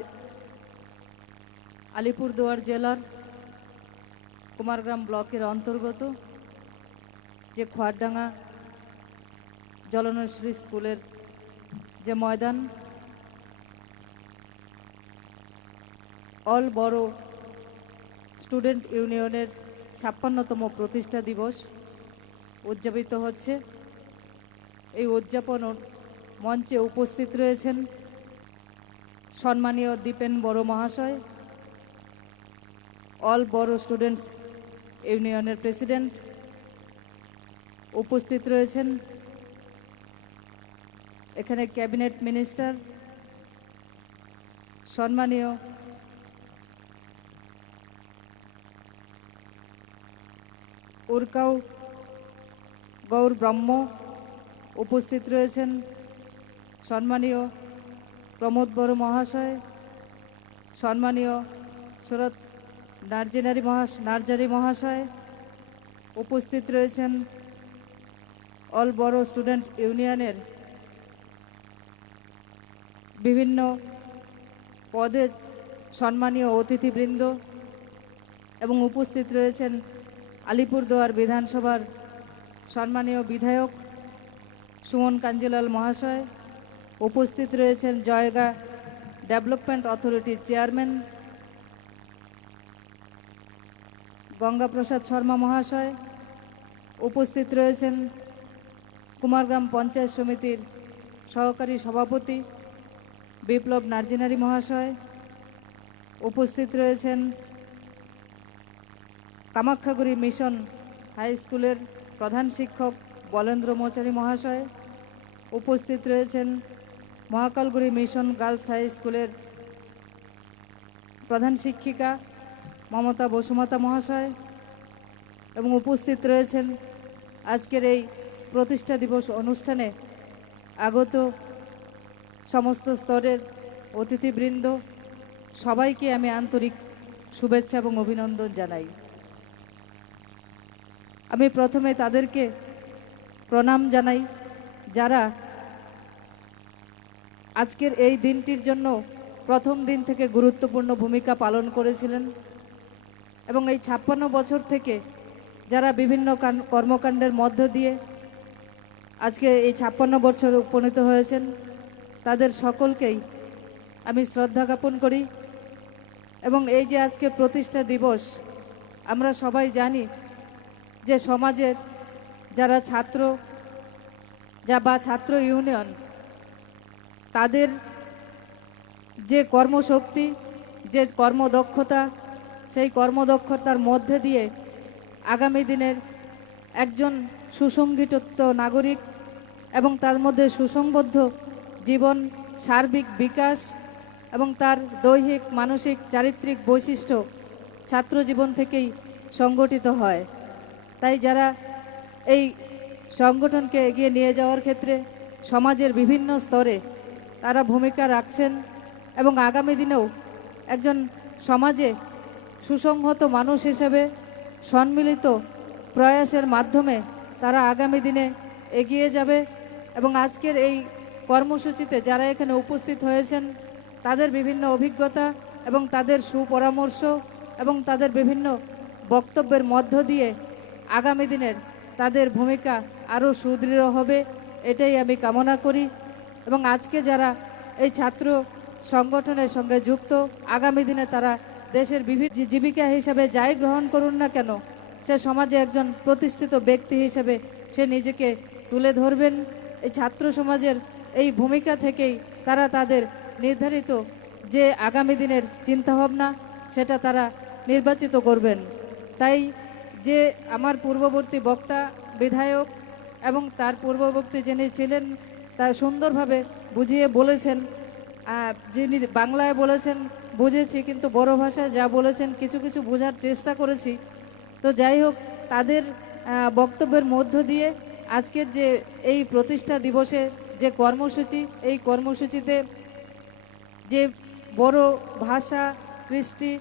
আলিপুরদুয়ার জেলার কুমারগ্রাম ব্লকের অন্তর্গত যে খোয়ারডাঙ্গা জলনশ্রী স্কুলের যে ময়দান, অল বড় স্টুডেন্ট ইউনিয়নের ৫৬তম প্রতিষ্ঠা দিবস উদযাপিত হচ্ছে। এই উদযাপন মঞ্চে উপস্থিত রয়েছেন সম্মানীয় দীপেন বড় মহাশয়, অল বড় স্টুডেন্টস ইউনিয়নের প্রেসিডেন্ট। উপস্থিত রয়েছেন এখানে ক্যাবিনেট মিনিস্টার, সম্মানীয় উরকাউ গৌর ব্রহ্ম। উপস্থিত রয়েছেন সম্মানীয় প্রমোদ বড় মহাশয়, সম্মানীয় শরৎ নার্জারি মহাশয়। উপস্থিত রয়েছেন অল বড় স্টুডেন্ট ইউনিয়নের বিভিন্ন পদে সম্মানীয় অতিথিবৃন্দ এবং উপস্থিত রয়েছেন আলিপুরদুয়ার বিধানসভার সম্মানীয় বিধায়ক সুমন কাঞ্জিলাল মহাশয়। উপস্থিত রয়েছেন জয়গা ডেভেলপমেন্ট অথরিটির চেয়ারম্যান গঙ্গাপ্রসাদ শর্মা মহাশয়। উপস্থিত রয়েছেন কুমারগ্রাম পঞ্চায়েত সমিতির সহকারী সভাপতি বিপ্লব নার্জিনারি মহাশয়, উপস্থিত রয়েছেন কামাখ্যাগুড়ি মিশন হাই স্কুলের প্রধান শিক্ষক বলেন্দ্র মোচারি মহাশয়, উপস্থিত রয়েছেন মহাকালগুড়ি মিশন গার্লস হাই স্কুলের প্রধান শিক্ষিকা মমতা বসুমাতা মহাশয় এবং উপস্থিত রয়েছেন আজকের এই প্রতিষ্ঠা দিবস অনুষ্ঠানে আগত সমস্ত স্তরের অতিথিবৃন্দ, সবাইকে আমি আন্তরিক শুভেচ্ছা এবং অভিনন্দন জানাই। আমি প্রথমে তাদেরকে প্রণাম জানাই যারা আজকের এই দিনটির জন্য প্রথম দিন থেকে গুরুত্বপূর্ণ ভূমিকা পালন করেছিলেন এবং এই 56 বছর থেকে যারা বিভিন্ন কর্মকাণ্ডের মধ্য দিয়ে আজকে এই 56 বছর উপনীত হয়েছেন, তাদের সকলকেই আমি শ্রদ্ধা জ্ঞাপন করি। এবং এই যে আজকে প্রতিষ্ঠা দিবস, আমরা সবাই জানি যে সমাজের যারা ছাত্র বা ছাত্র ইউনিয়ন, তাদের যে কর্মশক্তি, যে কর্মদক্ষতা, সেই কর্মদক্ষতার মধ্যে দিয়ে আগামী দিনের একজন সুসংগঠিত নাগরিক এবং তার মধ্যে সুসংবদ্ধ জীবন, সার্বিক বিকাশ এবং তার দৈহিক মানসিক চারিত্রিক বৈশিষ্ট্য ছাত্র জীবন থেকেই সংগঠিত হয়। তাই যারা এই সংগঠনকে এগিয়ে নিয়ে যাওয়ার ক্ষেত্রে সমাজের বিভিন্ন স্তরে তারা ভূমিকা রাখছেন এবং আগামী দিনেও একজন সমাজে সুসংহত মানুষ হিসেবে সম্মিলিত প্রয়াসের মাধ্যমে তারা আগামী দিনে এগিয়ে যাবে। এবং আজকের এই কর্মসূচিতে যারা এখানে উপস্থিত হয়েছেন, তাদের বিভিন্ন অভিজ্ঞতা এবং তাদের সুপরামর্শ এবং তাদের বিভিন্ন বক্তব্যের মধ্য দিয়ে আগামী দিনের তাদের ভূমিকা আরও সুদৃঢ় হবে, এটাই আমি কামনা করি। এবং আজকে যারা এই ছাত্র সংগঠনের সঙ্গে যুক্ত, আগামী দিনে তারা দেশের বিভিন্ন জীবিকা হিসাবে যাই গ্রহণ করুন না কেন, সে সমাজে একজন প্রতিষ্ঠিত ব্যক্তি হিসেবে সে নিজেকে তুলে ধরবেন। এই ছাত্র সমাজের এই ভূমিকা থেকেই তারা তাদের নির্ধারিত যে আগামী দিনের চিন্তাভাবনা, সেটা তারা নির্বাচিত করবেন। তাই যে আমার পূর্ববর্তী বক্তা বিধায়ক এবং তার পূর্ববর্তী যিনি ছিলেন, তার সুন্দরভাবে বুঝিয়ে বলেছেন, যিনি বাংলায় বলেছেন বুঝেছি, কিন্তু বড় ভাষায় যা বলেছেন কিছু কিছু বোঝার চেষ্টা করেছি। তো যাই হোক, তাদের বক্তব্যের মধ্য দিয়ে আজকের যে এই প্রতিষ্ঠা দিবসে যে কর্মসূচি, এই কর্মসূচিতে যে বড় ভাষা, কৃষ্টি,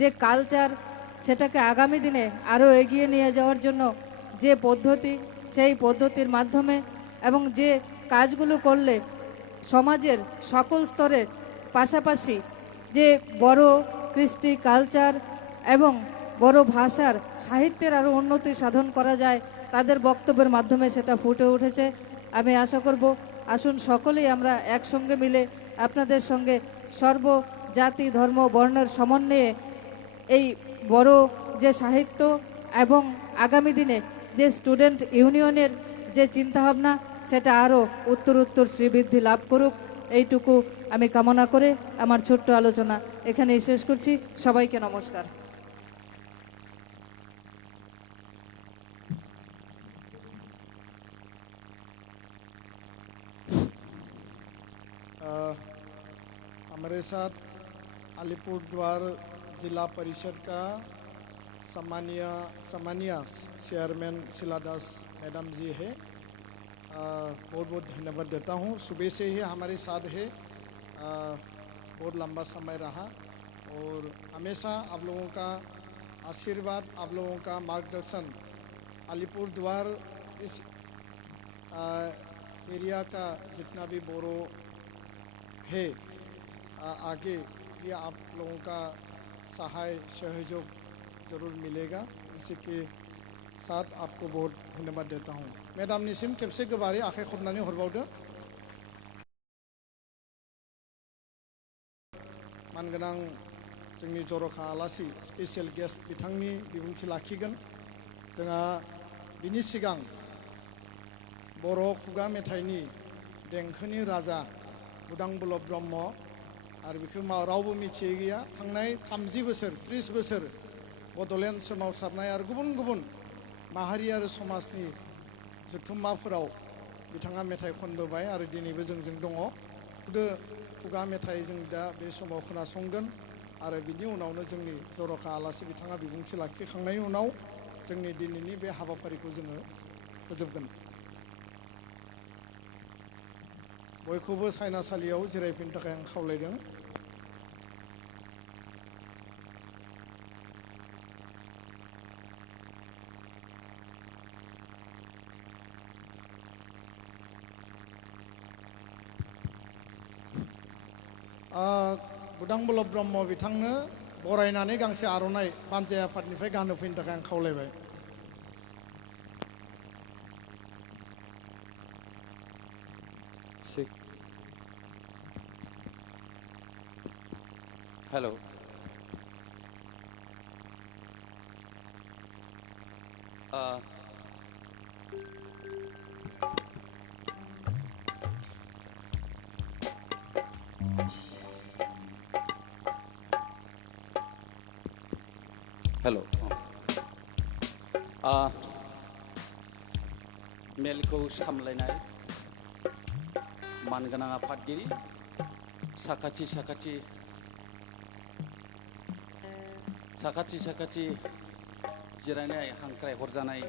যে কালচার, সেটাকে আগামী দিনে আরও এগিয়ে নিয়ে যাওয়ার জন্য যে পদ্ধতি, সেই পদ্ধতির মাধ্যমে এবং যে কাজগুলো করলে সমাজের সকল স্তরের পাশাপাশি যে বড় কৃষ্টি, কালচার এবং বড় ভাষার সাহিত্যের আরও উন্নতি সাধন করা যায়, তাদের বক্তব্যের মাধ্যমে সেটা ফুটে উঠেছে। আমি আশা করব আসুন সকলেই আমরা একসঙ্গে মিলে আপনাদের সঙ্গে সর্বজাতি ধর্ম বর্ণের সমন্বয়ে এই বড় যে সাহিত্য এবং আগামী দিনে যে স্টুডেন্ট ইউনিয়নের যে চিন্তাভাবনা, সেটা আরও উত্তরোত্তর শ্রীবৃদ্ধি লাভ করুক, এইটুকু আমি কামনা করে আমার ছোট্ট আলোচনা এখানেই শেষ করছি। সবাইকে নমস্কার। हमारे साथ अलीपुरद्वार जिला परिषद का सम्मानीय चेयरमैन शिलादास मैडम जी है। बहुत बहुत धन्यवाद देता हूँ। सुबह से ही हमारे साथ है, बहुत लंबा समय रहा और हमेशा आप लोगों का आशीर्वाद, आप लोगों का मार्गदर्शन अलीपुरद्वार इस एरिया का जितना भी बोरो है, आगे ये आप लोगों का सहाय सहयोग जरूर मिलेगा। इसी के साथ आपको बहुत धन्यवाद देता हूँ। मैडम निसिम खेबसे गोबारै आखाइ खबनानै हरबावदो। मानगोनां जोंनि जर'खा आलासि स्पेशल गेस्ट बिथांनि बिबुंथि लाखिगोन। जोंहा बिनि सिगां बर' खुगा मेथाइनि देंखोनि राजा बुदांबुलब ब्रह्म आरो बेखौ रावबो मिथियै गैया थांनाय 30 बोसोर 30 बोसोर बड'लेण्ड सोमावसारनाय आरो गुबुन गुबुन माहारि आरो समाजनि जुथुम्माफोराव बिथाङा मेथाइ खनबोबाय आरो दिनैबो जोंजों दङ गोदो खुगा मेथाइ जों दा बे समाव खोनासंगोन आरो बिनि उनावनो जोंनि जर'खा आलासि बिथाङा बिबुंथि लाखिखांनायनि उनाव जोंनि दिनैनि बे हाबाफारिखौ जोङो फोजोबगोन बयखौबो सायनासालियाव जिरायफैनो थाखाय आं खावलायदों बुदांबुलब ब्रह्म बिथांनो बरायनानै गांसे आर'नाइ पान्जाय आफादनिफ्राय गानहो फैनो थाखाय आं खावलायबाय Hello. Hello. मेलखौ सामलायनाय मानगोनां आफादगिरि साखाथि साखाथि जिरायनाय हांख्राय हरजानाय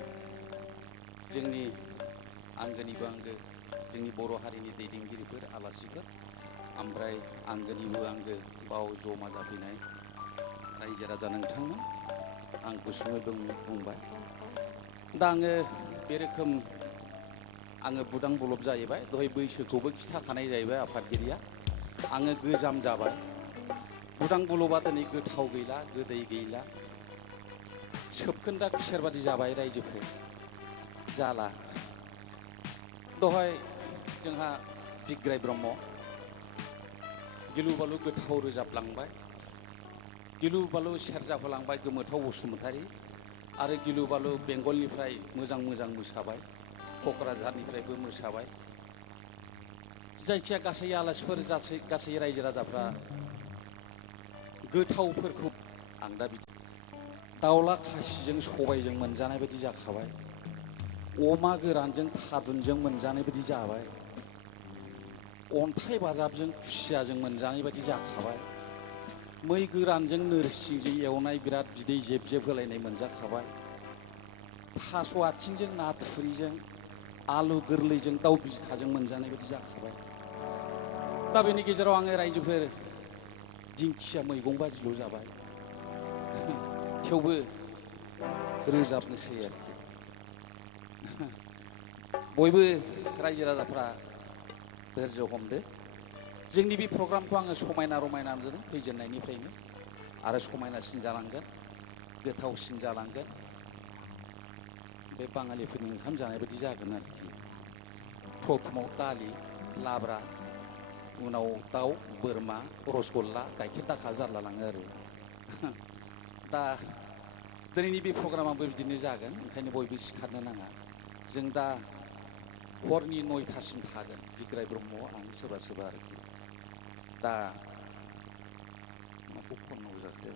जोंनि आंगोनिबो आंगो जोंनि बर' हारिनि दैदेनगिरिफोर आलासिफोर ओमफ्राय आंगोनिबो आंगो बाव जमा जाफैनाय रायजो राजा नोंथांमोन आं गुसुङै बुंबाय दा आङो बे रोखोम आङो बुदांबुलब जाहैबाय दहाय बैसोखौबो खिथाखानाय जाहैबाय आफादगिरिया आङो गोजाम जाबाय बुदांबुलबा दिनै गोथाव गैला गोदै गैला सोबखोन्दा खुसेरबादि जाबाय रायजोफोर जाला दहाय जोंहा बिग्राय ब्रह्म गिलु बालु गोथाव रोजाबलांबाय गिलु बालु सेरजा होलांबाय गोमोथाव बसुमतारी आरो गिलु बालु बेंगलनिफ्राय मोजां मोसाबाय क'क्राझारनिफ्रायबो मोसाबाय जायखिया गासै आलासिफोर गासै रायजो राजाफ्रा गोथावफोरखौ आं दा बिदि दाउला खासिजों सबायजों मोनजानाय बायदि जाखाबाय अमा गोरानजों थादुनजों मोनजानाय बायदि जाबाय अन्थाइ बाजाबजों खुसियाजों मोनजानाय बायदि जाखाबाय मै गोरानजों नोरसिंजों एवनाय बिराद बिदै जेब जेब होलायनाय मोनजाखाबाय थास' आथिंजों नाथुरिजों आलु गोरलैजों दाउ बिखाजों मोनजानाय बायदि जाखाबाय दा बेनि गेजेराव आङो रायजोफोर दिंखिया मैगं बाजिल' जाबाय थेवबो रोजाबनोसै आरोखि बयबो रायजो राजाफ्रा धैर्य हमदो जोंनि बे प्रग्रामखौ आङो समायना रमायना नुदों फैजेननायनिफ्रायनो आरो समायनासिन जालांगोन गोथावसिन जालांगोन बे बाङालिफोरनि ओंखाम जानाय बायदि जागोन आरोखि प्रथमाव दालि लाब्रा उनाव दाउ बोरमा रसगल्ला गाइखेर दाखा जारलालाङो आरो दा दिनैनि बे प्रग्रामाबो बिदिनो जागोन ओंखायनो बयबो सिखारनो नाङा जों दा हरनि 9टासिम थागोन बिग्राय ब्रह्म आं सोरबा आरोखि दा माखौ खननांगौ जाखो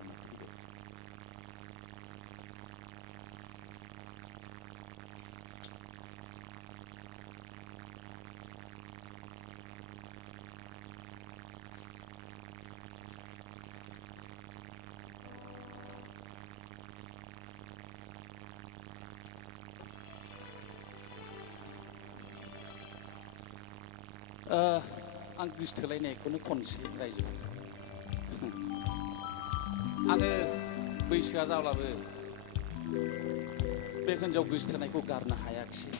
आं गोसथोलायनायखौनो खनसै रायजो आङो बैसोआ जाब्लाबो बे हिन्जाव गोसथोनायखौ गारनो हायाखिसै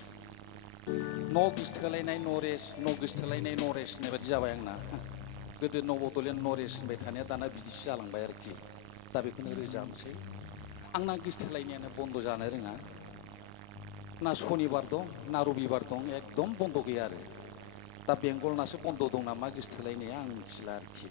न' गोसथोलायनाय नरेश न' गोसथोलायनाय नरेश होननाय बायदि जाबाय आंना गोदो न' बड'लेण्ड नरेश होनबाय थानाया दाना बिदिसो जालांबाय आरोखि दा बेखौनो रोजाबनोसै आंना गोसथोलायनायानो बन्द' जानो रोङा ना सनिबार दं ना रबिबार दं एकदम बन्द' गैया आरो दा बेंगलनासो बन्द' दं नामा गोसथोलायनाया आं मिथिला आरोखि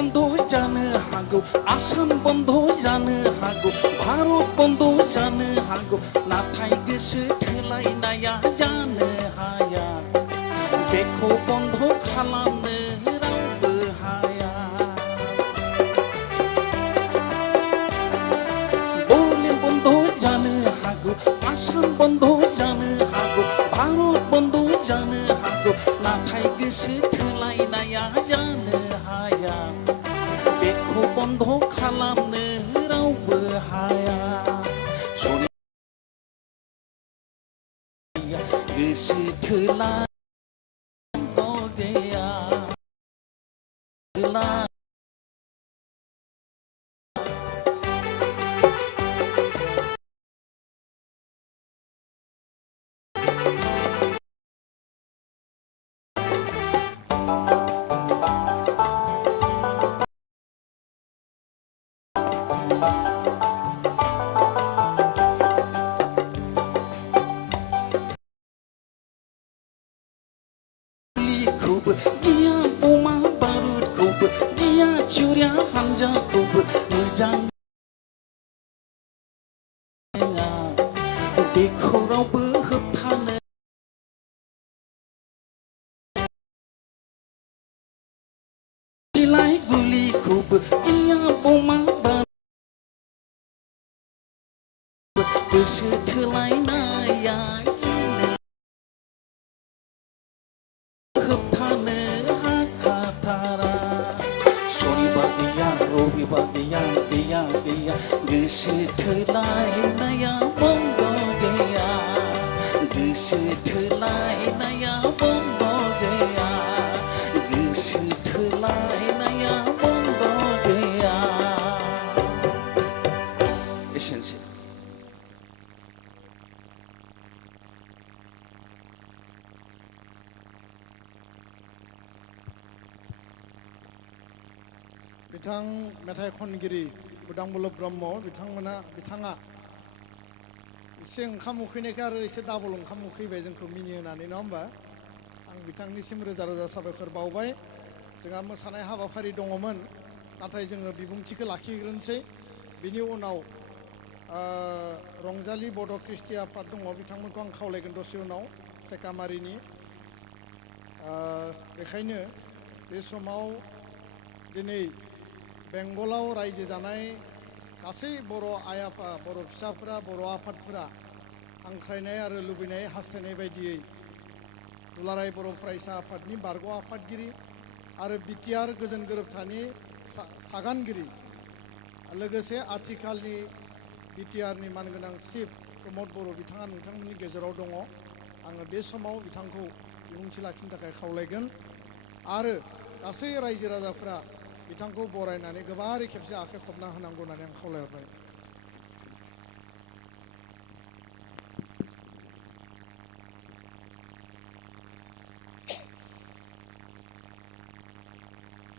बन्द जानो हागौ आसाम बन्द जानो हागौ भारत बन्द जानो हागौ नाथाय गोसो थोलायनाया जानो हाया बेखौ बन्द खालामनो रावबो हाया बलें बन्द जानो हागौ आसाम बन्द जानो हागौ भारत बन्द जानो हागौ नाथाय गोसो थोलायनाया जानो हाया बेखौ बन्द खालामनो रावबो हाया गोसो थोलाय गैया खौबो गिया बमा बारुदखौबो गिया चुरिया हान्जाखौबो मोजां नङा बेखौ रावबो होबथानो बिलाइ गुलिखौबो गिया बमा बारुद गोसो थोलायनाया होबथानो हाखाथारा सनिबार गैया रबिबार गैया गैया गैया गोसो थोलायनाया बन्द गैया गोसो थोलायनाया बन्द गैया गोसो थोलायनाया बन्द गैया एसेनोसै बिथां मेथाइ खनगिरि बुदांबुलब ब्रह्म बिथाङा एसे ओंखाम उखैनायखाय आरो एसे डाबल ओंखाम उखैबाय जोंखौ मिनिहोनानै नङा होमबा आं बिथांनिसिम रोजा रोजा साबायखर बावबाय जोंहा मोसानाय हाबाफारि दङमोन नाथाय जोङो बिबुंथिखौ लाखिग्रोनोसै बिनि उनाव रंजालि बड' कृष्टि आफाद दङ बिथांमोनखौ आं खावलायगोन दसे उनाव सेकामारिनि बेखायनो बे समाव दिनै बेंगलाव रायजो जानाय गासै बर' आइ आफा बर' फिसाफोरा बर' आफादफोरा हांख्रायनाय आरो लुबैनाय हास्थायनाय बायदियै दुलाराय बर' फरायसा आफादनि बारग' आफादगिरि आरो बिटिआर गोजोन गोरोबथानि सागानगिरि लोगोसे आथिखालनि बिटिआरनि मानगोनां चिफ प्रमद बर' बिथाङा नोंथांमोननि गेजेराव दङ आङो बे समाव बिथांखौ बिबुंथि लाखिनो थाखाय खावलायगोन आरो गासै रायजो राजाफ्रा बिथांखौ बरायनानै गोबारै खेबसे आखाइ खबना होनांगौ होननानै आं खावलायहरबाय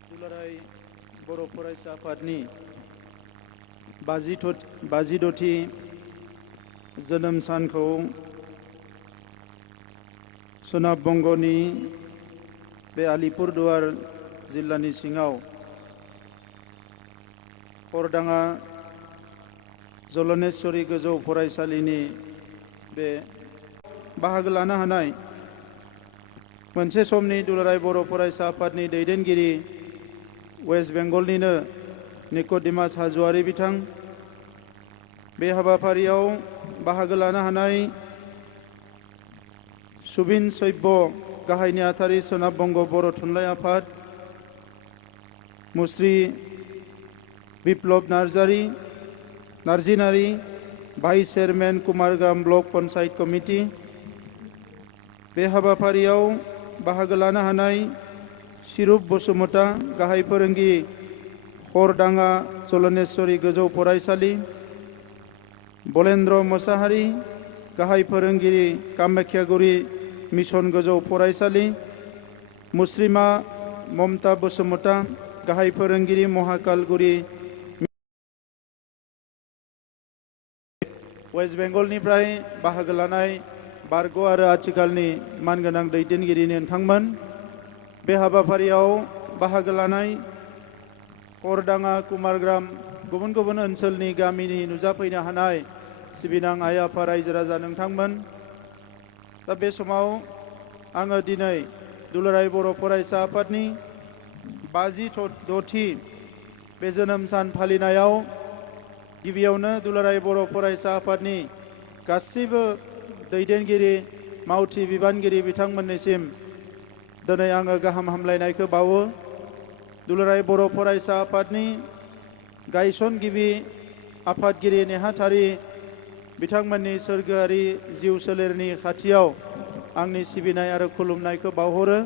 दुलाराय बर' फरायसा आफादनि 52थि जोनोम सानखौ सोनाब बंग'नि बे आलिपुरदुवार जिल्लानि सिङाव हरदाङा जलनेश्वरी गोजौ फरायसालिनि बे बाहागो लानो हानाय मोनसे समनि दुलाराय बर' फरायसा आफादनि दैदेनगिरि वेस्ट बेंगलनिनो निक'डिमास हाज'वारि बिथां बे हाबाफारियाव बाहागो लानो हानाय सुबिन सैब्य गाहाय नेहाथारि सोनाब बंग बर' थुनलाइ आफाद मुस्रि Biplab Narzinary vice chairman Kumargram block panchayat committee बे हाबाफारियाव बाहागो लानो हानाय सिरुप बसुमता गाहाय फोरोंगिरि हरदाङा जलनेश्वरी गोजौ फरायसालि बलेन्द्र मोसाहारि गाहाय फोरोंगिरि कामाख्यागुरि मिसन गोजौ फरायसालि मुस्रिमा ममता बसुमता गाहाय फोरोंगिरि महाकालगुरि वेस्ट बेंगलनिफ्राय बाहागो लानाय बारग' आरो आथिखालनि मानगोनां दैदेनगिरि नोंथांमोन बे हाबाफारियाव बाहागो लानाय करदाङा कुमारग्राम गुबुन गुबुन ओनसोलनि गामिनि नुजाफैनो हानाय सिबिनां आइ आफा रायजो राजा नोंथांमोन, दा बे समाव आङो दिनै दुलाराय बर' फरायसा आफादनि 56थि बे जोनोम सान फालिनायाव गिबियावनो दुलाराय बर' फरायसा आफादनि गासिबो दैदेनगिरि मावथि बिबानगिरि बिथांमोननिसिम दिनै आङो गाहाम हामलायनायखौ बावो। दुलाराय बर' फरायसा आफादनि गायसनगिरि आफादगिरि नेहाथारि बिथांमोननि सोरगोआरि जिउ सोलेरनि खाथियाव आंनि सिबिनाय आरो खुलुमनायखौ बावहरो।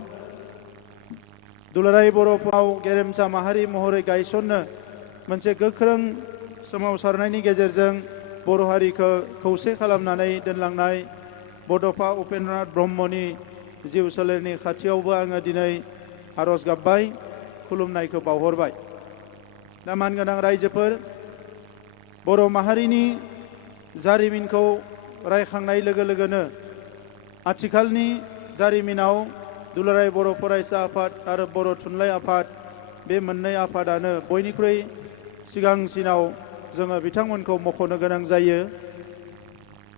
दुलाराय बर'फोराव गेरेमसा माहारि महरै गायसननो मोनसे गोख्रों सोमावसारनायनि गेजेरजों बर' हारिखौ खौसे खालामनानै दोनलांनाय बड'फा उपेन्द्रनाथ ब्रह्मनि जिउ सोलेरनि खाथियावबो आङो दिनै आर'ज गाबबाय, खुलुमनायखौ बावहरबाय। दा मानगोनां रायजोफोर, बर' माहारिनि जारिमिनखौ रायखांनाय लोगो लोगोनो आथिखालनि जारिमिनाव दुलाराय बर' फरायसा आफाद आरो बर' थुनलाइ आफाद बे मोननै आफादानो बयनिख्रुइ सिगांसिनाव जोङो बिथांमोनखौ मख'नो गोनां जायो।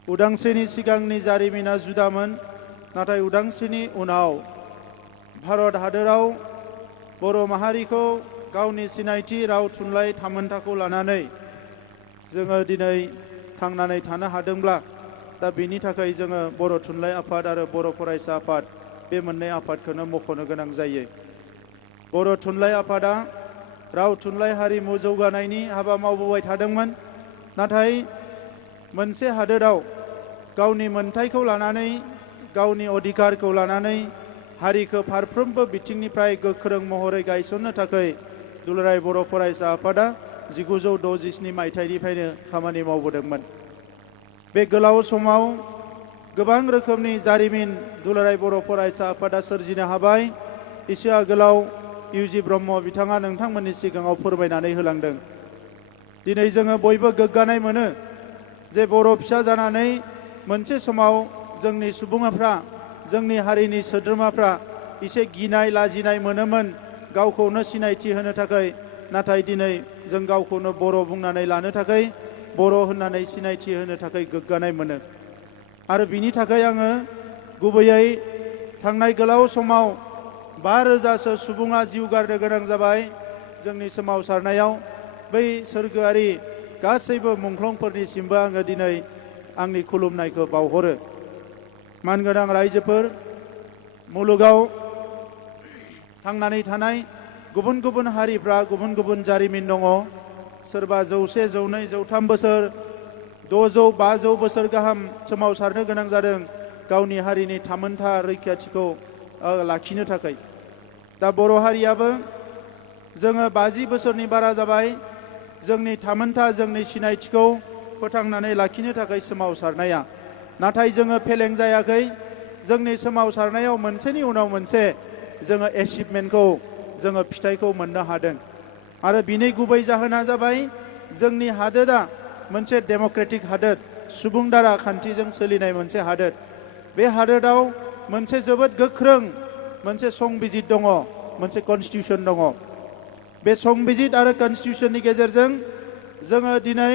उदांस्रिनि सिगांनि जारिमिना जुदामोन, नाथाय उदांस्रिनि उनाव भारत हादोराव बर' माहारिखौ गावनि सिनायथि राव थुनलाइ थामोनथाखौ लानानै जोङो दिनै थांनानै थानो हादोंब्ला दा बिनि थाखाय जोङो बर' थुनलाइ आफाद आरो बर' फरायसा आफाद बे मोननै आफादखौनो मख'नो गोनां जायो। बर' थुनलाइ आफादा राव थुनलाइ हारिमु जौगानायनि हाबा मावबोबाय थादोंमोन, नाथाय मोनसे हादोराव गावनि मोनथायखौ लानानै गावनि अधिकारखौ लानानै हारिखौ फारफ्रोमबो बिथिंनिफ्राय गोख्रों महरै गायसननो थाखाय दुलाराय बर' फरायसा आफादा 1967 मायथाइनिफ्रायनो खामानि मावबोदोंमोन। बे गोलाव समाव गोबां रोखोमनि जारिमिन दुलाराय बर' फरायसा आफादा सोरजिनो हाबाय। एसे आगोलाव इउजि ब्रह्म बिथाङा नोंथांमोननि सिगाङाव फोरमायनानै होलांदों। दिनै जोङो बयबो गोग्गानाय मोनो जे बर' फिसा जानानै मोनसे समाव जोंनि सुबुंफ्रा, जोंनि हारिनि सोद्रोमाफ्रा एसे गिनाय लाजिनाय मोनोमोन गावखौनो सिनायथि होनो थाखाय, नाथाय दिनै जों गावखौनो बर' बुंनानै लानो थाखाय, बर' होननानै सिनायथि होनो थाखाय गोग्गानाय मोनो। आरो बिनि थाखाय आङो गुबैयै थांनाय गोलाव समाव 5,000सो सुबुङा जिउ गारनो गोनां जाबाय जोंनि सोमावसारनायाव। बै सोरगोआरि गासैबो मुंख्लंफोरनिसिमबो आङो दिनै आंनि खुलुमनायखौ बावहरो। मानगोनां रायजोफोर, मुलुगाव थांनानै थानाय गुबुन गुबुन हारिफ्रा गुबुन गुबुन जारिमिन दङ। सोरबा 100, 102, 103 बोसोर, 600, 500 बोसोर गाहाम सोमावसारनो गोनां जादों गावनि हारिनि थामोनथा रैखाथिखौ लाखिनो थाखाय। दा बर' हारियाबो जोङो 50 बोसोरनि बारा जाबाय जोंनि थामोनथा, जोंनि सिनायथिखौ फोथांनानै लाखिनो थाखाय सोमावसारनाया, नाथाय जोङो फेलें जायाखै। जोंनि सोमावसारनायाव मोनसेनि उनाव मोनसे जोङो एचिभमेन्टखौ, जोङो फिथाइखौ मोननो हादों। आरो बिनि गुबै जाहोना जाबाय जोंनि हादोरा मोनसे डेम'क्रेटिक हादोर, सुबुं दारा खान्थिजों सोलिनाय मोनसे हादोर। बे हादोराव मोनसे जोबोद गोख्रों मोनसे संबिजित दङ, मोनसे कनस्टिटिउसन दङ। बे संबिजित आरो कनस्टिटिउसननि गेजेरजों जोङो दिनै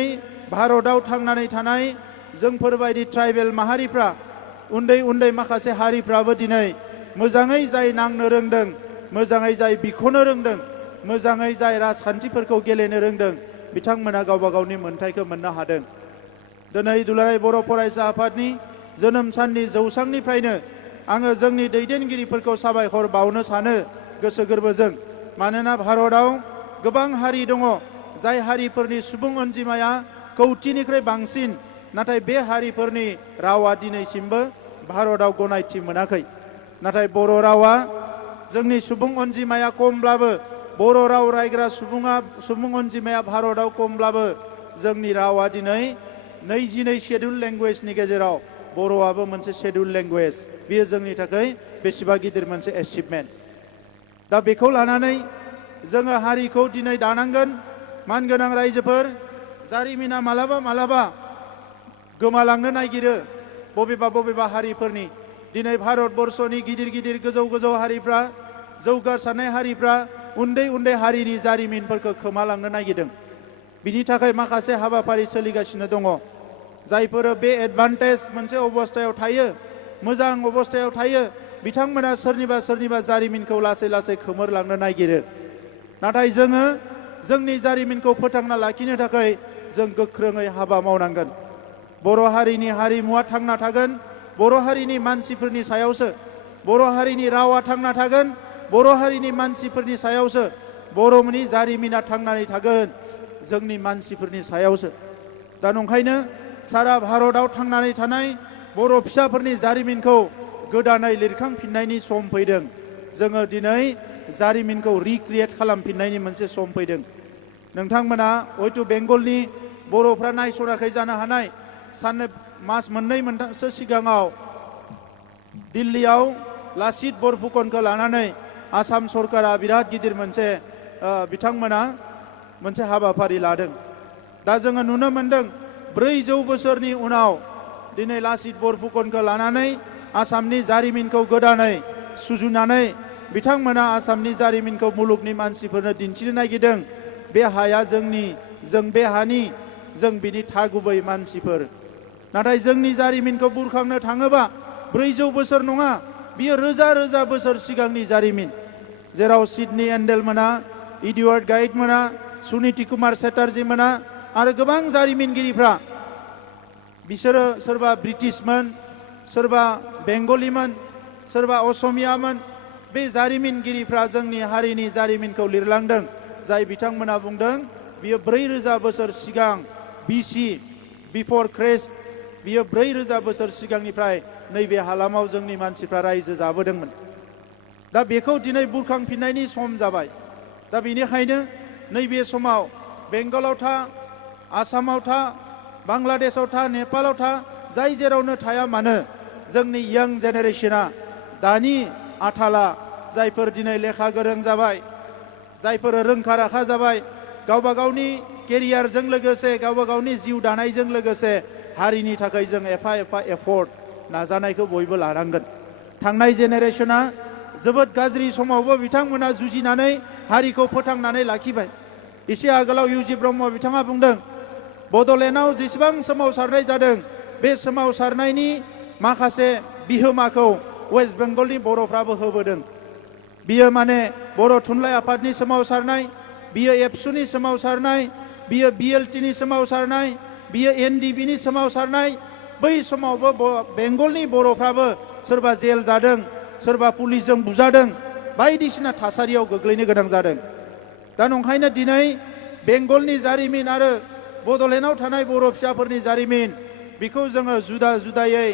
भारताव थांनानै थानाय जोंफोरबायदि ट्राइबेल माहारिफ्रा, उन्दै उन्दै माखासे हारिफ्राबो दिनै मोजाङै जाय नांनो रोंदों, मोजाङै जाय बिख'नो रोंदों, मोजाङै जाय राजखान्थिफोरखौ गेलेनो रोंदों, बिथांमोना गावबा गावनि मोन्थायखौ मोननो हादों। दिनै दुलाराय बर' फरायसा आफादनि जोनोम साननि जौसांनिफ्रायनो आङो जोंनि दैदेनगिरिफोरखौ साबायखर बावनो सानो गोसो गोरबोजों। मानोना भारताव गोबां हारि दङ जाय हारिफोरनि सुबुं अनजिमाया कौटिनिख्रुइ बांसिन, नाथाय बे हारिफोरनि रावा दिनैसिमबो भारताव गनायथि मोनाखै। नाथाय बर' रावा जोंनि सुबुं अनजिमाया खमब्लाबो, बर' राव रायग्रा सुबुं अनजिमाया भारताव खमब्लाबो जोंनि रावा दिनै 22 शेड्युल लेंगुवेजनि गेजेराव बर'आबो मोनसे शेड्युल लेंगुवेज। बेयो जोंनि थाखाय बेसेबा गिदिर मोनसे एचिभमेन्ट। दा बेखौ लानानै जोङो हारिखौ दिनै दानांगोन। मानगोनां रायजोफोर, जारिमिना मालाबा मालाबा गोमालांनो नागिरो बबेबा बबेबा हारिफोरनि। दिनै भारतबर्षनि गिदिर गिदिर गोजौ गोजौ हारिफ्रा, जौगासारनाय हारिफ्रा उन्दै उन्दै हारिनि जारिमिनफोरखौ खोमालांनो नागिरदों। बिनि थाखाय माखासे हाबाफारि सोलिगासिनो दङ। जायफोर बे एडभान्टेज मोनसे अबस्थायाव थायो, मोजां अबस्थायाव थायो, बिथांमोना सोरनिबा जारिमिनखौ लासै लासै खोमोरलांनो नागिरो। नाथाय जोङो जोंनि जारिमिनखौ फोथांना लाखिनो थाखाय जों गोख्रोङै हाबा मावनांगोन। बर' हारिनि हारिमुवा थांना थागोन बर' हारिनि मानसिफोरनि सायावसो। बर' हारिनि रावा थांना थागोन बर' हारिनि मानसिफोरनि सायावसो। बर'नि जारिमिना थांनानै थागोन जोंनि मानसिफोरनि सायावसो। दा नंखायनो सारा भारताव थांनानै थानाय बर' फिसाफोरनि जारिमिनखौ गोदानै लिरखांफिननायनि सम फैदों। जोङो दिनै जारिमिनखौ रिक्रिएट खालामफिननायनि मोनसे सम फैदों। नोंथांमोना हयथ' बेंगलनि बर'फ्रा नायसनाखै जानो हानाय। मास मोननै मोनथामसो सिगाङाव दिल्लीयाव लासित बरफुकनखौ लानानै आसाम सरकारा बिराद गिदिर मोनसे बिथांमोना मोनसे हाबाफारि लादों। दा जोङो नुनो मोनदों 400 बोसोरनि उनाव दिनै लासित बरफुकनखौ लानानै आसामनि जारिमिनखौ गोदानै सुजुनानै बिथांमोना आसामनि जारिमिनखौ मुलुगनि मानसिफोरनो दिन्थिनो नागिरदों। बे हाया जोंनि, जों बे हानि, जों बिनि थागुबै मानसिफोर। नाथाय जोंनि जारिमिनखौ बुरखांनो थाङोबा 400 बोसोर नङा, बियो रोजा रोजा बोसोर सिगांनि जारिमिन। जेराव सिडनी एन्डेल मोना, इडुआर्ड गाइड मोना, सुनीति कुमार चेटार्जी मोना आरो गोबां जारिमिनगिरिफ्रा, बिसोरो सोरबा ब्रिटिशमोन, सोरबा बेंगलिमोन, सोरबा असमियामोन। बे जारिमिनगिरिफ्रा जोंनि हारिनि जारिमिनखौ लिरलांदों। जाय बिथांमोना बुंदों बियो 4000 बोसोर सिगां बिसि, बिफर क्राइस्ट, बियो 4000 बोसोर सिगांनिफ्राय नैबे हालामाव जोंनि मानसिफ्रा रायजो जाबोदोंमोन। दा बेखौ दिनै बुरखांफिननायनि सम जाबाय। दा बेनिखायनो नैबे समाव बेंगलाव था, आसामाव था, बांलादेशआव था, नेपालाव था, जाय जेरावनो थाया मानो जोंनि यां जेनेरेशना, दानि आथाला, जायफोर दिनै लेखा गोरों जाबाय, जायफोर रोंखा राखा जाबाय, गावबा गावनि केरियारजों लोगोसे गावबा गावनि जिउ दानायजों लोगोसे हारिनि थाखाय जों एफा एफा एफर्ट नाजानायखौ बयबो लानांगोन। थांनाय जेनेरेशना जोबोद गाज्रि समावबो बिथांमोना जुजिनानै हारिखौ फोथांनानै लाखिबाय। एसे आगोलाव इउजि ब्रह्म बिथाङा बुंदों बड'लेण्डआव जेसेबां सोमावसारनाय जादों बे सोमावसारनायनि माखासे बिहोमाखौ वेस्ट बेंगलनि बर'फ्राबो होबोदों। बियो माने बर' थुनलाइ आफादनि सोमावसारनाय, बियो एबसुनि सोमावसारनाय, बियो बिएलटिनि सोमावसारनाय, बियो एनडिबिनि सोमावसारनाय। बै समावबो बेंगलनि बर'फ्राबो सोरबा जेल जादों, सोरबा पुलिसजों बुजादों, बायदिसिना थासारियाव गोग्लैनो गोनां जादों। दा नंखायनो दिनै बेंगलनि जारिमिन आरो बड'लेण्डआव थानाय बर' फिसाफोरनि जारिमिन, बेखौ जोङो जुदा जुदायै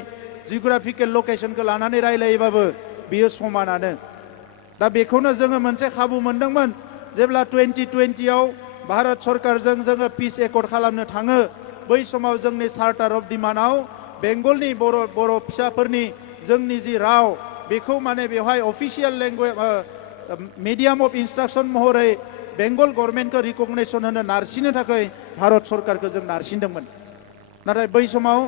जिअग्राफिकेल लकेसनखौ लानानै रायलायोबाबो बियो समानानो। दा बेखौनो जोङो मोनसे खाबु मोनदोंमोन जेब्ला 2020आव भारत सरकारजों जोङो पिस एकर्ड खालामनो थाङो। बै समाव जोंनि चार्टार अफ डिमान्डआव बेंगलनि बर' फिसाफोरनि जोंनि जि राव, बेखौ माने बेवहाय अफिसियेल लेंगुवेज मिडियाम अफ इन्सट्राक्सन महरै बेंगल गभर्नमेन्टखौ रिकगनाइसन होनो नारसिननो थाखाय भारत सरकारखौ जों नारसिनदोंमोन। नाथाय बै समाव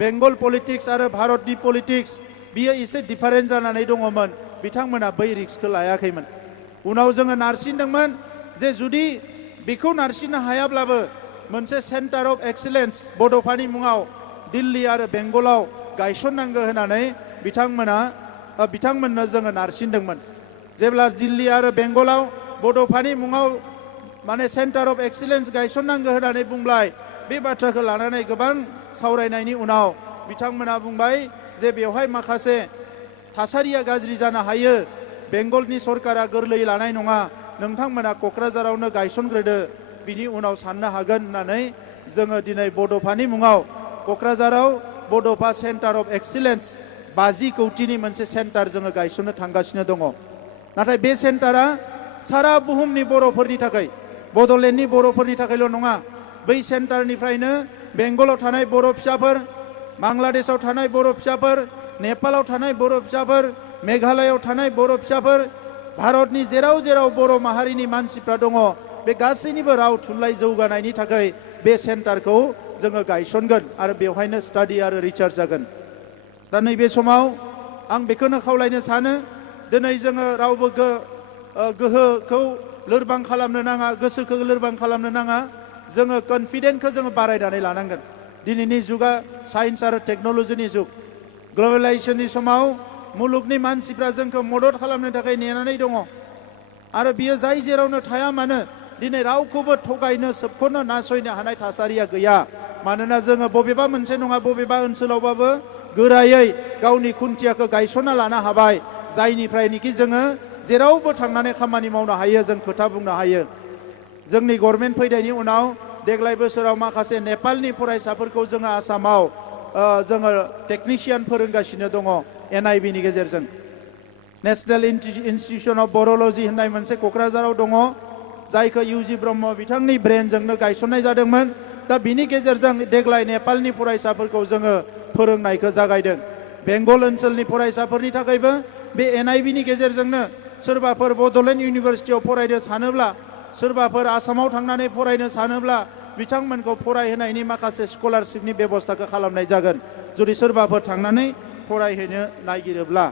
बेंगल पलिटिक्स आरो भारतनि पलिटिक्स बियो एसे डिफारेन्ट जानानै दङमोन। बिथांमोना बै रिक्सखौ लायाखैमोन। उनाव जोङो नारसिनदोंमोन जे जुदि बेखौ नारसिननो हायाब्लाबो मोनसे सेन्टार अफ एक्सेलेन्स बड'फानि मुङाव दिल्ली आरो बेंगलाव गायसननांगौ होननानै बिथांमोननो जोङो नारसिनदोंमोन। जेब्ला दिल्ली आरो बेंगलाव बड'फानि मुङाव माने सेन्टार अफ एक्सेलेन्स गायसननांगौ होननानै बुंबाय, बे बाथ्राखौ लानानै गोबां सावरायनायनि उनाव बिथांमोना बुंबाय जे बेवहाय माखासे थासारिया गाज्रि जानो हायो, बेंगलनि सरकारा गोरलै लानाय नङा, नोंथांमोना क'क्राझारावनो गायसनग्रोदो, बिनि उनाव साननो हागोन होननानै जोङो दिनै बड'फानि मुङाव क'क्राझाराव बड'फा सेन्टार अफ एक्सेलेन्स 50 कौटिनि मोनसे सेन्टार जोङो गायसननो थांगासिनो दङ। नाथाय बे सेन्टारा सारा बुहुमनि बर'फोरनि थाखाय, बड'लेण्डनि बर'फोरनि थाखायल' नङा। बै सेन्टारनिफ्रायनो बेंगलाव थानाय बर' फिसाफोर, बांलादेशआव थानाय बर' फिसाफोर, नेपालाव थानाय बर' फिसाफोर, मेघालयआव थानाय बर' फिसाफोर, भारतनि जेराव जेराव बर' माहारिनि मानसिफ्रा दङ, बे गासैनिबो राव थुनलाइ जौगानायनि थाखाय बे सेन्टारखौ जोङो गायसनगोन आरो बेवहायनो स्टाडि आरो रिसार्च जागोन। दा नैबे समाव आं बेखौनो खावलायनो सानो, दिनै जोङो रावबो गोहोखौ लोरबां खालामनो नाङा गोसोखौ लोरबां खालामनो नाङा जोङो कनफिडेन्टखौ जोङो बारायनानै लानांगोन दिनैनि जुगा साइन्स आरो टेक्न'लजिनि जुग ग्लबेलाइजेसननि समाव मुलुगनि मानसिफ्रा जोंखौ मदद खालामनो थाखाय नेनानै दङ आरो बियो जाय जेरावनो थाया मानो दिनै रावखौबो थगायनो सोबख'नो नासयनो हानाय थासारिया गैया मानोना जोङो बबेबा मोनसे नङा बबेबा ओनसोलावबाबो गोरायै गावनि खुन्थियाखौ गायसनना लानो हाबाय जायनिफ्रायनोखि जोङो जेरावबो थांनानै खामानि मावनो हायो जों खोथा बुंनो हायो जोंनि गभर्नमेन्ट फैनायनि उनाव देग्लाय बोसोराव माखासे नेपालनि फरायसाफोरखौ जोङो आसामाव जोङो टेकनिशियान फोरोंगासिनो दङ NIB नि गेजेरजों नेशनेल इन्स्टिटिउसन अफ बर'लजि होननाय मोनसे क'क्राझाराव दङ जायखौ UG ब्रह्म बिथांनि ब्रेनजोंनो गायसननाय जादोंमोन दा बिनि गेजेरजों देग्लाय नेपालनि फरायसाफोरखौ जोङो फोरोंनायखौ जागायदों बेंगल ओनसोलनि फरायसाफोरनि थाखायबो बे NIB नि गेजेरजोंनो सोरबाफोर बड'लेण्ड इउनिभारसिटियाव फरायनो सानोब्ला सोरबाफोर आसामाव थांनानै फरायनो सानोब्ला बिथांमोनखौ फरायहोनायनि माखासे स्कलारशिपनि बेबस्थाखौ खालामनाय जागोन जुदि सोरबाफोर थांनानै फरायहैनो नागिरोब्ला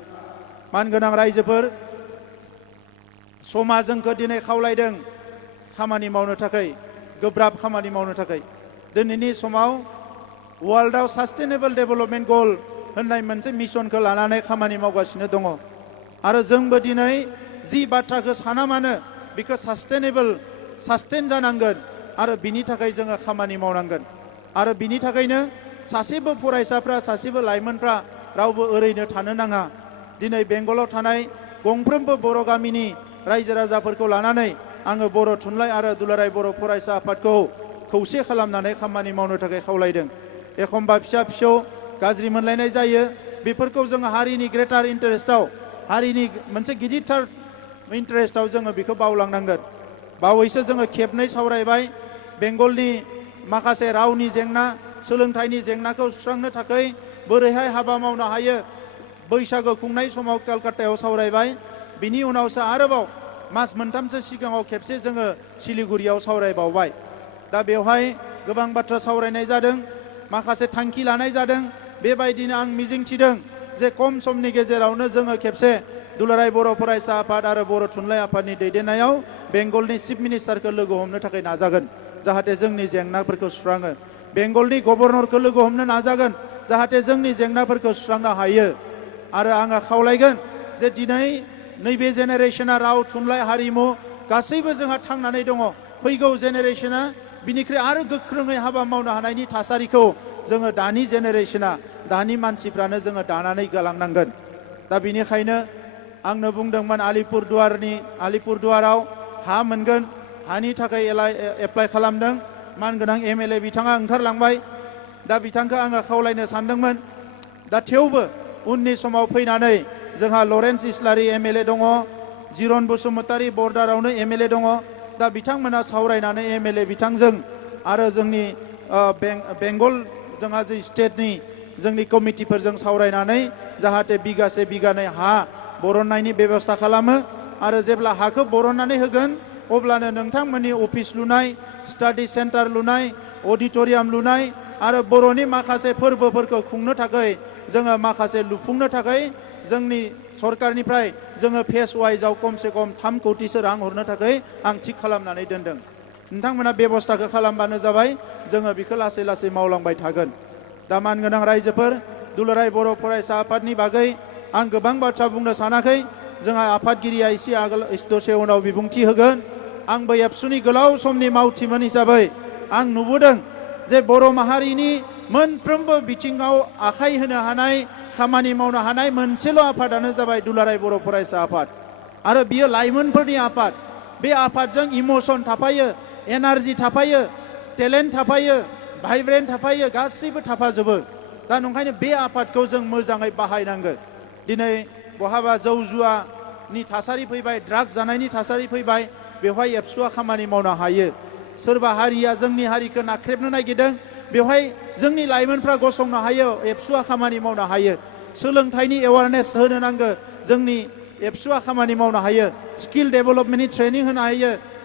मानगोनां रायजोफोर समा जोंखौ दिनै खावलायदों खामानि मावनो थाखाय गोब्राब खामानि मावनो थाखाय दिनैनि समाव वर्ल्डआव सास्टेनेबल डेभेलपमेन्ट गल होननाय मोनसे मिशनखौ लानानै खामानि मावगासिनो दङ आरो जोंबो दिनै जि बाथ्राखौ साना मानो बेखौ सास्टेन जानांगोन आरो बिनि थाखाय जोङो खामानि मावनांगोन आरो बिनि थाखायनो सासेबो फरायसाफ्रा सासेबो लाइमोनफ्रा रावबो ओरैनो थानो नाङा दिनै बेंगलाव थानाय गंफ्रोमबो बर' गामिनि रायजो राजाफोरखौ लानानै आङो बर' थुनलाइ आरो दुलाराय बर' फरायसा आफादखौ खौसे खालामनानै खामानि मावनो थाखाय खावलायदों एखमबा फिसा फिसौ गाज्रि मोनलायनाय जायो बेफोरखौ जोङो हारिनि ग्रेटार इन्टारेस्टआव हारिनि मोनसे गिदिरथार इन्टारेस्टआव जोङो बेखौ बावलांनांगोन बावैसो जोङो खेबनै सावरायबाय बेंगलनि माखासे रावनि जेंना सोलोंथाइनि जेंनाखौ सुस्रांनो थाखाय बोरैहाय हाबा मावनो हायो बैसागो खुंनाय समाव कलकातायाव सावरायबाय बिनि उनावसो आरोबाव मास मोनथामसो सिगाङाव खेबसे जोङो सिलिगुरियाव सावरायबावबाय दा बेवहाय गोबां बाथ्रा सावरायनाय जादों माखासे थांखि लानाय जादों बेबायदिनो आं मिजिंथिदों जे खम समनि गेजेरावनो जोङो खेबसे दुलाराय बर' फरायसा आफाद आरो बर' थुनलाइ आफादनि दैदेननायाव बेंगलनि चिफ मिनिस्टारखौ लोगो हमनो थाखाय नाजागोन जाहाथे जोंनि जेंनाफोरखौ सुस्राङो बेंगलनि गभर्नरखौ लोगो हमनो नाजागोन जाहाथे जोंनि जेंनाफोरखौ सुस्रांनो हायो आरो आङो खावलायगोन जे दिनै नैबे जेनेरेशना राव थुनलाइ हारिमु गासैबो जोंहा थांनानै दङ फैगौ जेनेरेशना बिनिख्रुइ आरो गोख्रोङै हाबा मावनो हानायनि थासारिखौ जोङो दानि जेनेरेशना दानि मानसिफ्रानो जोङो दानानै गालांनांगोन दा बिनिखायनो आंनो बुंदोंमोन आलिपुरदुवाराव हा मोनगोन हानि थाखाय एप्लाइ खालामदों मानगोनां MLA बिथाङा ओंखारलांबाय दा बिथांखौ आङो खावलायनो सानदोंमोन दा थेवबो उननि समाव फैनानै जोंहा लरेन्स इस्लारि MLA दङ जिरन बसुमतारी बर्डारावनो MLA दङ दा बिथांमोना सावरायनानै MLA बिथांजों आरो जोंनि बेंगल जोंहा जे स्टेटनि जोंनि कमिटिफोरजों सावरायनानै जाहाथे बिगासे बिगानै हा बरननायनि बेबस्था खालामो आरो जेब्ला हाखौ बरननानै होगोन अब्लानो नोंथांमोननि अफिस लुनाय स्टाडि सेन्टार लुनाय अडिट'रियाम लुनाय आरो बर'नि माखासे फोरबोफोरखौ खुंनो थाखाय जोङो माखासे लुफुंनो थाखाय जोंनि सरकारनिफ्राय जोङो फेस वाइजआव खमसे खम 3 कौटिसो रां हरनो थाखाय आं थिग खालामनानै दोनदों नोंथांमोना बेबस्थाखौ खालामबानो जाबाय जोङो बेखौ लासै लासै मावलांबाय थागोन दा मानगोनां रायजोफोर दुलाराय बर' फरायसा आफादनि बागै आं गोबां बाथ्रा बुंनो सानाखै जोंहा आफादगिरिया एसे आगोल दसे उनाव बिबुंथि होगोन आंबो एबसुनि गोलाव समनि मावथिमोन हिसाबै आं नुबोदों जे बर' माहारिनि मोनफ्रोमबो बिथिङाव आखाइ होनो हानाय खामानि मावनो हानाय मोनसेल' आफादानो जाबाय दुलाराय बर' फरायसा आफाद आरो बियो लाइमोनफोरनि आफाद बे आफादजों इमोसन थाफायो एनार्जि थाफायो टेलेन्ट थाफायो भाइब्रेन्ट थाफायो गासैबो थाफाजोबो दा नंखायनो बे आफादखौ जों मोजाङै बाहायनांगोन दिनै बहाबा जौ जुवानि थासारि फैबाय ड्राग्स जानायनि थासारि फैबाय बेवहाय एबसुआ खामानि मावनो हायो सोरबा हारिया जोंनि हारिखौ नाख्रेबनो नागिरदों बेवहाय जोंनि लाइमोनफ्रा गसंनो हायो एबसुआ खामानि मावनो हायो सोलोंथाइनि एवारनेस होनो नांगौ जोंनि एबसुआ खामानि मावनो हायो स्किल डेभेलपमेन्टनि ट्रेनिं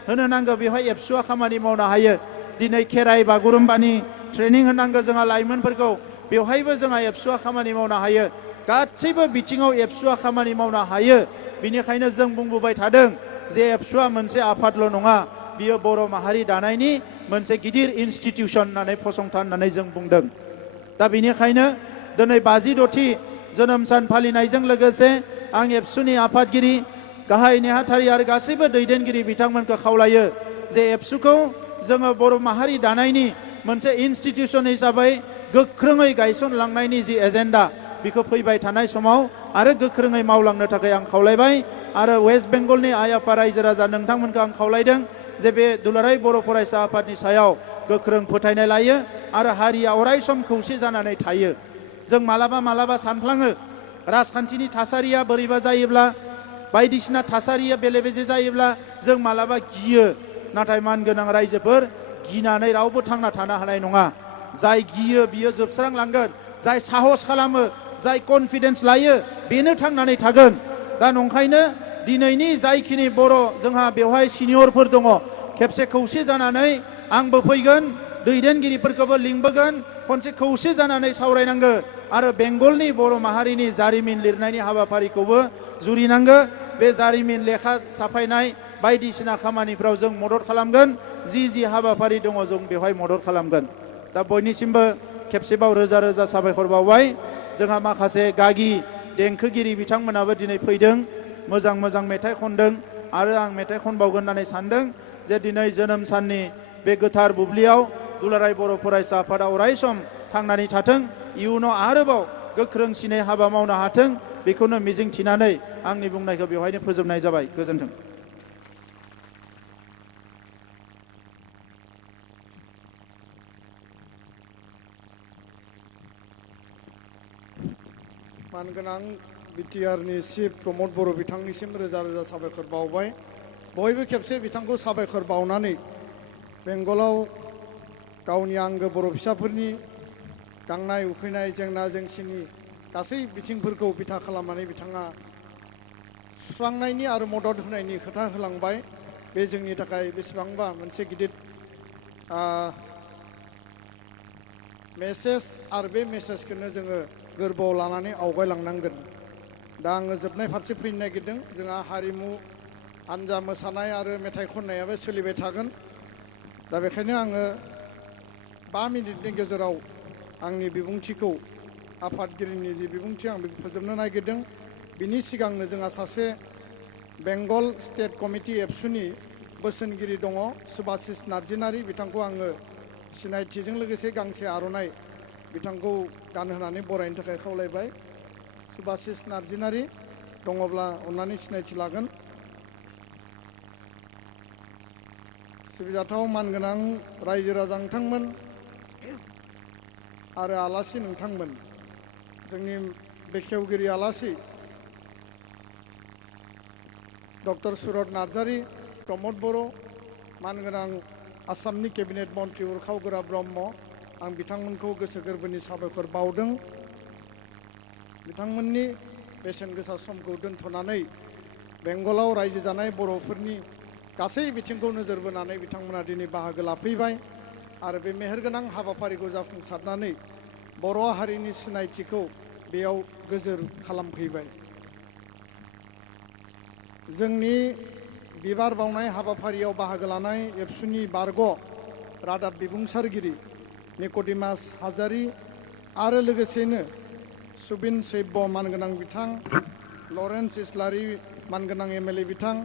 होनो नांगौ बेवहाय एबसुआ खामानि मावनो हायो दिनै खेराइ बागुरुम्बानि ट्रेनिं होनांगौ जोंहा लाइमोनफोरखौ बेवहायबो जोंहा एबसुआ खामानि मावनो हायो गासैबो बिथिङाव एबसुआ खामानि मावनो हायो बिनिखायनो जों बुंबोबाय थादों जे एबसुआ मोनसे आफादल' नङा बियो बर' माहारि दानायनि मोनसे गिदिर इनस्टिटिउसन होननानै फसंथान होननानै जों बुंदों। दा बेनिखायनो दिनै 56थि जोनोम सान फालिनायजों लोगोसे आं एबसुनि आफादगिरि गाहाय नेहाथारि आरो गासैबो दैदेनगिरि बिथांमोनखौ खावलायो जे एबसुखौ जोङो बर' माहारि दानायनि मोनसे इनस्टिटिउसन हिसाबै गोख्रोङै गायसनलांनायनि जि एजेन्डा बेखौ फैबाय थानाय समाव आरो गोख्रोङै मावलांनो थाखाय आं खावलायबाय आरो वेस्ट बेंगलनि आइ आफा रायजो राजा नोंथांमोनखौ आं खावलायदों जे बे दुलाराय बर' फरायसा आफादनि सायाव गोख्रों फोथायनाय लायो आरो हारिया अराय सम खौसे जानानै थायो। जों मालाबा सानफ्लाङो राजखान्थिनि थासारिया बोरैबा जायोब्ला बायदिसिना थासारिया बेले बेजे जायोब्ला जों मालाबा गियो, नाथाय मानगोनां रायजोफोर गिनानै रावबो थांना थानो हानाय नङा। जाय गियो बियो जोबस्रांलांगोन, जाय साहस खालामो, जाय कनफिडेन्स लायो बेनो थांनानै थागोन। दा नंखायनो दिनैनि जायखिनि बर' जोंहा बेवहाय सिनियरफोर दङ, खेबसे खौसे जानानै आंबो फैगोन, दैदेनगिरिफोरखौबो लिंबोगोन, खनसे खौसे जानानै सावरायनांगो आरो बेंगलनि बर' माहारिनि जारिमिन लिरनायनि हाबाफारिखौबो जुरिनांगो। बे जारिमिन लेखा साफायनाय बायदिसिना खामानिफ्राव जों मदद खालामगोन, जि हाबाफारि दङ जों बेवहाय मदद खालामगोन। दा बयनिसिमबो खेबसेबाव रोजा रोजा साबायखर बावबाय। जोंहा माखासे गागि देंखोगिरि बिथांमोनाबो दिनै फैदों, मोजां मेथाइ खनदों आरो आं मेथाइ खनबावगोन होननानै सानदों जे दिनै जोनोम साननि बे गोथार बुब्लियाव दुलाराय बर' फरायसा आफादा अराय सम थांनानै थाथों, इयुनाव आरोबाव गोख्रोंसिनै हाबा मावनो हाथों, बेखौनो मिजिंथिनानै आंनि बुंनायखौ बेवहायनो फोजोबनाय जाबाय। गोजोन्थों। मानगोनां बिटिआरनि चिफ प्रमद बर' बिथांनिसिम रोजा रोजा साबायखर बावबाय। बयबो खेबसे बिथांखौ साबायखर बावनानै बेंगलाव गावनि आंगो बर' फिसाफोरनि गांनाय उखैनाय जेंना जेंसिनि गासै बिथिंफोरखौ बिथा खालामनानै बिथाङा सुस्रांनायनि आरो मदद होनायनि खोथा होलांबाय। बे जोंनि थाखाय बेसेबांबा मोनसे गिदिर मेसेज आरो बे मेसेजखौनो जोङो गोरबोआव लानानै आवगायलांनांगोन। दा आङो जोबनाय फारसे फैनो नागिरदों। जोंहा हारिमु हान्जा मोसानाय आरो मेथाइ खननायाबो सोलिबाय थागोन। दा बेखायनो आङो 5 मिनिटनि गेजेराव आंनि बिबुंथिखौ, आफादगिरिनि जि बिबुंथि आं बेखौ फोजोबनो नागिरदों। बिनि सिगांनो जोंहा सासे बेंगल स्टेट कमिटि एबसुनि बोसोनगिरि दङ, सुभासिस नार्जिनारि। बिथांखौ आङो सिनायथिजों लोगोसे गांसे आर'नाइ बिथांखौ गानहोनानै बरायनो थाखाय खावलायबाय। सुभासिस नार्जिनारि दङब्ला अन्नानै सिनायथि लागोन। सिबिजाथाव मानगोनां रायजो राजा नोंथांमोन आरो आलासि नोंथांमोन, जोंनि बेखेवगिरि आलासि डक्टर सुरत नार्जारि, प्रमद बर', मानगोनां आसामनि केबिनेट मन्त्रि उरखाव ब्रह्म, आं बिथांमोनखौ गोसो गोरबोनि साबायखर बावदों। बिथांमोननि बेसेन गोसा समखौ दोनथ'नानै बेंगलाव रायजो जानाय बर'फोरनि गासै बिथिंखौ नोजोर बोनानै बिथांमोना दिनै बाहागो लाफैबाय आरो बे मेहेरगोनां हाबाफारिखौ जाफुंसारनानै बर' हारिनि सिनायथिखौ बेयाव गोजोर खालामफैबाय। जोंनि बिबार बावनाय हाबाफारियाव बाहागो लानाय एबसुनि बारग' रादाब बिबुंसारगिरि निक'डिमास हाजारि आरो लोगोसेनो सुबिन सैब्य मानगोनां बिथां, लरेन्स इस्लारि मानगोनां एमएलए बिथां,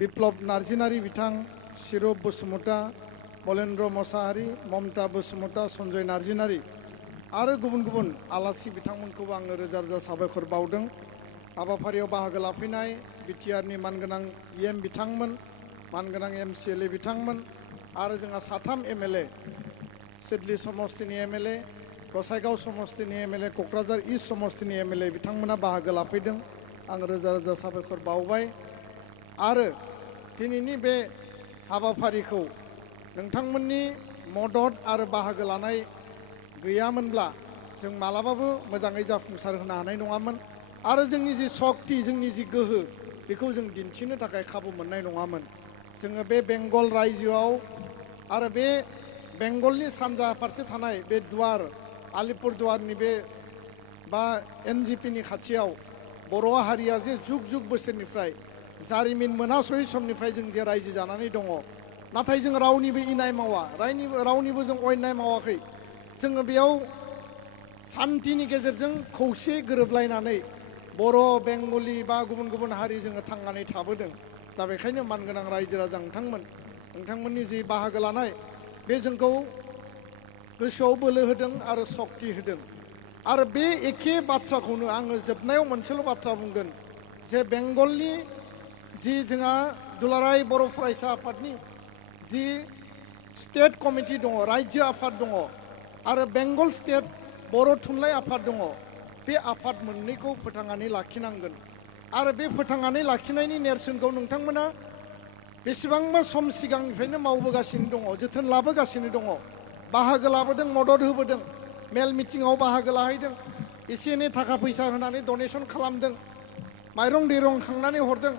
बिप्लब नार्जिनारि बिथां, सिरुप बसुमता, बलेन्द्र मसाहारि, ममता बसुमता, सन्जय नार्जिनारि आरो गुबुन गुबुन आलासि बिथांमोनखौबो आङो रोजा रोजा साबायखर बावदों। हाबाफारियाव बाहागो लाफैनाय बिटिआरनि मानगोनां इएम बिथांमोन, मानगोनां एमसिएलए बिथांमोन आरो जोंहा 3 एमएलए, सिडली समस्तिनि एमएलए, गसाइगाव समस्तिनि एमएलए, क'क्राझार इस्ट समस्तिनि एमएलए बिथांमोना बाहागो लाफैदों। आं रोजा रोजा साबायखर बावबाय आरो दिनैनि बे हाबाफारिखौ नोंथांमोननि मदद आरो बाहागो लानाय गैयामोनब्ला जों मालाबाबो मोजाङै जाफुंसार होनो हानाय नङामोन आरो जोंनि जि सक्ति, जोंनि जि गोहो बेखौ जों दिन्थिनो थाखाय खाबु मोननाय नङामोन। जोङो बे बेंगल रायजोआव आरो बे बेंगलनि सानजा फारसे थानाय बे दुवार, आलिपुरदुवारनि बे बा एनजिपिनि खाथियाव बर' हारिया जे जुग जुग बोसोरनिफ्राय जारिमिन मोनासै समनिफ्राय जों जे रायजो जानानै दङ नाथाय जों रावनिबो इनाय मावा रावनिबो जों अयनाय मावाखै जोङो बेयाव सान्थिनि गेजेरजों खौसे गोरोबलायनानै बर' बेंगलि बा गुबुन गुबुन हारि जोङो थांनानै थाबोदों दा बेखायनो मानगोनां रायजो राजा नोंथांमोननि जि बाहागो लानाय बे जोंखौ गोसोआव बोलो होदों आरो सक्ति होदों आरो बे एखे बाथ्राखौनो आङो जोबनायाव मोनसेल' बाथ्रा बुंगोन जे बेंगलनि जि जोंहा दुलाराय बर' फरायसा आफादनि जि स्टेट कमिटि दङ रायजो आफाद दङ आरो बेंगल स्टेट बर' थुनलाइ आफाद दङ बे आफाद मोननैखौ फोथांनानै लाखिनांगोन आरो बे फोथांनानै लाखिनायनि नेरसोनखौ नोंथांमोना बेसेबांबा सम सिगांनिफ्रायनो मावबोगासिनो दङ जोथोन लाबोगासिनो दङ बाहागो लाबोदों मदद होबोदों मेल मिटिङाव बाहागो लाहैदों एसे एनै थाखा फैसा होनानै डनेसन खालामदों माइरं दैरं खांनानै हरदों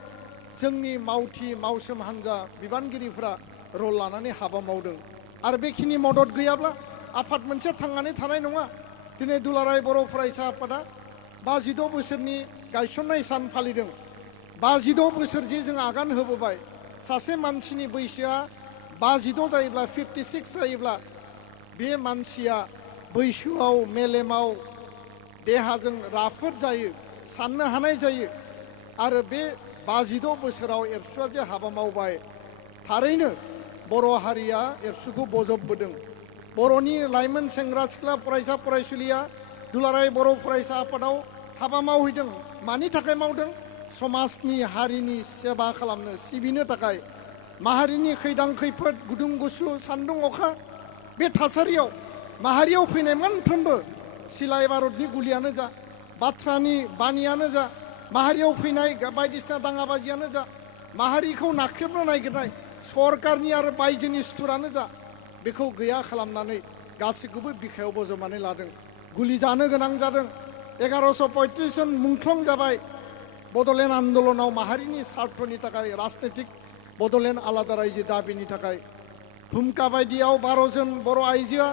जोंनि मावसोम हान्जा बिबानगिरिफ्रा रल लानानै हाबा मावदों आरो बेखिनि मदद गैयाब्ला आफाद मोनसे थांनानै थानाय नङा दिनै दुलाराय बर' फरायसा आफादा 56 बोसोरनि गायसननाय सान फालिदों 56 बोसोर जे जों आगान होबोबाय सासे मानसिनि बैसोआ 56 जायोब्ला 56 जायोब्ला बे मानसिया बैसोआव मेलेमाव देहाजों राफोद जायो साननो हानाय जायो आरो बे 56 बोसोराव एबसुआ जे हाबा मावबाय थारैनो बर' हारिया एबसुखौ बजबबोदों बर'नि लाइमोन सेंग्रा सिख्ला फरायसा फरायसुलिया दुलाराय बर' फरायसा आफादाव हाबा मावहैदों मानि थाखाय मावदों समाजनि हारिनि सेबा खालामनो सिबिनो थाखाय माहारिनि खैदां खैफोद गुदुं गुसु सान्दुं अखा बे थासारियाव माहारियाव फैनाय मोनफ्रोमबो सिलाइ बारुदनि गुलियानो जा बाथ्रानि बानियानो जा माहारियाव फैनाय बायदिसिना दाङाबाजियानो जा माहारिखौ नाख्रेबनो नागिरनाय सरकारनि आरो बायजोनि सुथुरानो जा बेखौ गैया खालामनानै गासैखौबो बिखायाव बजबनानै लादों गुलि जानो गोनां जादों 1135 जन मुंख्लं जाबाय बड'लेण्ड आन्दलनाव माहारिनि स्वार्थनि थाखाय राजनैतिक बड'लेण्ड आलादा रायजो दाबिनि थाखाय भुमका बायदियाव 12 जन बर' आइजोआ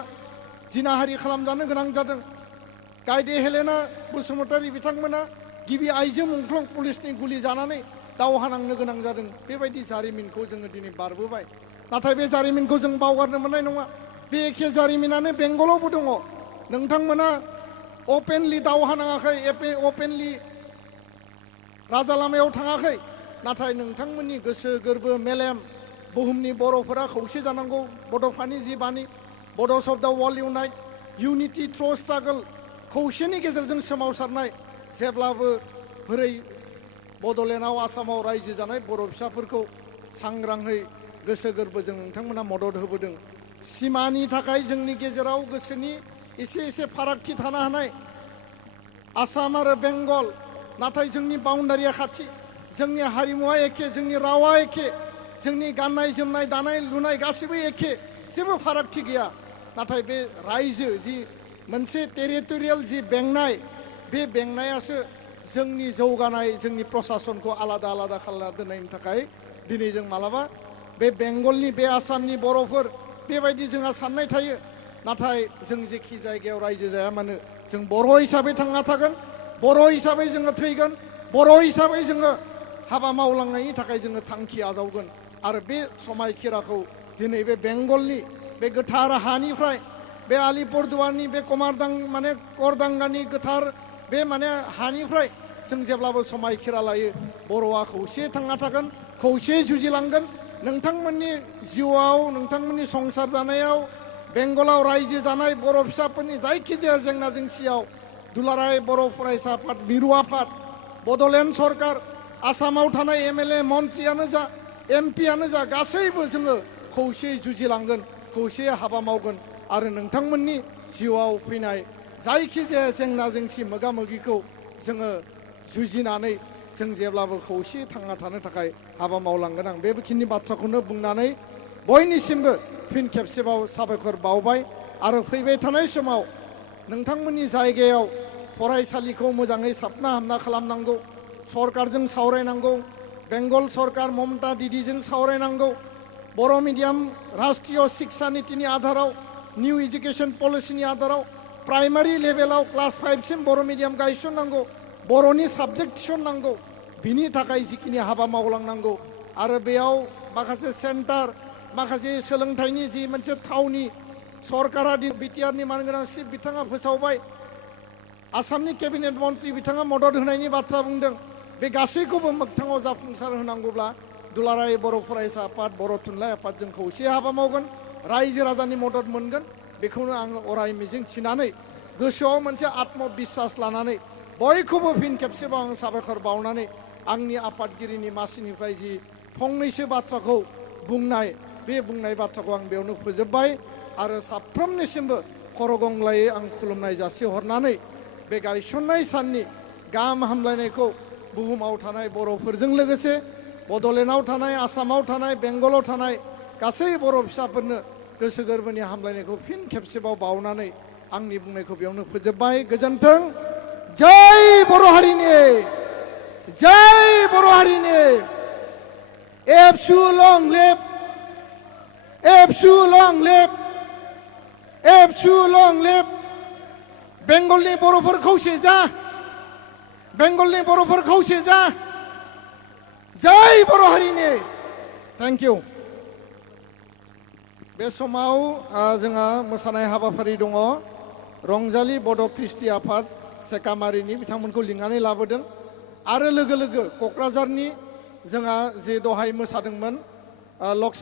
जिनाहारि खालामजानो गोनां जादों गायदे हेलेना बसुमतारी बिथांमोना गिबि आइजो मुंख्लं पुलिसनि गुलि जानानै दावहा नांनो गोनां जादों बेबायदि जारिमिनखौ जोङो दिनै बारबोबाय नाथाय बे जारिमिनखौ जों बावगारनो मोननाय नङा बे एखे जारिमिनानो बेंगलावबो दङ नोंथांमोना अपेनलि दावहा नाङाखै अपेनलि राजा लामायाव थाङाखै नाथाय नोंथांमोननि गोसो गोरबो मेलेम बुहुमनि बर'फोरा खौसे जानांगौ बड'फानि जि बानि Bodos of the world unite unity through struggle खौसेनि गेजेरजों सोमावसारनाय जेब्लाबो बोरै बड'लेण्डआव आसामाव रायजो जानाय बर' फिसाफोरखौ सांग्राङै गोसो गोरबोजों नोंथांमोना मदद होबोदों सिमानि थाखाय जोंनि गेजेराव गोसोनि एसे फारागथि थानो हानाय आसाम आरो बेंगल नाथाय जोंनि बाउन्डारिया खाथि जोंनि हारिमुवा एखे जोंनि रावा एखे जोंनि गाननाय जोमनाय दानाय लुनाय गासिबो एखे जेबो फारागथि गैया नाथाय बे रायजो जि मोनसे टेरिटरियेल जि बेंनाय बे बेंनायासो जोंनि जौगानाय जोंनि प्रसासनखौ आलादा आलादा खालामना दोननायनि थाखाय दिनै जों मालाबा बे बेंगलनि बे आसामनि बर'फोर बेबायदि जोंहा साननाय थायो नाथाय जों जेखि जायगायाव रायजो जाया मानो जों बर' हिसाबै थांना थागोन बर' हिसाबै जोङो थैगोन बर' हिसाबै जोङो हाबा मावलांनायनि थाखाय जोङो थांखि आजावगोन आरो बे समायखिराखौ दिनै बे बेंगलनि बे गोथार हानिफ्राय बे आलिपुरदुवारनि बे करदांगानि गोथार बे हानिफ्राय जों जेब्लाबो समायखिरा लायो बर'आ खौसे थांना थागोन खौसे जुजिलांगोन नोंथांमोननि जिउआव नोंथांमोननि संसार जानायाव बेंगलाव रायजो जानाय बर' फिसाफोरनि जायखिजाया जेंना जेंसियाव दुलाराय बर' फरायसा आफाद मिरु आफाद बड'लेण्ड सरकार आसामाव थानाय एमएलए मन्त्रियानो जा एमपियानो जा गासैबो जोङो खौसेयै जुजिलांगोन खौसेयै हाबा मावगोन आरो नोंथांमोननि जिउआव फैनाय जायखिजाया जेंना जेंसि मोगा मोगिखौ जोङो जुजिनानै जों जेब्लाबो खौसे थांना थानो थाखाय हाबा मावलांगोन आं बेखिनि बाथ्राखौनो बुंनानै बयनिसिमबो फिन खेबसेबाव साबायखर बावबाय आरो फैबाय थानाय समाव नोंथांमोननि जायगायाव फरायसालिखौ मोजाङै साबना हामना खालामनांगौ सरकारजों सावरायनांगौ बेंगल सरकार ममता दिदिजों सावरायनांगौ बर' मिडियाम राष्ट्रीय शिक्षा नीतिनि आधाराव निउ एजुकेशन पलिसिनि आधाराव प्राइमारि लेभेलाव क्लास 5 सिम बर' मिडियाम गायसननांगौ बर'नि साबजेक्ट थिसननांगौ बिनि थाखाय जिखिनि हाबा मावलांनांगौ आरो बेयाव माखासे सेन्टार माखासे सोलोंथाइनि जि मोनसे थावनि सरकारा बिटिआरनि मानगोनां चिफ बिथाङा फोसावबाय आसामनि केबिनेट मन्त्रि बिथाङा मदद होनायनि बाथ्रा बुंदों बे गासैखौबो मोगथाङाव जाफुंसार होनांगौब्ला दुलाराय बर' फरायसा आफाद बर' थुनलाइ आफाद जों खौसे हाबा मावगोन रायजो राजानि मदद मोनगोन बेखौनो आङो अराय मिजिं थिनानै गोसोआव मोनसे आत्मबिश्वास लानानै बयखौबो फिन खेबसेबाव आं साबायखर बावनानै आंनि आफादगिरिनि मासिनिफ्राय जि फंनैसो बाथ्राखौ बुंनाय बे बुंनाय बाथ्राखौ आं बेयावनो फोजोबबाय आरो साफ्रोमनिसिमबो खर' गंग्लायै आं खुलुमनाय जासिहरनानै बे गायसननाय साननि गाहाम हामलायनायखौ बुहुमाव थानाय बर'फोरजों लोगोसे बड'लेण्डआव थानाय आसामाव थानाय बेंगलाव थानाय गासै बर' फिसाफोरनो गोसो गोरबोनि हामलायनायखौ फिन खेबसेबाव बावनानै आंनि बुंनायखौ बेयावनो फोजोबबाय गोजोन्थों जय बर' हारिनि जय बर' हारिनि एबसु लं लिभ एबसु लं लिभ एबसु लं लिभ बेंगलनि बर'फोर खौसे जा बेंगलनि बर'फोर खौसे जा जय बर' हारिनि थेंक इउ बे समाव जोंहा मोसानाय हाबाफारि दङ रंजालि बड' ख्रिस्टि आफाद सेकामारिनि बिथांमोनखौ लिंनानै लाबोदों आरो लोगो लोगो क'क्राझारनि जोंहा जे दहाय मोसादोंमोन